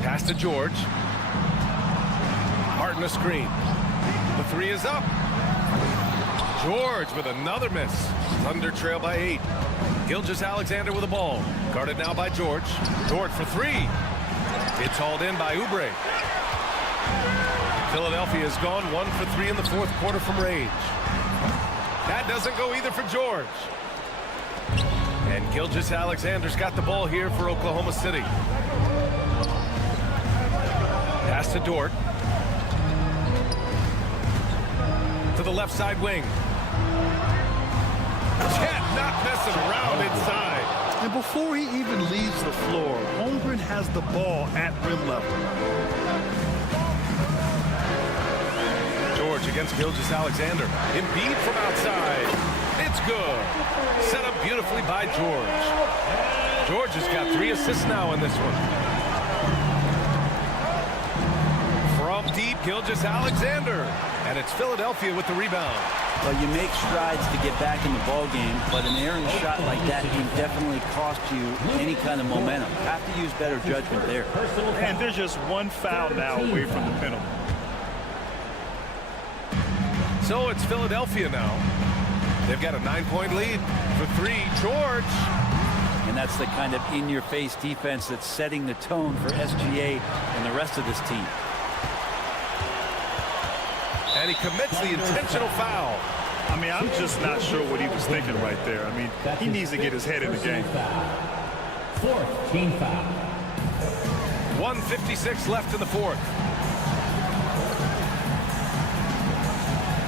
Pass to George. Martin a screen. The 3 is up. George with another miss. Thunder trail by 8. Gilgeous-Alexander with the ball. Guarded now by George. Dort for 3. It's hauled in by Oubre. Philadelphia has gone 1 for 3 in the 4th quarter from range. That doesn't go either for George. And Gilgeous-Alexander's got the ball here for Oklahoma City. Pass to Dort. To the left side wing. Chet not messing around inside. And before he even leaves the floor, Holmgren has the ball at rim level. George against Gilgeous-Alexander. Embiid from outside. It's good. Set up beautifully by George. George has got 3 assists now in this one. From deep, Gilgeous-Alexander. And it's Philadelphia with the rebound. Well, you make strides to get back in the ball game, but an errant shot like that can definitely cost you any kind of momentum. Have to use better judgment there. And there's just one foul now away from the penalty. So it's Philadelphia now. They've got a 9-point lead for 3. George. And that's the kind of in-your-face defense that's setting the tone for SGA and the rest of this team. And he commits the intentional foul. I mean, I'm just not sure what he was thinking right there. I mean, he needs to get his head in the game. 4th team foul. 1:56 left in the 4th.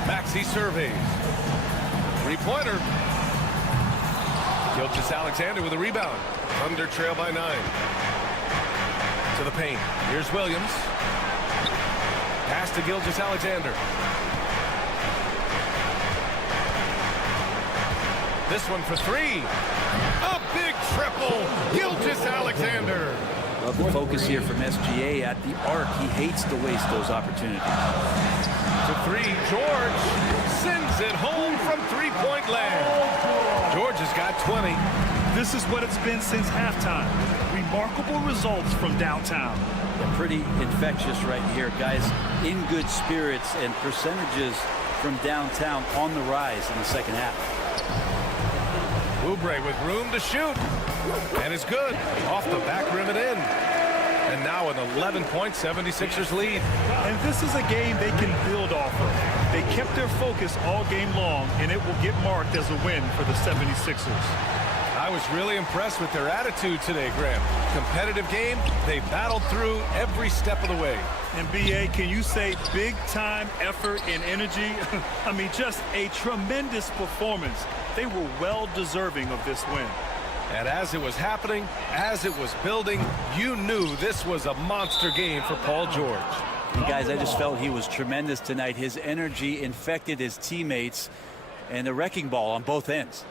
Maxey surveys. 3-pointer. Gilgeous-Alexander with a rebound. Thunder trail by 9. To the paint. Here's Williams. Pass to Gilgeous-Alexander. This one for 3. A big triple. Gilgeous-Alexander. Love the focus here from SGA at the arc. He hates to waste those opportunities. To 3. George sends it home from 3-point land. George has got 20. This is what it's been since halftime. Remarkable results from downtown. Pretty infectious right here, guys. In good spirits and percentages from downtown on the rise in the second half. Oubre with room to shoot. And it's good. Off the back rim and in. And now an 11-point 76ers lead. And this is a game they can build off of. They kept their focus all game long, and it will get marked as a win for the 76ers. I was really impressed with their attitude today, Graham. Competitive game. They battled through every step of the way. And BA, can you say big time effort and energy? I mean, just a tremendous performance. They were well deserving of this win. And as it was happening, as it was building, you knew this was a monster game for Paul George. And guys, I just felt he was tremendous tonight. His energy infected his teammates, and a wrecking ball on both ends.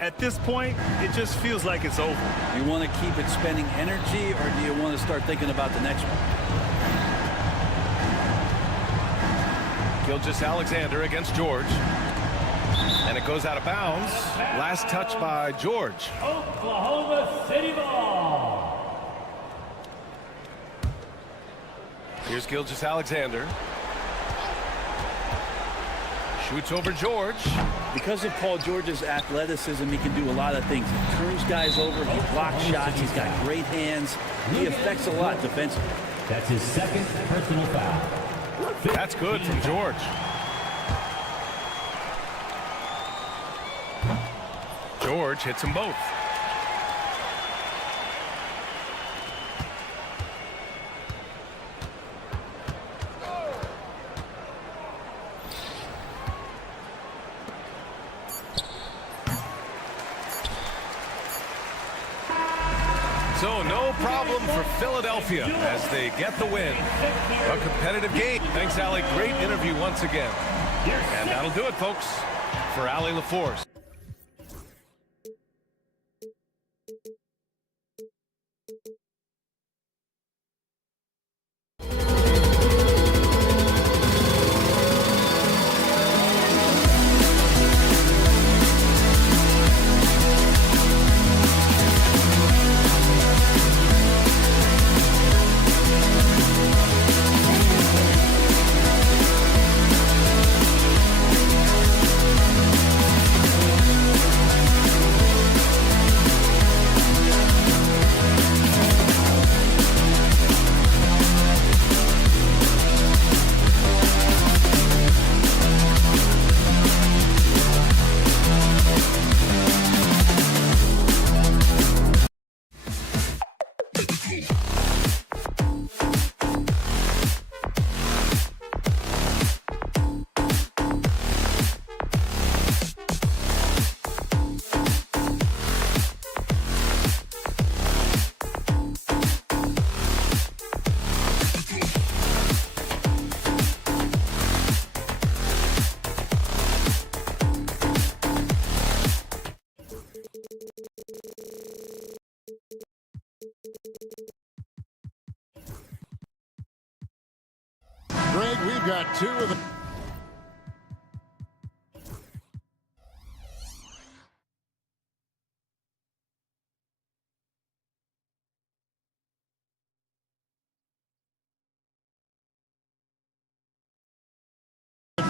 At this point, it just feels like it's over. You want to keep it spending energy, or do you want to start thinking about the next one? Gilgeous-Alexander against George. And it goes out of bounds. Last touch by George. Oklahoma City ball. Here's Gilgeous-Alexander. Shoots over George. Because of Paul George's athleticism, he can do a lot of things. He turns guys over, he blocks shots, he's got great hands. He affects a lot defensively. That's his 2nd personal foul. That's good from George. George hits them both. So no problem for Philadelphia as they get the win. A competitive game. Thanks, Allie. Great interview once again. And that'll do it, folks, for Allie LaForce. got two of the...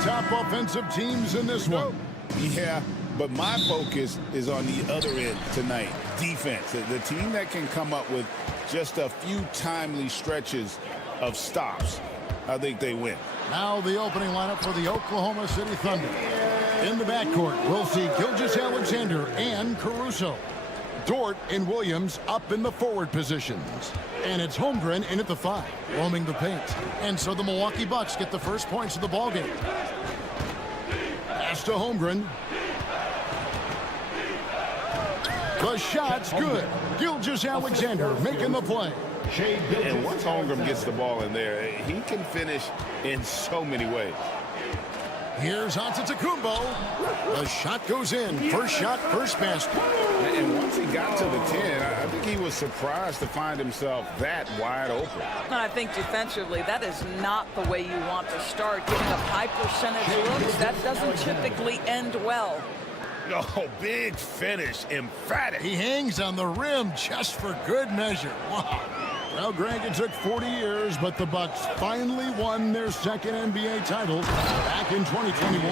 top offensive teams in this one. Yeah, but my focus is on the other end tonight. Defense. The team that can come up with just a few timely stretches of stops, I think they win. Now the opening lineup for the Oklahoma City Thunder. In the backcourt, we'll see Gilgeous-Alexander and Caruso. Dort and Williams up in the forward positions. And it's Holmgren in at the 5, roaming the paint. And so the Milwaukee Bucks get the first points of the ballgame. Pass to Holmgren. The shot's good. Gilgeous-Alexander making the play. And once Holmgren gets the ball in there, he can finish in so many ways. Here's Antetokounmpo. The shot goes in. First shot, first basket. And once he got to the 10, I think he was surprised to find himself that wide open. And I think defensively, that is not the way you want to start. Giving up high percentage looks, that doesn't typically end well. Oh, big finish, emphatic. He hangs on the rim just for good measure. Wow. Well, Greg, it took 40 years, but the Bucks finally won their second NBA title back in 2021.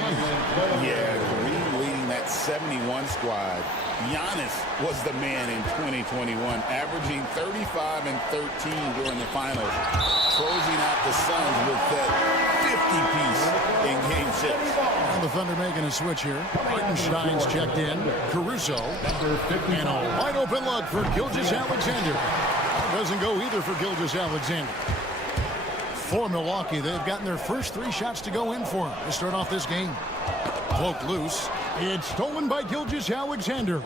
Yeah, Kareem leading that 71 squad. Giannis was the man in 2021, averaging 35 and 13 during the finals, closing out the Suns with that 50-piece in Game 6. And the Thunder making a switch here. Hartenstein's checked in. Caruso. And a wide open look for Gilgeous-Alexander. Doesn't go either for Gilgeous-Alexander. For Milwaukee, they've gotten their first 3 shots to go in for him to start off this game. Poked loose. It's stolen by Gilgeous-Alexander.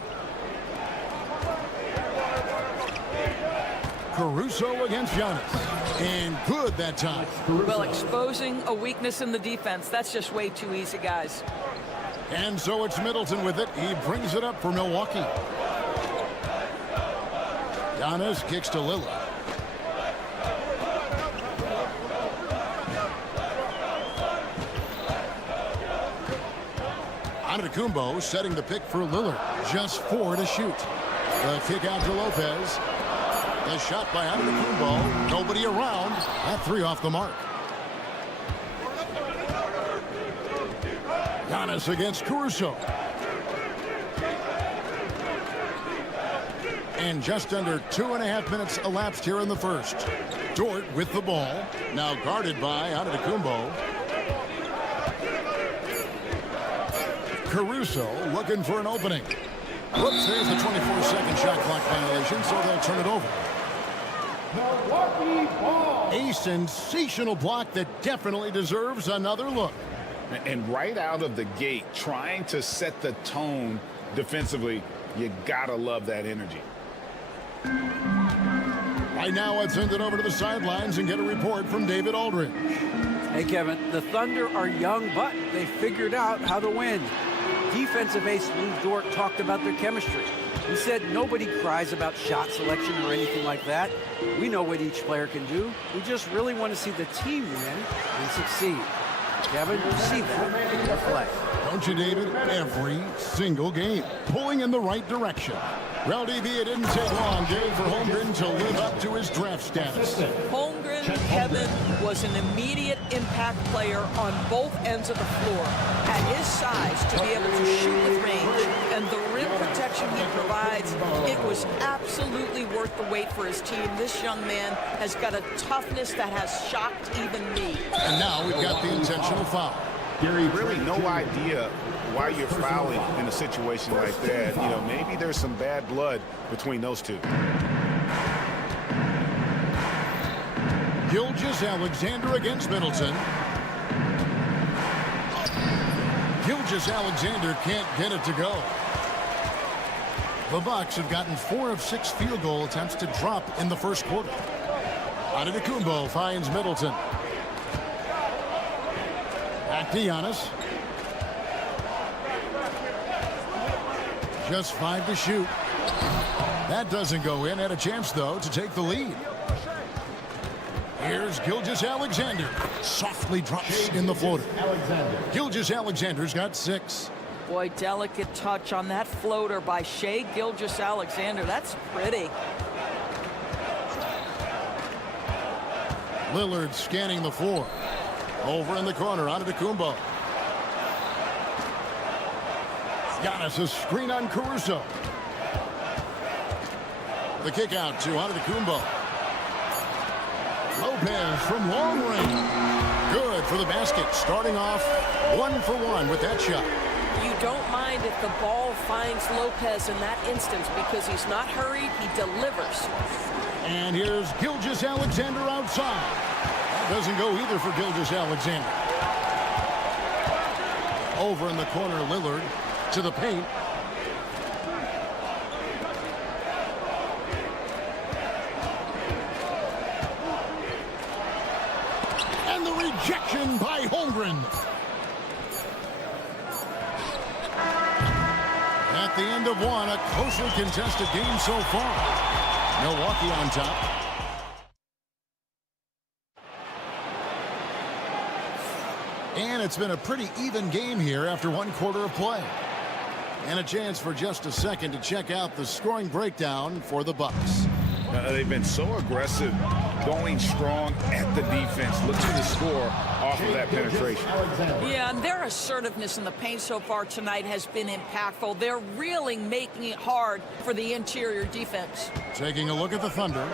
Caruso against Giannis. And good that time. Well, exposing a weakness in the defense, that's just way too easy, guys. And so it's Middleton with it. He brings it up for Milwaukee. Giannis kicks to Lillard. Antetokounmpo setting the pick for Lillard. Just 4 to shoot. The kick out to Lopez. The shot by Antetokounmpo. Nobody around. That 3 off the mark. Giannis against Caruso. And just under 2.5 minutes elapsed here in the first. Dort with the ball. Now guarded by Antetokounmpo. Caruso looking for an opening. Whoops, there's the 24-second shot clock violation, so they'll turn it over. A sensational block that definitely deserves another look. And right out of the gate, trying to set the tone defensively, you gotta love that energy. Right now, let's send it over to the sidelines and get a report from David Aldridge. Hey, Kevin, the Thunder are young, but they figured out how to win. Defensive ace Lou Dort talked about their chemistry. He said nobody cries about shot selection or anything like that. We know what each player can do. We just really want to see the team win and succeed. Kevin, you see that in their play. Don't you, David? Every single game. Pulling in the right direction. Well, DB, it didn't take long, Dave, for Holmgren to live up to his draft status. Holmgren, Kevin, was an immediate impact player on both ends of the floor. At his size, to be able to shoot with range and the rim protection he provides, it was absolutely worth the wait for his team. This young man has got a toughness that has shocked even me. And now we've got the intentional foul. Really no idea why you're fouling in a situation like that. You know, maybe there's some bad blood between those two. Gilgeous-Alexander against Middleton. Gilgeous-Alexander can't get it to go. The Bucks have gotten 4 of 6 field goal attempts to drop in the first quarter. Antetokounmpo finds Middleton. Back to Giannis. Just 5 to shoot. That doesn't go in. Had a chance, though, to take the lead. Here's Gilgeous-Alexander. Softly drops in the floater. Gilgeous-Alexander's got 6. Boy, delicate touch on that floater by Shai Gilgeous-Alexander. That's pretty. Lillard scanning the floor. Over in the corner, Antetokounmpo. Giannis a screen on Caruso. The kick out to Antetokounmpo. Lopez from long range. Good for the basket. Starting off 1 for 1 with that shot. You don't mind if the ball finds Lopez in that instance because he's not hurried, he delivers. And here's Gilgeous-Alexander outside. That doesn't go either for Gilgeous-Alexander. Over in the corner, Lillard to the paint. And the rejection by Holmgren. At the end of one, a closely contested game so far. Milwaukee on top. And it's been a pretty even game here after 1 quarter of play. And a chance for just a second to check out the scoring breakdown for the Bucks. They've been so aggressive, going strong at the defense, looking to score off of that penetration. Yeah, and their assertiveness in the paint so far tonight has been impactful. They're really making it hard for the interior defense. Taking a look at the Thunder.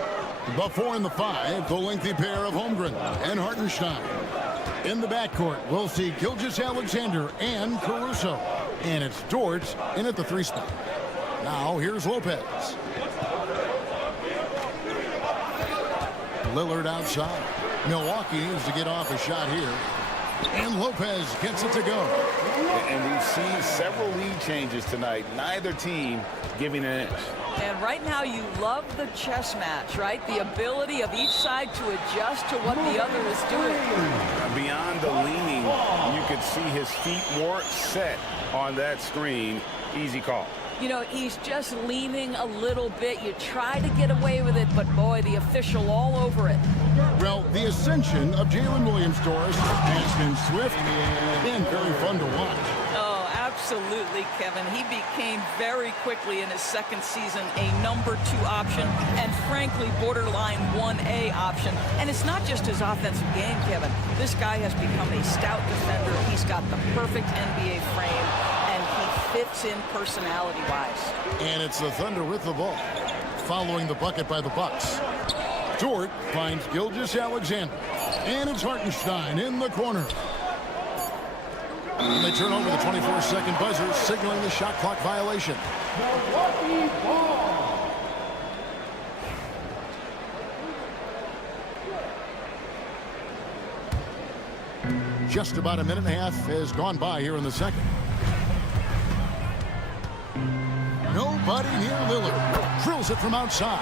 The 4 and the 5, the lengthy pair of Holmgren and Hartenstein. In the backcourt, we'll see Gilgeous-Alexander and Caruso. And it's Dort in at the 3 spot. Now here's Lopez. Lillard outside. Milwaukee needs to get off a shot here. And Lopez gets it to go. And we've seen several lead changes tonight. Neither team giving an inch. And right now you love the chess match, right? The ability of each side to adjust to what the other is doing. Beyond the leaning, you could see his feet more set on that screen. Easy call. You know, he's just leaning a little bit. You try to get away with it, but boy, the official all over it. Well, the ascension of Jalen Williams-Doris has been swift and very fun to watch. Oh, absolutely, Kevin. He became very quickly in his second season a number 2 option and frankly borderline 1A option. And it's not just his offensive game, Kevin. This guy has become a stout defender. He's got the perfect NBA frame. Fits in personality-wise. And it's the Thunder with the ball, following the bucket by the Bucks. Dort finds Gilgeous-Alexander, and it's Hartenstein in the corner. And they turn over the 24-second buzzer, signaling the shot clock violation. Milwaukee ball. Just about a minute and a half has gone by here in the second. Nobody near Lillard. Drills it from outside.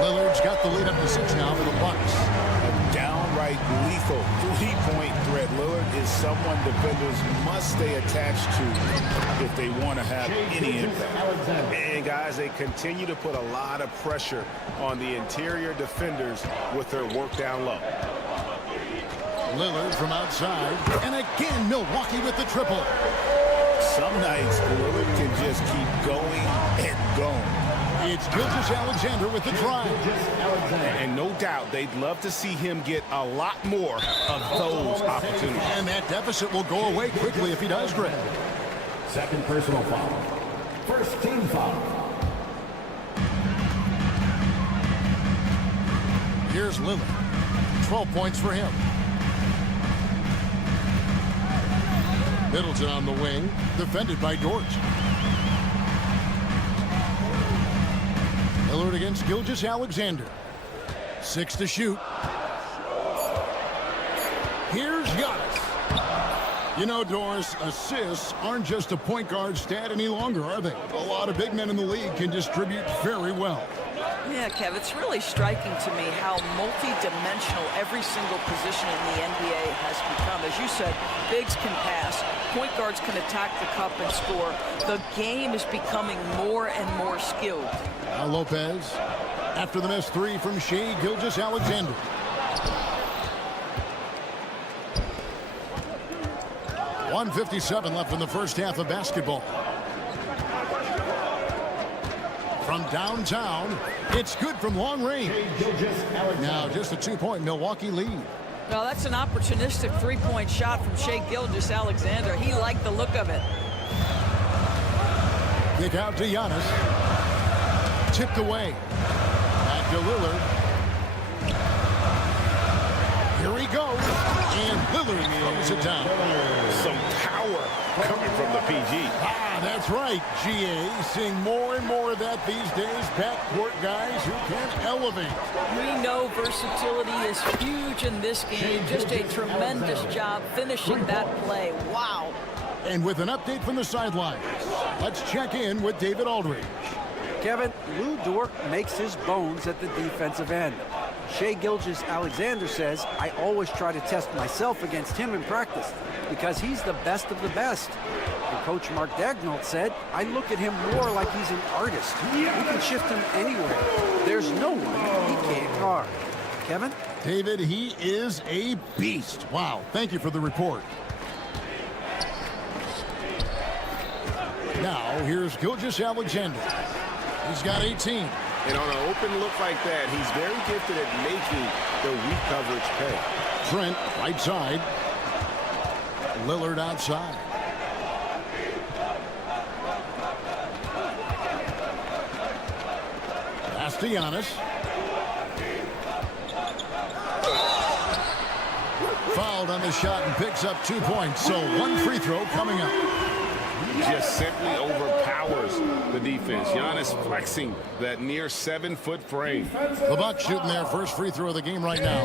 Lillard's got the lead up to 6 now for the Bucks. A downright lethal 3-point threat. Lillard is someone defenders must stay attached to if they want to have any impact. And guys, they continue to put a lot of pressure on the interior defenders with their work down low. Lillard from outside. And again, Milwaukee with the triple. Some nights, Lillard can just keep going and going. It's Gilgeous-Alexander with the try. And no doubt, they'd love to see him get a lot more of those opportunities. And that deficit will go away quickly if he does, Greg. Second personal foul. First team foul. Here's Lillard. 12 points for him. Middleton on the wing, defended by Dort. Lillard against Gilgeous-Alexander. 6 to shoot. Here's Giannis. You know, Doris, assists aren't just a point guard stat any longer, are they? A lot of big men in the league can distribute very well. Yeah, Kev, it's really striking to me how multi-dimensional every single position in the NBA has become. As you said, bigs can pass, point guards can attack the cup and score. The game is becoming more and more skilled. Now Lopez, after the missed 3 from Shai Gilgeous-Alexander. 1:57 left in the first half of basketball. From downtown, it's good from long range. Now just a 2-point Milwaukee lead. Well, that's an opportunistic three-point shot from Shai Gilgeous-Alexander. He liked the look of it. Kick out to Giannis. Tipped away. Back to Lillard. Here he goes. And Lillard throws it down. Some power coming from the PG. That's right, GA. Seeing more and more of that these days. Backcourt guys who can elevate. We know versatility is huge in this game. Just a tremendous job finishing that play. Wow. And with an update from the sidelines, let's check in with David Aldridge. Kevin, Lou Dort makes his bones at the defensive end. Shai Gilgeous-Alexander says, I always try to test myself against him in practice because he's the best of the best. And Coach Mark Daigneault said, I look at him more like he's an artist. We can shift him anywhere. There's no one he can't guard. Kevin? David, he is a beast. Wow, thank you for the report. Now, here's Gilgeous-Alexander. He's got 18. And on an open look like that, he's very gifted at making the weak coverage pay. Trent, right side. Lillard outside. Pass to Giannis. Fouled on the shot and picks up 2 points. So one free throw coming up. Just simply overpowers the defense. Giannis flexing that near 7-foot frame. The Bucks shooting their first free throw of the game right now.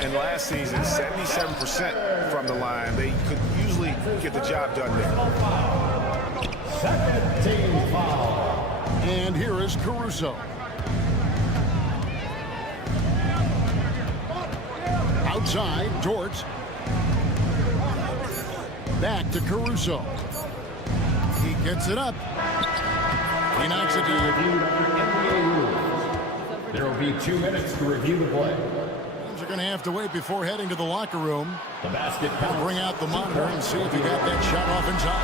And last season, 77% from the line. They could usually get the job done there. Second team foul. And here is Caruso. Outside, Dort. Back to Caruso. He gets it up. He knocks it down. There will be 2 minutes to review the play. Teams are going to have to wait before heading to the locker room. The basket will bring out the monitor and see if he got that shot off in time.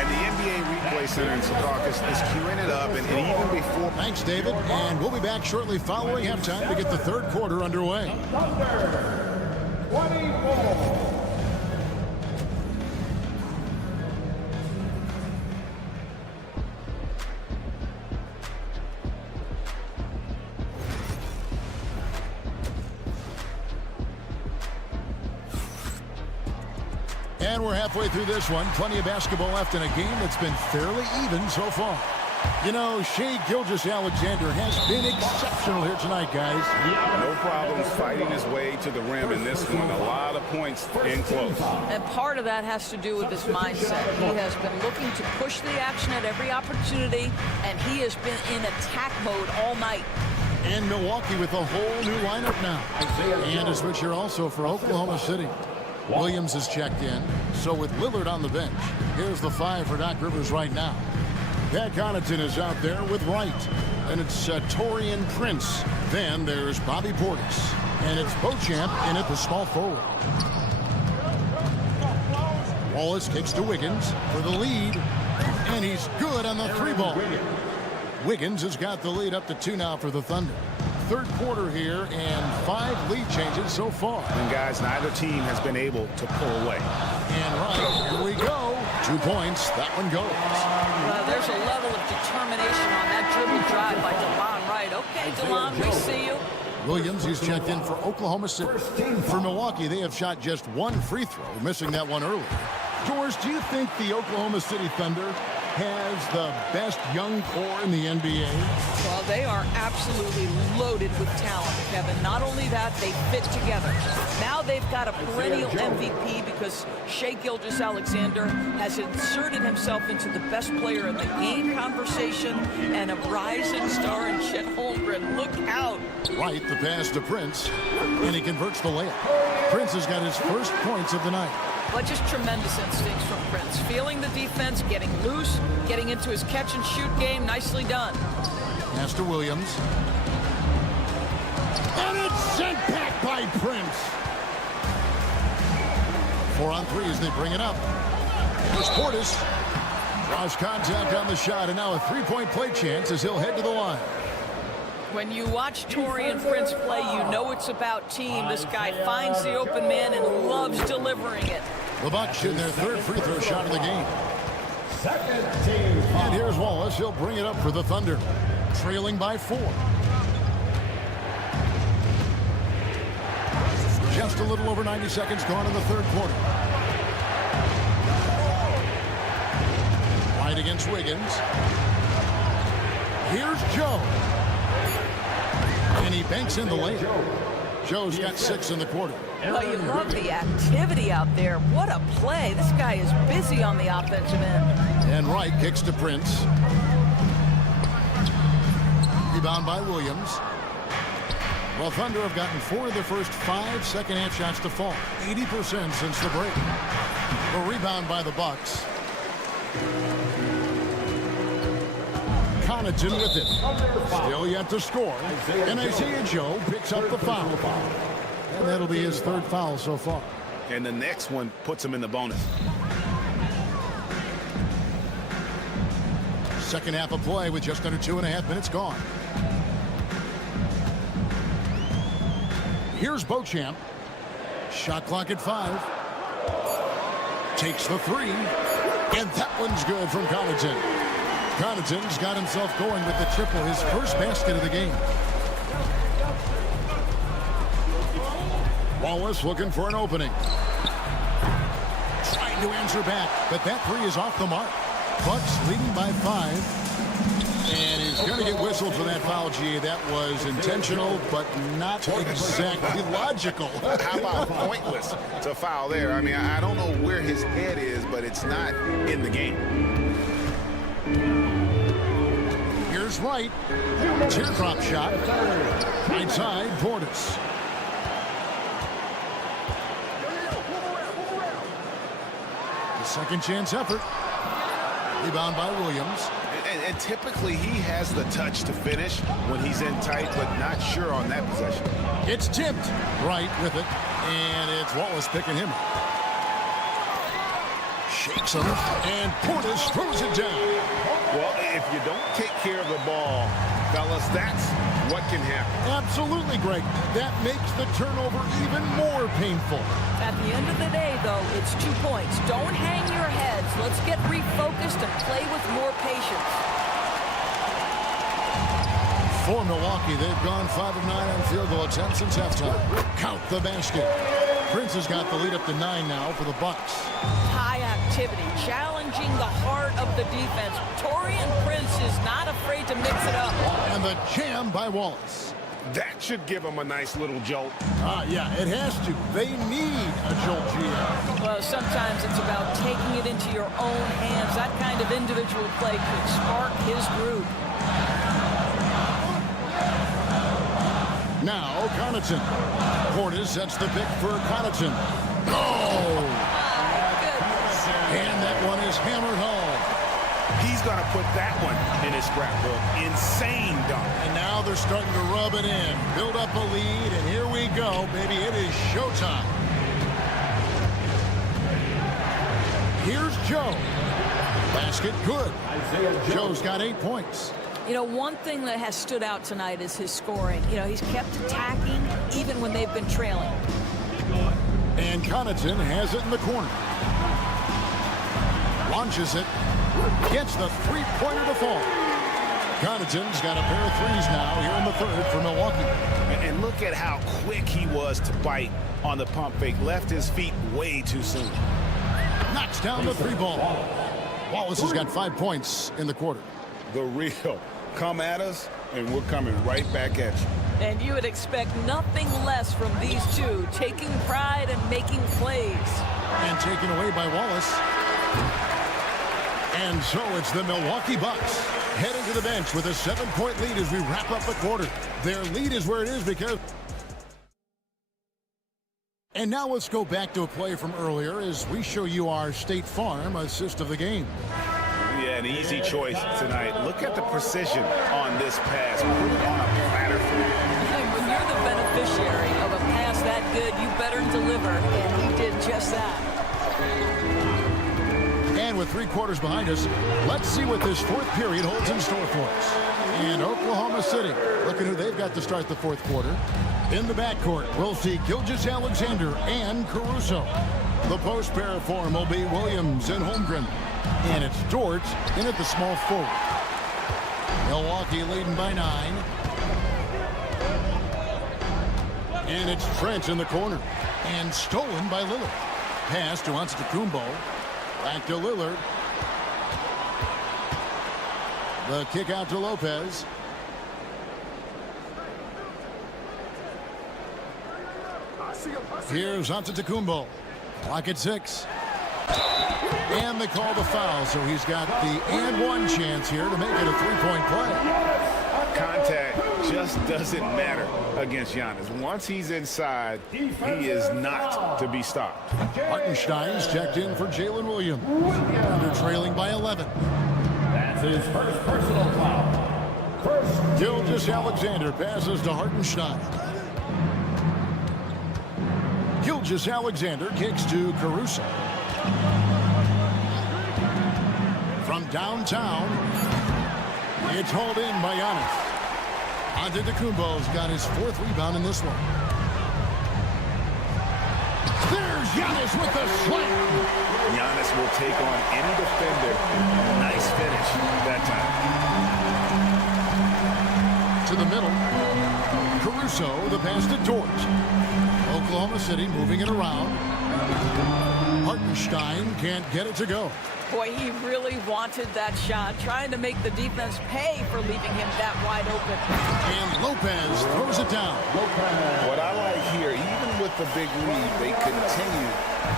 And the NBA Replay Center in Secaucus is queuing it up, and even before... Thanks, David. And we'll be back shortly following halftime to get the third quarter underway. 24. And we're halfway through this one. Plenty of basketball left in a game that's been fairly even so far. You know, Shai Gilgeous-Alexander has been exceptional here tonight, guys. No problems fighting his way to the rim in this one. A lot of points in close. And part of that has to do with his mindset. He has been looking to push the action at every opportunity, and he has been in attack mode all night. And Milwaukee with a whole new lineup now. And a switch here also for Oklahoma City. Williams is checked in. So with Lillard on the bench, here's the 5 for Doc Rivers right now. Pat Connaughton is out there with Wright. And it's Taurean Prince. Then there's Bobby Portis. And it's Beauchamp in at the small forward. Wallace kicks to Wiggins for the lead. And he's good on the 3-ball. Wiggins has got the lead up to 2 now for the Thunder. Third quarter here and 5 lead changes so far. And guys, neither team has been able to pull away. And right, here we go. 2 points. That one goes. There's a level of determination on that dribble drive by DeLon Wright. Okay, DeLon, we see you. Williams, he's checked in for Oklahoma City. For Milwaukee, they have shot just 1 free throw, missing that one earlier. George, do you think the Oklahoma City Thunder has the best young core in the NBA? Well, they are absolutely loaded with talent, Kevin. Not only that, they fit together. Now they've got a perennial MVP because Shai Gilgeous-Alexander has inserted himself into the best player in the game conversation and a rising star in Chet Holmgren. Look out. Right, the pass to Prince, and he converts the layup. Prince has got his first points of the night. But just tremendous instincts from Prince. Feeling the defense, getting loose, getting into his catch-and-shoot game. Nicely done. Pass to Williams. And it's sent back by Prince. 4 on 3 as they bring it up. Here's Portis. Draws contact on the shot, and now a three-point play chance as he'll head to the line. When you watch Taurean Prince play, you know it's about team. This guy finds the open man and loves delivering it. The Bucks in their third free throw shot of the game. Second team foul. And here's Wallace. He'll bring it up for the Thunder, trailing by 4. Just a little over 90 seconds gone in the third quarter. White against Wiggins. Here's Joe. And he banks in the layup. Joe's got 6 in the quarter. Well, you love the activity out there. What a play. This guy is busy on the offensive end. And Wright kicks to Prince. Rebound by Williams. Well, Thunder have gotten 4 of their first 5 second-half shots to fall. 80% since the break. A rebound by the Bucks. Connaughton with it. Still yet to score. And Isaiah Joe picks up the foul. And that'll be his 3rd foul so far. And the next one puts him in the bonus. Second half of play with just under 2.5 minutes gone. Here's Beauchamp. Shot clock at 5. Takes the 3. And that one's good from Connaughton. Connaughton's got himself going with the triple, his first basket of the game. Wallace looking for an opening. Trying to answer back, but that 3 is off the mark. Bucks leading by 5. And he's going to get whistled for that foul, G. That was intentional, but not exactly logical. How about pointless to foul there? I mean, I don't know where his head is, but it's not in the game. Here's Wright. Teardrop shot. Right side, Portis. The second chance effort. Rebound by Williams. And typically he has the touch to finish when he's in tight, but not sure on that possession. It's tipped. Wright with it. And it's Wallace picking him up. Shakes him. And Portis throws it down. Well, if you don't take care of the ball, fellas, that's what can happen. Absolutely, Greg. That makes the turnover even more painful. At the end of the day, though, it's 2 points. Don't hang your heads. Let's get refocused and play with more patience. For Milwaukee, they've gone 5 of 9 on field goal attempts since halftime. Count the basket. Prince has got the lead up to 9 now for the Bucks. High activity, challenging the heart of the defense. Taurean Prince is not afraid to mix it up. And the jam by Wallace. That should give him a nice little jolt. Yeah, it has to. They need a jolt, GM. Well, sometimes it's about taking it into your own hands. That kind of individual play could spark his group. Now, Connaughton. Portis sets the pick for Connaughton. Oh! And that one is hammered home. He's going to put that one in his scrapbook. Insane dunk. And now they're starting to rub it in. Build up a lead, and here we go, baby. It is showtime. Here's Joe. Basket good. Joe's got 8 points. You know, one thing that has stood out tonight is his scoring. You know, he's kept attacking even when they've been trailing. And Connaughton has it in the corner. Launches it. Gets the three-pointer to fall. Connaughton's got a pair of threes now here in the third for Milwaukee. And look at how quick he was to bite on the pump fake. Left his feet way too soon. Knocks down the 3-ball. Wallace has got 5 points in the quarter. The real. Come at us, and we're coming right back at you. And you would expect nothing less from these two, taking pride and making plays. And taken away by Wallace. And so it's the Milwaukee Bucks heading to the bench with a 7-point lead as we wrap up the quarter. Their lead is where it is because... And now let's go back to a play from earlier as we show you our State Farm assist of the game. Yeah, an easy choice tonight. Look at the precision on this pass. Put it on a platter for you. And when you're the beneficiary of a pass that good, you better deliver, and he did just that. with 3 quarters behind us, let's see what this 4th period holds in store for us. And Oklahoma City, looking who they've got to start the 4th quarter. In the backcourt, we'll see Gilgeous-Alexander and Caruso. The post pair form will be Williams and Holmgren. And it's Dort in at the small forward. Milwaukee leading by 9. And it's Trent in the corner. And stolen by Lillard. Pass to Antetokounmpo. Back to Lillard. The kick out to Lopez. Here's Antetokounmpo. Clock at 6. And they call the foul, so he's got the and one chance here to make it a 3-point play. Contact just doesn't matter against Giannis. Once he's inside, he is not to be stopped. Hartenstein's checked in for Jalen Williams. They're trailing by 11. That's his first personal foul. Gilgeous-Alexander passes to Hartenstein. Gilgeous-Alexander kicks to Caruso. From downtown, it's hauled in by Giannis. Antetokounmpo's got his 4th rebound in this one. There's Giannis with the slam. Giannis will take on any defender. Nice finish that time. To the middle. Caruso, the pass to Dort. Oklahoma City moving it around. Hartenstein can't get it to go. Boy, he really wanted that shot, trying to make the defense pay for leaving him that wide open. And Lopez throws it down. What I like here, even with the big lead, they continue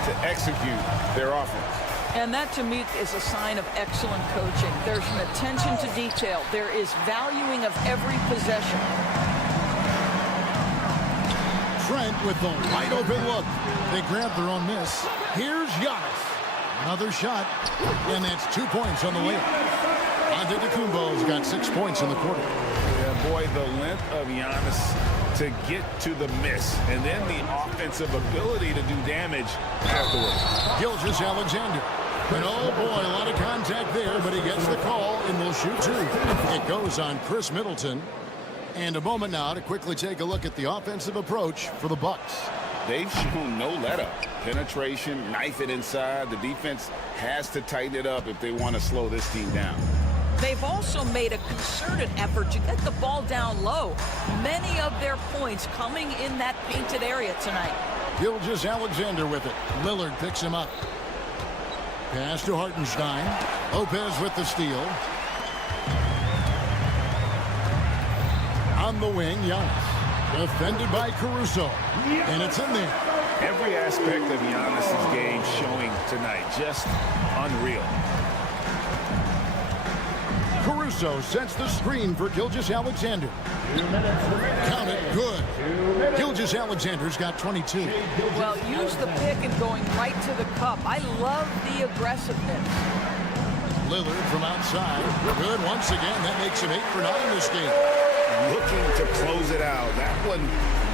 to execute their offense. And that, to me, is a sign of excellent coaching. There's an attention to detail. There is valuing of every possession. Trent with the wide open look. They grab their own miss. Here's Giannis. Another shot, and that's 2 points on the way. Antetokounmpo's got 6 points in the quarter. Yeah, boy, the length of Giannis to get to the miss, and then the offensive ability to do damage afterwards. Gilgeous-Alexander. And oh boy, a lot of contact there, but he gets the call and will shoot 2. It goes on Chris Middleton. And a moment now to quickly take a look at the offensive approach for the Bucks. They've shown no let-up. Penetration, knife it inside. The defense has to tighten it up if they want to slow this team down. They've also made a concerted effort to get the ball down low. Many of their points coming in that painted area tonight. Gilgeous-Alexander with it. Lillard picks him up. Pass to Hartenstein. Lopez with the steal. On the wing, Giannis. Defended by Caruso. And it's in there. Every aspect of Giannis' game showing tonight. Just unreal. Caruso sets the screen for Gilgeous-Alexander. Count it. Good. Gilgeous-Alexander's got 22. Well, use the pick and going right to the cup. I love the aggressiveness. Lillard from outside. Good once again. That makes him 8 for 9 this game. Looking to close it out. That one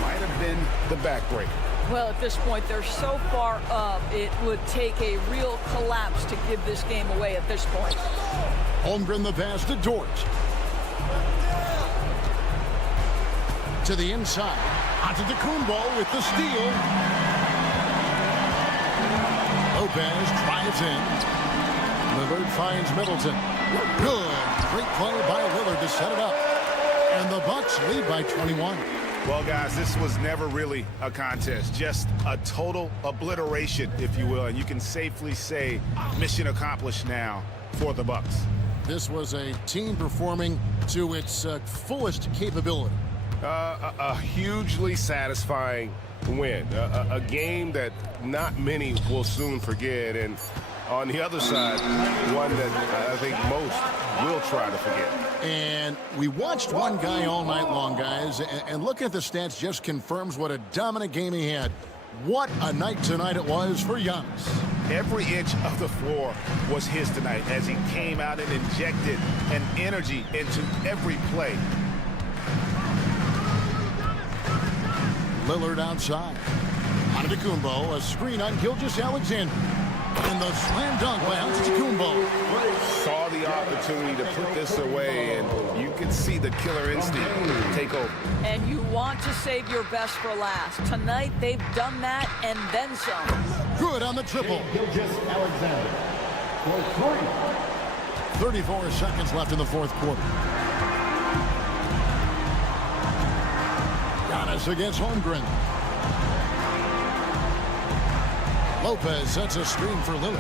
might have been the backbreaker. Well, at this point, they're so far up, it would take a real collapse to give this game away at this point. Holmgren the pass to Dort. To the inside. Antetokounmpo with the steal. Lopez tries in. Lillard finds Middleton. Good. Great play by Lillard to set it up. And the Bucks lead by 21. Well, guys, this was never really a contest. Just a total obliteration, if you will. And you can safely say mission accomplished now for the Bucks. This was a team performing to its fullest capability. A hugely satisfying win. A game that not many will soon forget. And on the other side, one that I think most will try to forget. And we watched one guy all night long, guys, and looking at the stats just confirms what a dominant game he had. What a night tonight it was for Giannis. Every inch of the floor was his tonight as he came out and injected an energy into every play. Lillard outside. Antetokounmpo, a screen on Gilgeous-Alexander. And the slam dunk by Antetokounmpo. Saw the opportunity to put this away, and you can see the killer instinct take over. And you want to save your best for last. Tonight, they've done that and then some. Good on the triple. Alexander. 34 seconds left in the fourth quarter. Giannis against Holmgren. Lopez sets a screen for Lillard.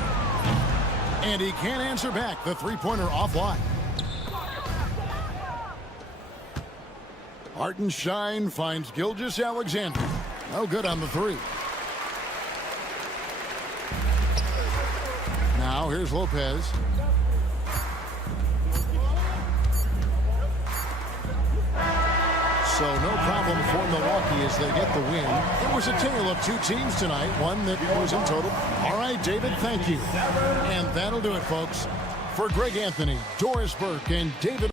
And he can't answer back. The three-pointer offline. Hartenstein finds Gilgeous-Alexander. No good on the three. Now here's Lopez. So no problem for Milwaukee as they get the win. It was a tale of two teams tonight, one that was in total. All right, David, thank you. And that'll do it, folks. For Greg Anthony, Doris Burke, and David...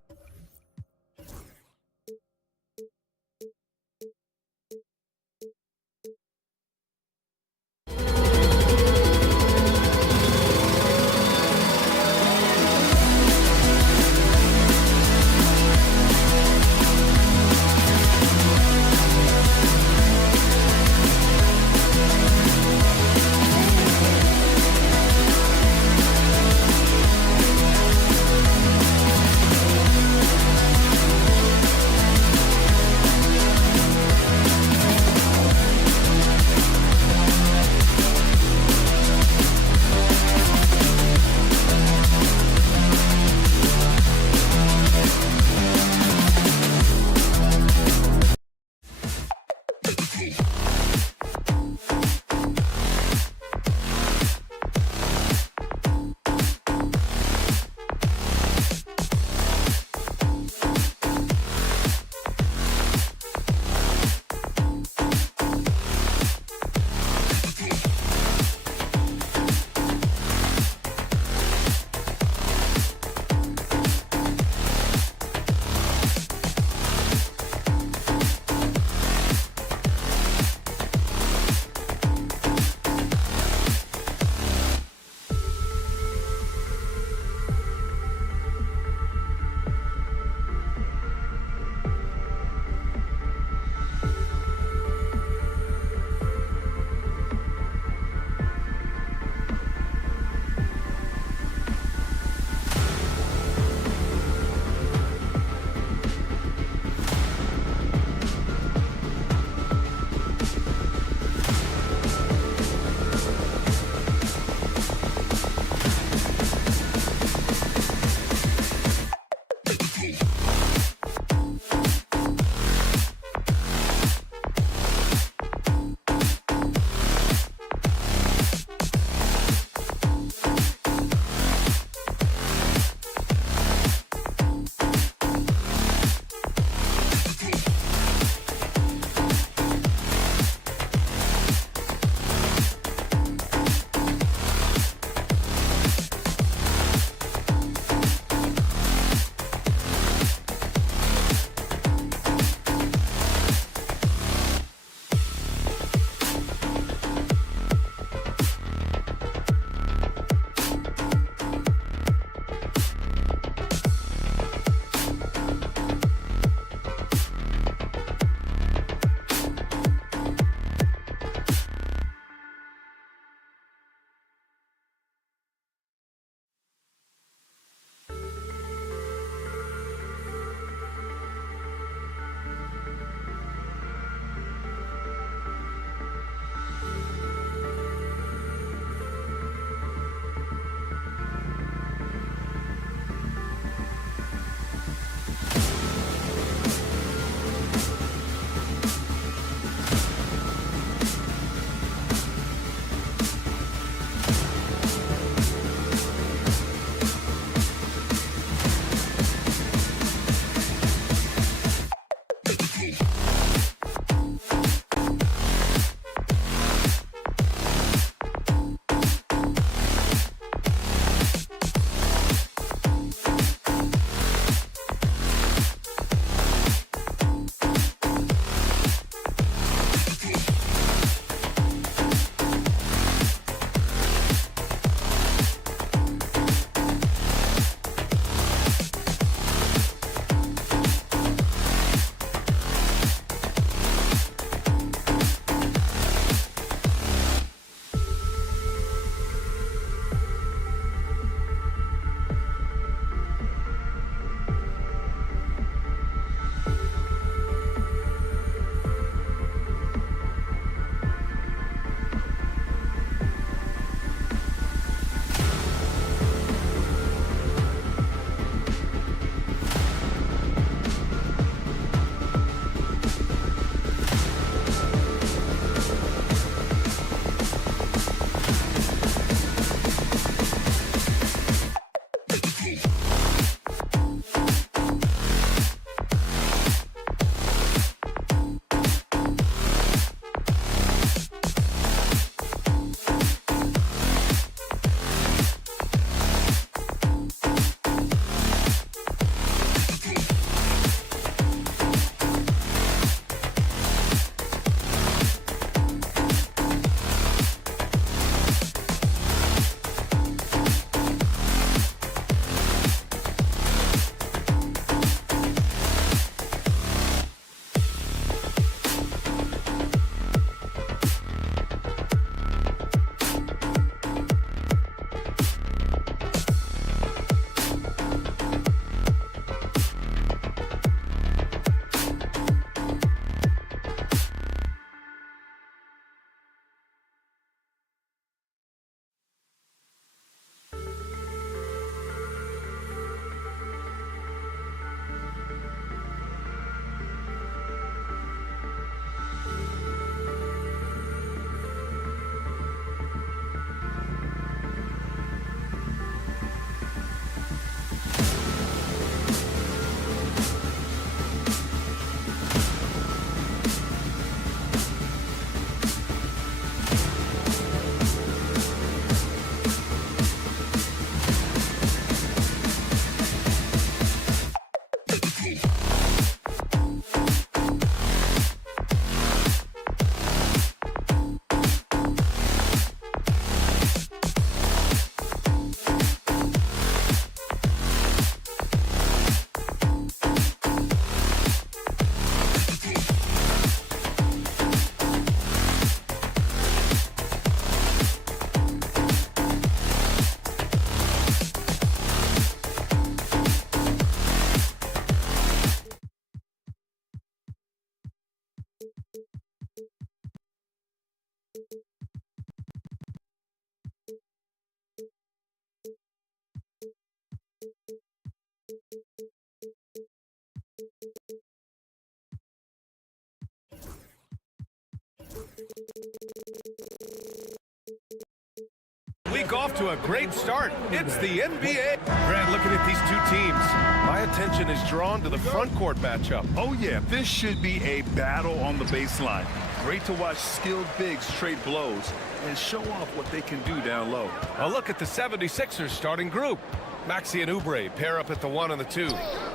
week off to a great start. It's the NBA. Grant, looking at these two teams, my attention is drawn to the front court matchup. Oh, yeah, this should be a battle on the baseline. Great to watch skilled bigs trade blows and show off what they can do down low. A look at the 76ers starting group. Maxey and Oubre pair up at the 1 and the 2.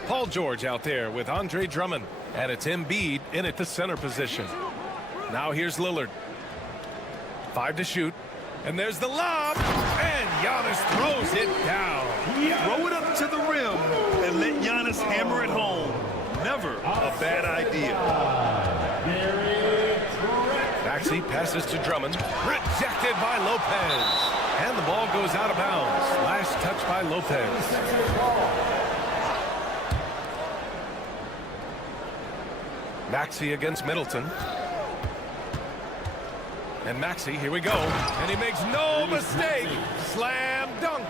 Paul George out there with Andre Drummond. And it's Embiid in at the center position. Now here's Lillard. 5 to shoot. And there's the lob. And Giannis throws it down. Throw it up to the rim and let Giannis hammer it home. Never a bad idea. Maxey passes to Drummond. Rejected by Lopez. And the ball goes out of bounds. Last touch by Lopez. Maxey against Middleton. And Maxey, here we go. And he makes no mistake. Slam dunk.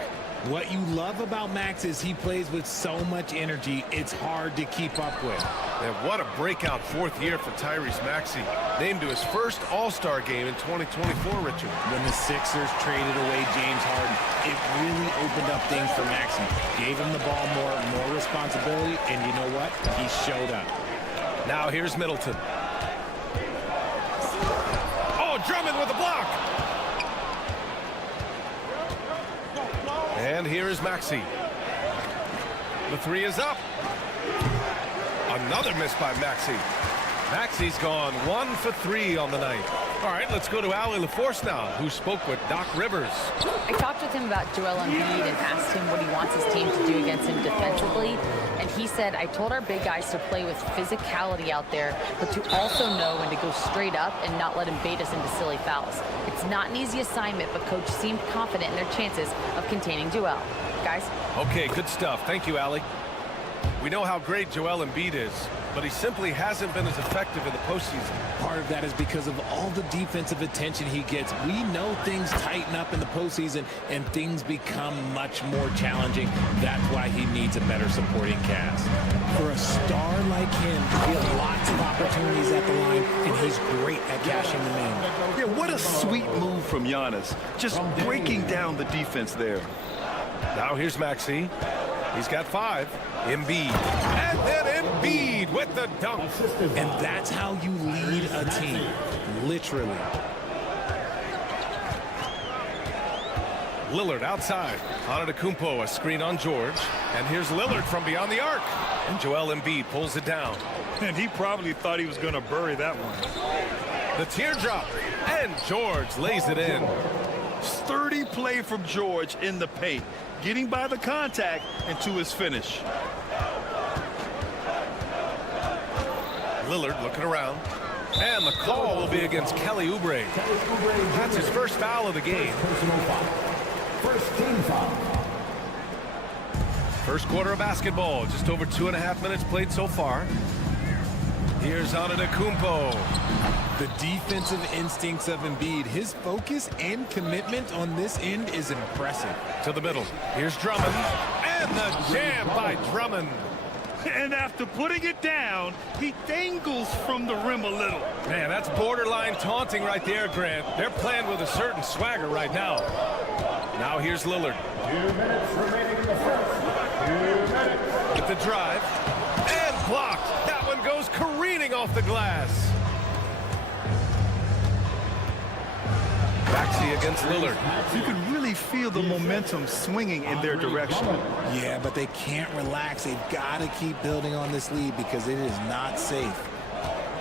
What you love about Max is he plays with so much energy, it's hard to keep up with. And what a breakout 4th year for Tyrese Maxey. Named to his first All-Star game in 2024, Richard. When the Sixers traded away James Harden, it really opened up things for Maxey. Gave him the ball more responsibility, and you know what? He showed up. Now here's Middleton. Oh, Drummond with a block. And here is Maxey. The 3 is up. Another miss by Maxey. Maxey's gone 1 for 3 on the night. All right, let's go to Allie LaForce now, who spoke with Doc Rivers. I talked with him about Joel Embiid and asked him what he wants his team to do against him defensively. And he said, I told our big guys to play with physicality out there, but to also know when to go straight up and not let him bait us into silly fouls. It's not an easy assignment, but coach seemed confident in their chances of containing Joel. Guys? Okay, good stuff. Thank you, Allie. We know how great Joel Embiid is, but he simply hasn't been as effective in the postseason. Part of that is because of all the defensive attention he gets. We know things tighten up in the postseason and things become much more challenging. That's why he needs a better supporting cast. For a star like him, he has lots of opportunities at the line, and he's great at cashing them in. Yeah, what a sweet move from Giannis. Just breaking down the defense there. Now here's Maxey. He's got 5. Embiid. And then Embiid with the dunk. And that's how you lead a team. Literally. Lillard outside. Antetokounmpo, a screen on George. And here's Lillard from beyond the arc. And Joel Embiid pulls it down. And he probably thought he was going to bury that one. The teardrop. And George lays it in. Sturdy play from George in the paint, getting by the contact and to his finish. Lillard looking around. And the call will be against Kelly Oubre. That's his first foul of the game. First team foul. First quarter of basketball. Just over 2.5 minutes played so far. Here's Antetokounmpo. The defensive instincts of Embiid, his focus and commitment on this end is impressive. To the middle. Here's Drummond. And the jam by Drummond. And after putting it down, he dangles from the rim a little. Man, that's borderline taunting right there, Grant. They're playing with a certain swagger right now. Now here's Lillard. 2 minutes remaining in the first. 2 minutes. With the drive. And blocked. That one goes careening off the glass. Maxey against Lillard. You can really feel the momentum swinging in their direction. Yeah, but they can't relax. They've got to keep building on this lead because it is not safe.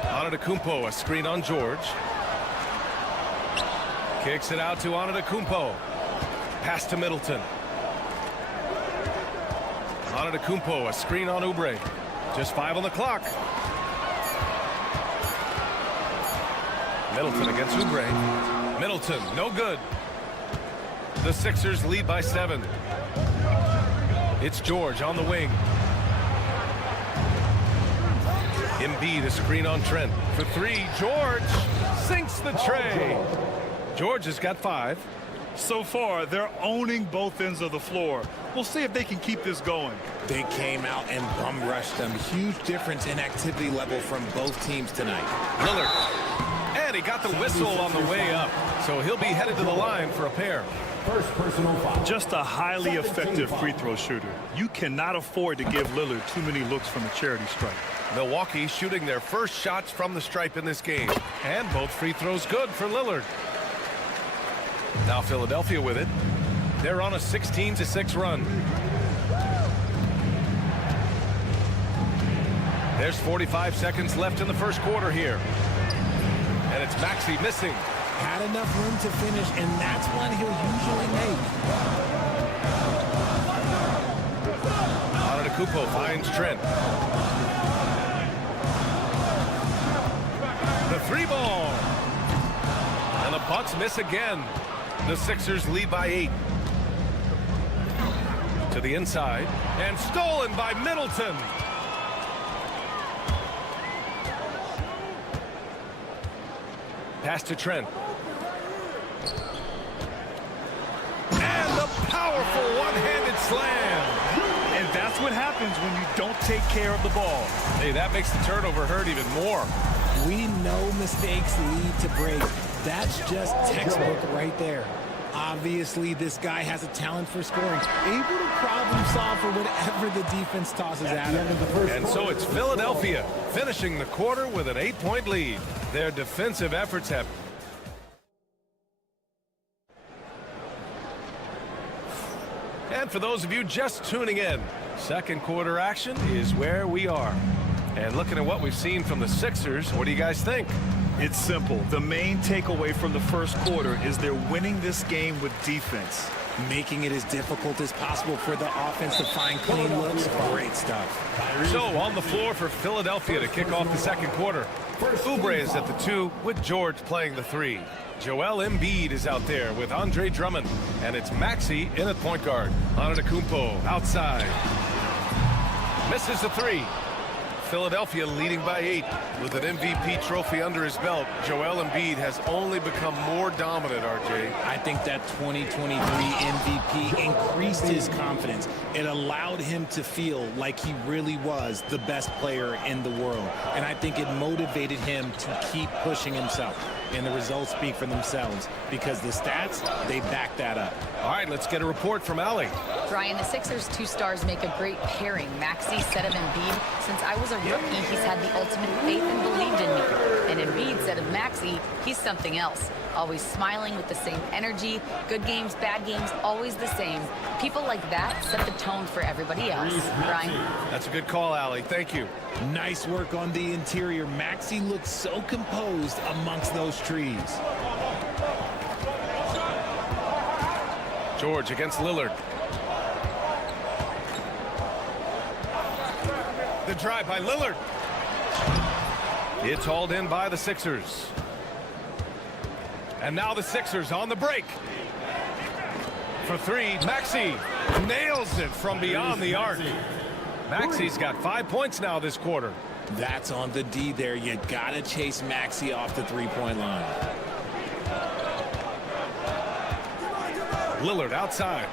Antetokounmpo, a screen on George. Kicks it out to Antetokounmpo. Pass to Middleton. Antetokounmpo, a screen on Oubre. Just 5 on the clock. Middleton against Oubre. Middleton, no good. The Sixers lead by 7. It's George on the wing. Embiid, a screen on Trent. For 3, George sinks the tray. George has got 5. So far, they're owning both ends of the floor. We'll see if they can keep this going. They came out and bum rushed them. Huge difference in activity level from both teams tonight. Lillard. And he got the whistle on the way up, so he'll be headed to the line for a pair. First personal foul. Just a highly effective free throw shooter. You cannot afford to give Lillard too many looks from the charity stripe. Milwaukee shooting their first shots from the stripe in this game. And both free throws good for Lillard. Now Philadelphia with it. They're on a 16-6 run. There's 45 seconds left in the first quarter here. And it's Maxey missing. Had enough room to finish, and that's one he'll usually make. Antetokounmpo finds Trent. The three ball. And the Bucks miss again. The Sixers lead by 8. To the inside. And stolen by Middleton. Pass to Trent. And the powerful one-handed slam. And that's what happens when you don't take care of the ball. Hey, that makes the turnover hurt even more. We know mistakes lead to breaks. That's just textbook right there. Obviously, this guy has a talent for scoring, able to problem solve for whatever the defense tosses at him. And so it's Philadelphia finishing the quarter with an 8-point lead. Their defensive efforts have... And for those of you just tuning in, second quarter action is where we are. And looking at what we've seen from the Sixers, what do you guys think? It's simple. The main takeaway from the first quarter is they're winning this game with defense. Making it as difficult as possible for the offense to find clean looks. Great stuff. So on the floor for Philadelphia to kick off the second quarter. Oubre is at the 2 with George playing the 3. Joel Embiid is out there with Andre Drummond. And it's Maxey in at point guard. Antetokounmpo outside. Misses the 3. Philadelphia leading by 8 with an MVP trophy under his belt. Joel Embiid has only become more dominant, RJ. I think that 2023 MVP increased his confidence. It allowed him to feel like he really was the best player in the world. And I think it motivated him to keep pushing himself. And the results speak for themselves because the stats, they back that up. All right, let's get a report from Allie. Brian, the Sixers' 2 stars make a great pairing. Maxey said of Embiid, since I was a rookie, he's had the ultimate faith and believed in me. And Embiid said of Maxey, he's something else. Always smiling with the same energy. Good games, bad games, always the same. People like that set the tone for everybody else. Brian? That's a good call, Allie. Thank you. Nice work on the interior. Maxey looks so composed amongst those trees. George against Lillard. The drive by Lillard. It's hauled in by the Sixers. And now the Sixers on the break. For 3, Maxey nails it from beyond the arc. Maxey's got 5 points now this quarter. That's on the D there. You gotta chase Maxey off the three-point line. Lillard outside.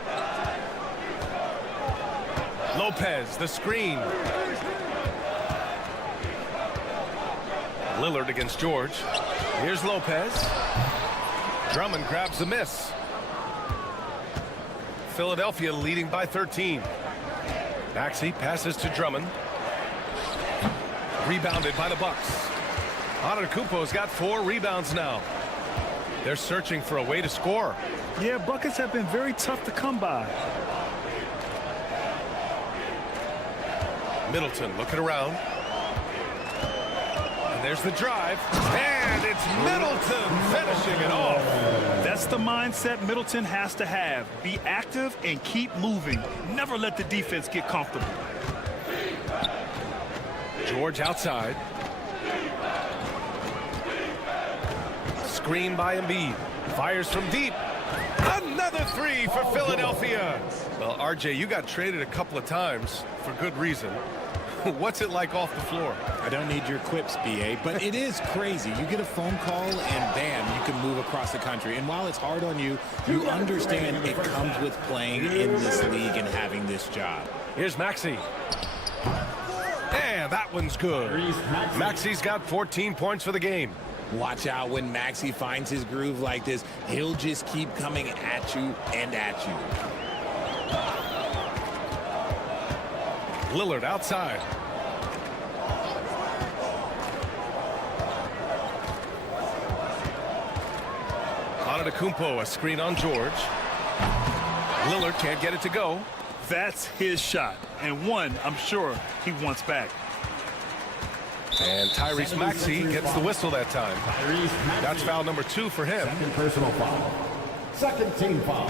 Lopez, the screen. Lillard against George. Here's Lopez. Drummond grabs the miss. Philadelphia leading by 13. Maxey passes to Drummond. Rebounded by the Bucks. Antetokounmpo's got 4 rebounds now. They're searching for a way to score. Yeah, buckets have been very tough to come by. Middleton looking around. And there's the drive. And it's Middleton finishing it off. That's the mindset Middleton has to have. Be active and keep moving. Never let the defense get comfortable. George outside. Screen by Embiid. Fires from deep. Another 3 for Philadelphia. Well, RJ, you got traded a couple of times for good reason. What's it like off the floor? I don't need your quips, BA, but it is crazy. You get a phone call and bam, you can move across the country. And while it's hard on you, you understand it comes with playing in this league and having this job. Here's Maxey. And that one's good. Maxey's got 14 points for the game. Watch out when Maxey finds his groove like this. He'll just keep coming at you and at you. Lillard outside. Antetokounmpo, a screen on George. Lillard can't get it to go. That's his shot, and one I'm sure he wants back. And Tyrese Maxey gets the whistle that time. That's foul number 2 for him. Second personal foul. Second team foul.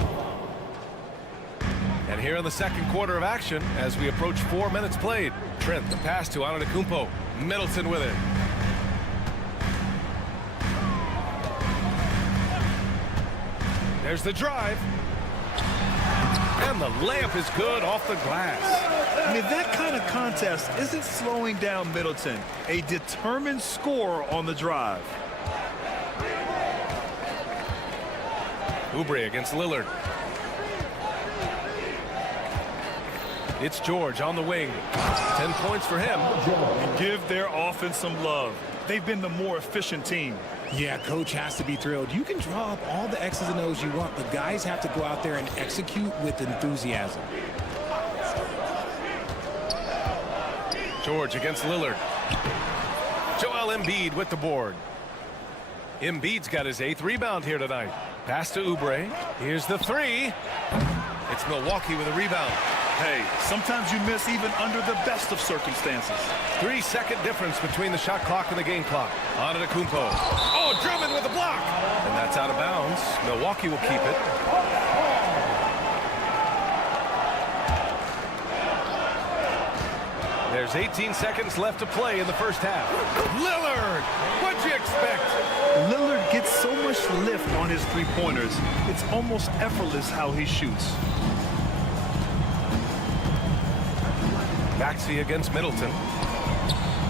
And here in the second quarter of action, as we approach 4 minutes played, Trent, the pass to Antetokounmpo. Middleton with it. There's the drive. And the layup is good off the glass. I mean, that kind of contest isn't slowing down Middleton. A determined scorer on the drive. Oubre against Lillard. It's George on the wing. 10 points for him. And give their offense some love. They've been the more efficient team. Yeah, coach has to be thrilled. You can draw up all the X's and O's you want, but guys have to go out there and execute with enthusiasm. George against Lillard. Joel Embiid with the board. Embiid's got his 8th rebound here tonight. Pass to Oubre. Here's the 3. It's Milwaukee with a rebound. Hey, sometimes you miss even under the best of circumstances. 3-second difference between the shot clock and the game clock. Antetokounmpo. Oh, Drummond with a block. And that's out of bounds. Milwaukee will keep it. There's 18 seconds left to play in the first half. Lillard, what'd you expect? Lillard gets so much lift on his three-pointers. It's almost effortless how he shoots. Maxey against Middleton.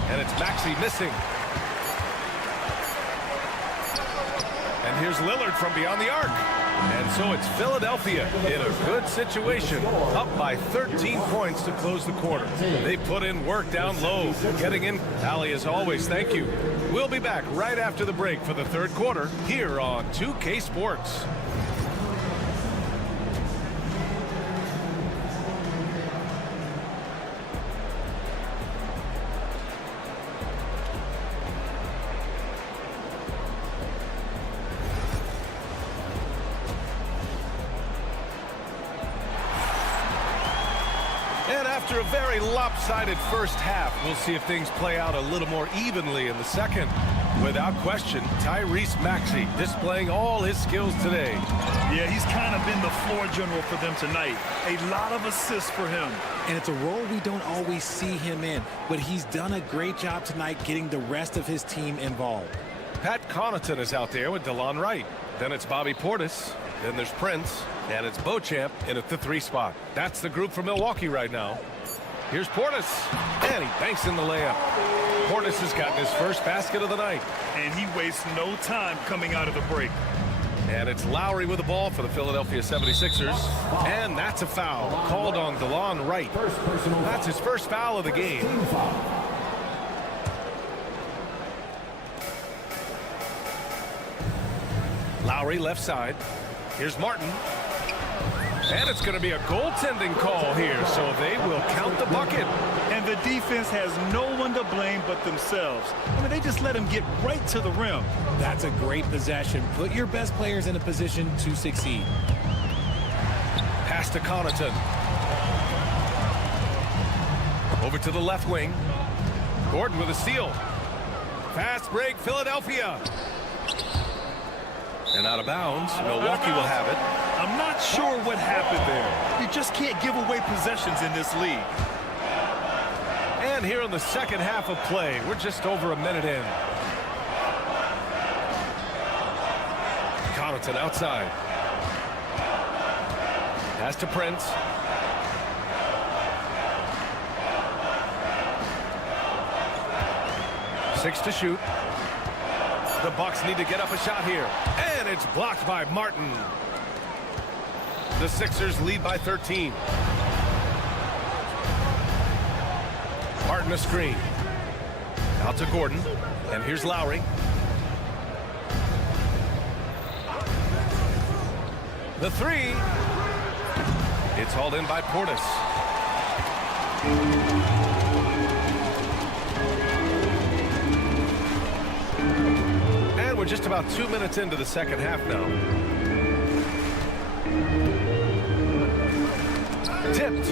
And it's Maxey missing. And here's Lillard from beyond the arc. And so it's Philadelphia in a good situation, up by 13 points to close the quarter. They put in work down low, getting in. Allie, as always, thank you. We'll be back right after the break for the third quarter here on 2K Sports. After a very lopsided first half, we'll see if things play out a little more evenly in the second. Without question, Tyrese Maxey displaying all his skills today. Yeah, he's kind of been the floor general for them tonight. A lot of assists for him. And it's a role we don't always see him in, but he's done a great job tonight getting the rest of his team involved. Pat Connaughton is out there with DeLon Wright. Then it's Bobby Portis. Then there's Prince. And it's Beauchamp in at the 3 spot. That's the group for Milwaukee right now. Here's Portis. And he banks in the layup. Portis has gotten his first basket of the night. And he wastes no time coming out of the break. And it's Lowry with the ball for the Philadelphia 76ers. And that's a foul called on DeLon Wright. That's his first foul of the game. Lowry left side. Here's Martin. And it's going to be a goaltending call here, so they will count the bucket. And the defense has no one to blame but themselves. I mean, they just let him get right to the rim. That's a great possession. Put your best players in a position to succeed. Pass to Connaughton. Over to the left wing. Gordon with a steal. Fast break, Philadelphia. And out of bounds. Milwaukee will have it. I'm not sure what happened there. You just can't give away possessions in this league. And here in the second half of play, we're just over a minute in. Connaughton outside. Pass to Prince. Six to shoot. The Bucks need to get up a shot here. And it's blocked by Martin. The Sixers lead by 13. Martin a screen. Out to Gordon. And here's Lowry. The three. It's hauled in by Portis. And we're just about 2 minutes into the second half now. Tipped.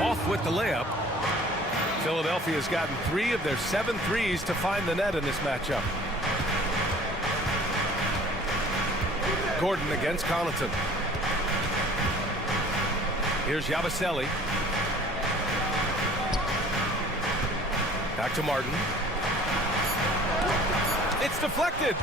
Off with the layup. Philadelphia's gotten 3 of their 7 threes to find the net in this matchup. Gordon against Connaughton. Here's Yabusele. Back to Martin. It's deflected.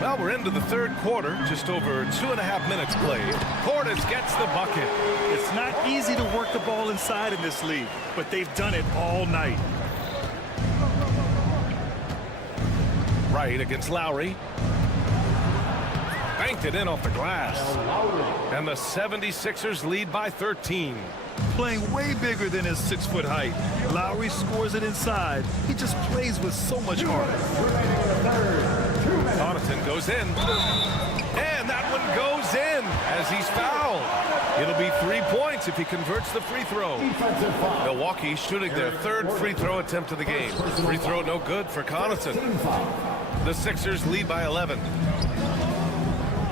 Well, we're into the third quarter, just over 2.5 minutes played. Portis gets the bucket. It's not easy to work the ball inside in this league, but they've done it all night. Wright against Lowry. Banked it in off the glass. And the 76ers lead by 13. Playing way bigger than his 6-foot height. Lowry scores it inside. He just plays with so much heart. Connaughton goes in. And that one goes in as he's fouled. It'll be 3 points if he converts the free throw. Milwaukee shooting their third free throw attempt of the game. Free throw no good for Connaughton. The Sixers lead by 11.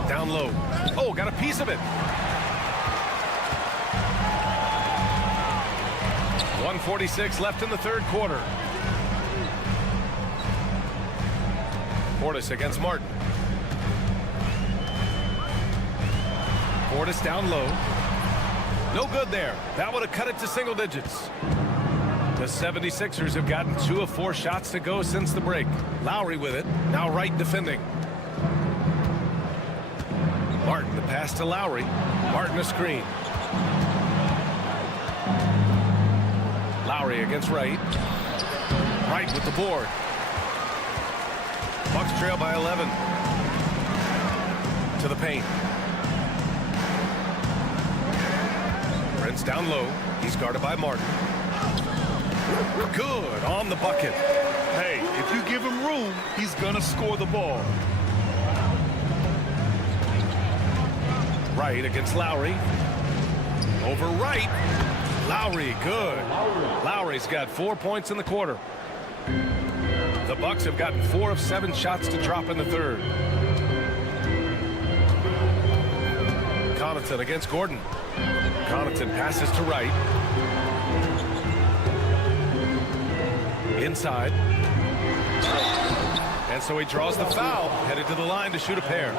Down low. Oh, got a piece of it. 1:46 left in the third quarter. Portis against Martin. Portis down low. No good there. That would have cut it to single digits. The 76ers have gotten 2 of 4 shots to go since the break. Lowry with it. Now Wright defending. Martin the pass to Lowry. Martin a screen. Lowry against Wright. Wright with the board. Bucks trail by 11. To the paint. Prince down low. He's guarded by Martin. Good on the bucket. Hey, if you give him room, he's gonna score the ball. Wright against Lowry. Over Wright. Lowry, good. Lowry's got 4 points in the quarter. The Bucks have gotten 4 of 7 shots to drop in the third. Connaughton against Gordon. Connaughton passes to Wright. Inside. And so he draws the foul, headed to the line to shoot a pair.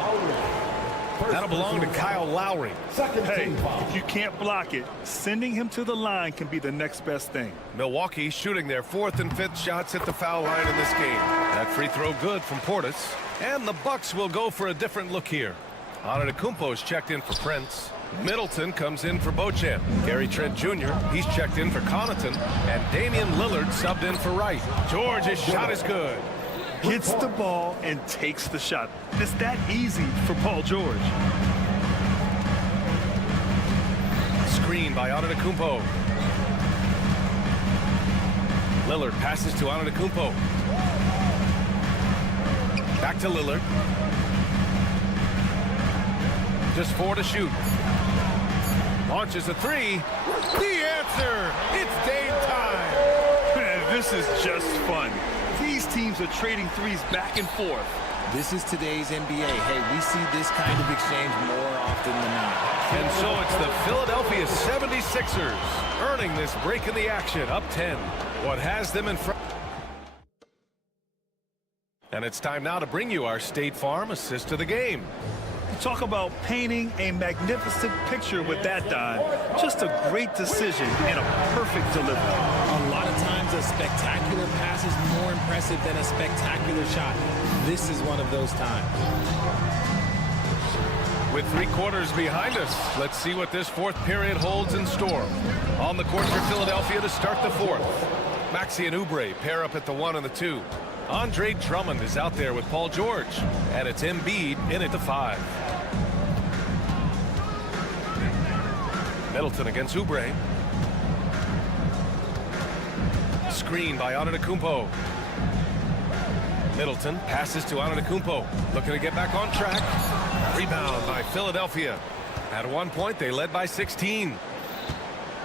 That'll belong to Kyle Lowry. Hey, if you can't block it, sending him to the line can be the next best thing. Milwaukee shooting their 4th and 5th shots at the foul line in this game. That free throw good from Portis. And the Bucks will go for a different look here. Antetokounmpo's checked in for Prince. Middleton comes in for Beauchamp. Gary Trent Jr., he's checked in for Connaughton. And Damian Lillard subbed in for Wright. George's shot is good. Gets the ball and takes the shot. It's that easy for Paul George. Screen by Antetokounmpo. Lillard passes to Antetokounmpo. Back to Lillard. Just 4 to shoot. Launches a 3. The answer! It's Dame time! Man, this is just fun. These teams are trading threes back and forth. This is today's NBA. Hey, we see this kind of exchange more often than not. And so it's the Philadelphia 76ers earning this break in the action, up 10. What has them in front? And it's time now to bring you our State Farm assist of the game. Talk about painting a magnificent picture with that dime. Just a great decision and a perfect delivery. A lot of times a spectacular pass is more impressive than a spectacular shot. This is one of those times. With 3 quarters behind us, let's see what this 4th period holds in store. On the court for Philadelphia to start the 4th. Maxey and Oubre pair up at the 1 and the 2. Andre Drummond is out there with Paul George. And it's Embiid in at the 5. Middleton against Oubre. Screen by Antetokounmpo. Middleton passes to Antetokounmpo. Looking to get back on track. Rebound by Philadelphia. At one point, they led by 16.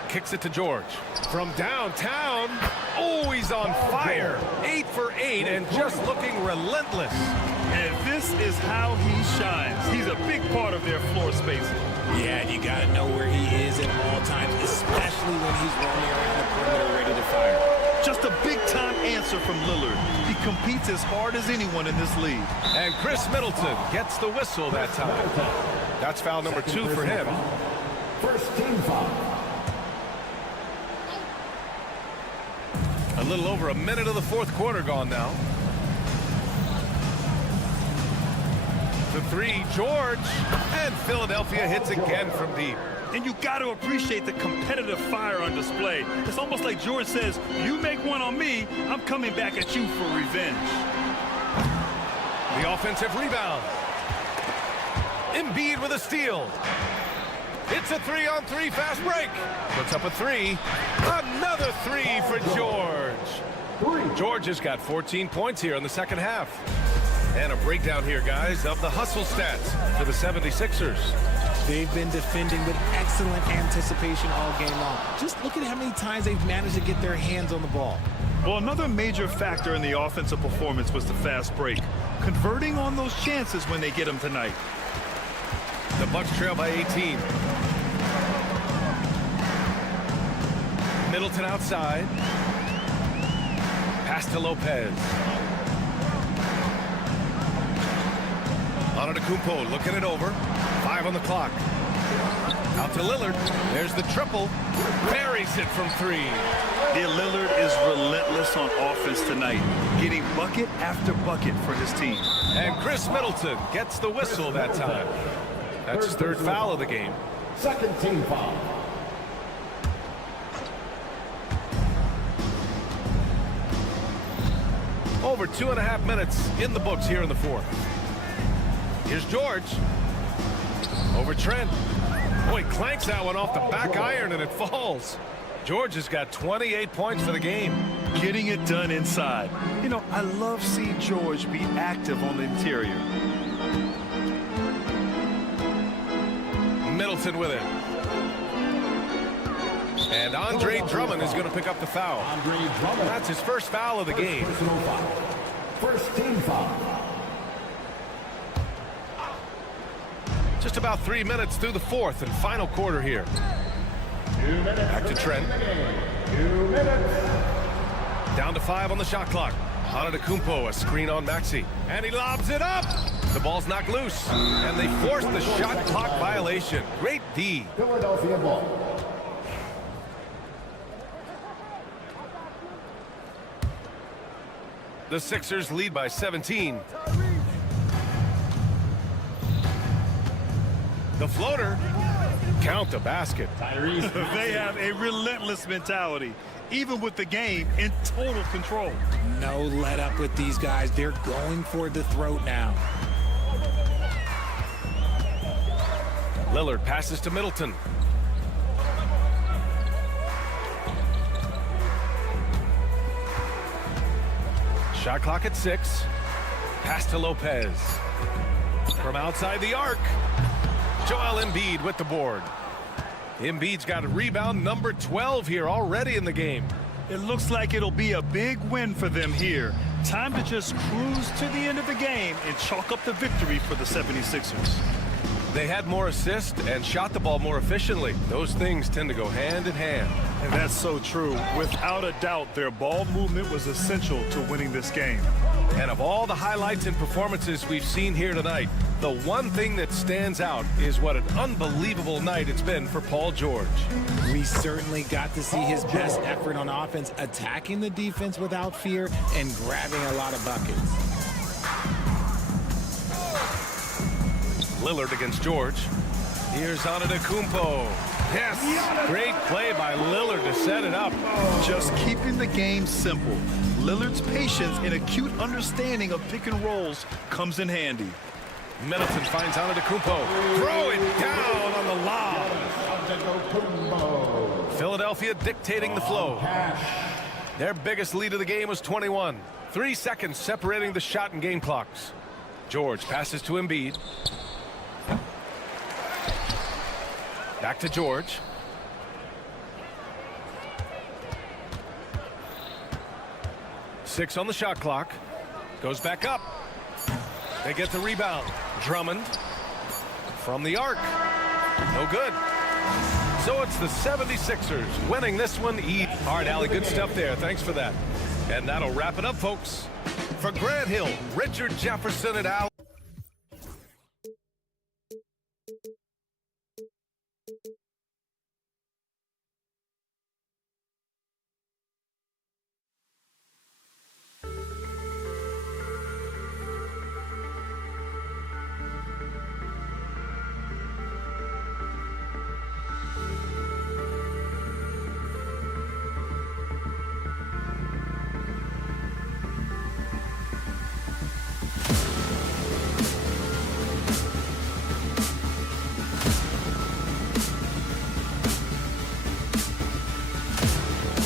Kicks it to George. From downtown. Oh, he's on fire. 8 for 8 and just looking relentless. And this is how he shines. He's a big part of their floor spacing. Yeah, and you got to know where he is at all times, especially when he's roaming around the perimeter ready to fire. Just a big-time answer from Lillard. He competes as hard as anyone in this league. And Chris Middleton gets the whistle that time. That's foul number 2 for him. First team foul. A little over a minute of the fourth quarter gone now. The 3, George, and Philadelphia hits again from deep. And you got to appreciate the competitive fire on display. It's almost like George says, you make one on me, I'm coming back at you for revenge. The offensive rebound. Embiid with a steal. It's a 3-on-3 fast break. Puts up a 3. Another 3 for George. George has got 14 points here in the second half. And a breakdown here, guys, of the hustle stats for the 76ers. They've been defending with excellent anticipation all game long. Just look at how many times they've managed to get their hands on the ball. Well, another major factor in the offensive performance was the fast break. Converting on those chances when they get them tonight. The Bucks trail by 18. Middleton outside. Pass to Lopez. Antetokounmpo looking it over. 5 on the clock. Out to Lillard. There's the triple. Buries it from 3. Yeah, Lillard is relentless on offense tonight, getting bucket after bucket for his team. And Chris Middleton gets the whistle that time. That's his 3rd foul of the game. Second team foul. Over 2.5 minutes in the books here in the fourth. Here's George. Over Trent. Boy, clanks that one off the back iron and it falls. George has got 28 points for the game. Getting it done inside. You know, I love seeing George be active on the interior. Middleton with it. And Andre Drummond is going to pick up the foul. That's his first foul of the game. First team foul. Just about 3 minutes through the fourth and final quarter here. Back to Trent. 2 minutes. Down to 5 on the shot clock. Antetokounmpo, a screen on Maxey. And he lobs it up. The ball's knocked loose. And they force the shot clock violation. Great D. Philadelphia ball. The Sixers lead by 17. The floater. Count the basket. They have a relentless mentality, even with the game in total control. No let up with these guys. They're going for the throat now. Lillard passes to Middleton. Shot clock at 6. Pass to Lopez. From outside the arc. Joel Embiid with the board. Embiid's got a rebound number 12 here already in the game. It looks like it'll be a big win for them here. Time to just cruise to the end of the game and chalk up the victory for the 76ers. They had more assists and shot the ball more efficiently. Those things tend to go hand in hand. And that's so true. Without a doubt, their ball movement was essential to winning this game. And of all the highlights and performances we've seen here tonight, the one thing that stands out is what an unbelievable night it's been for Paul George. We certainly got to see his best effort on offense, attacking the defense without fear and grabbing a lot of buckets. Lillard against George. Here's Antetokounmpo. Yes, great play by Lillard to set it up. Just keeping the game simple. Lillard's patience and acute understanding of pick and rolls comes in handy. Middleton finds Antetokounmpo. Throw it down on the lob. Philadelphia dictating the flow. Their biggest lead of the game was 21. 3 seconds separating the shot and game clocks. George passes to Embiid. Back to George. Six on the shot clock. Goes back up. They get the rebound. Drummond from the arc. No good. So it's the 76ers winning this one. All right, Allie, good stuff there. Thanks for that. And that'll wrap it up, folks. For Grant Hill, Richard Jefferson, and Al.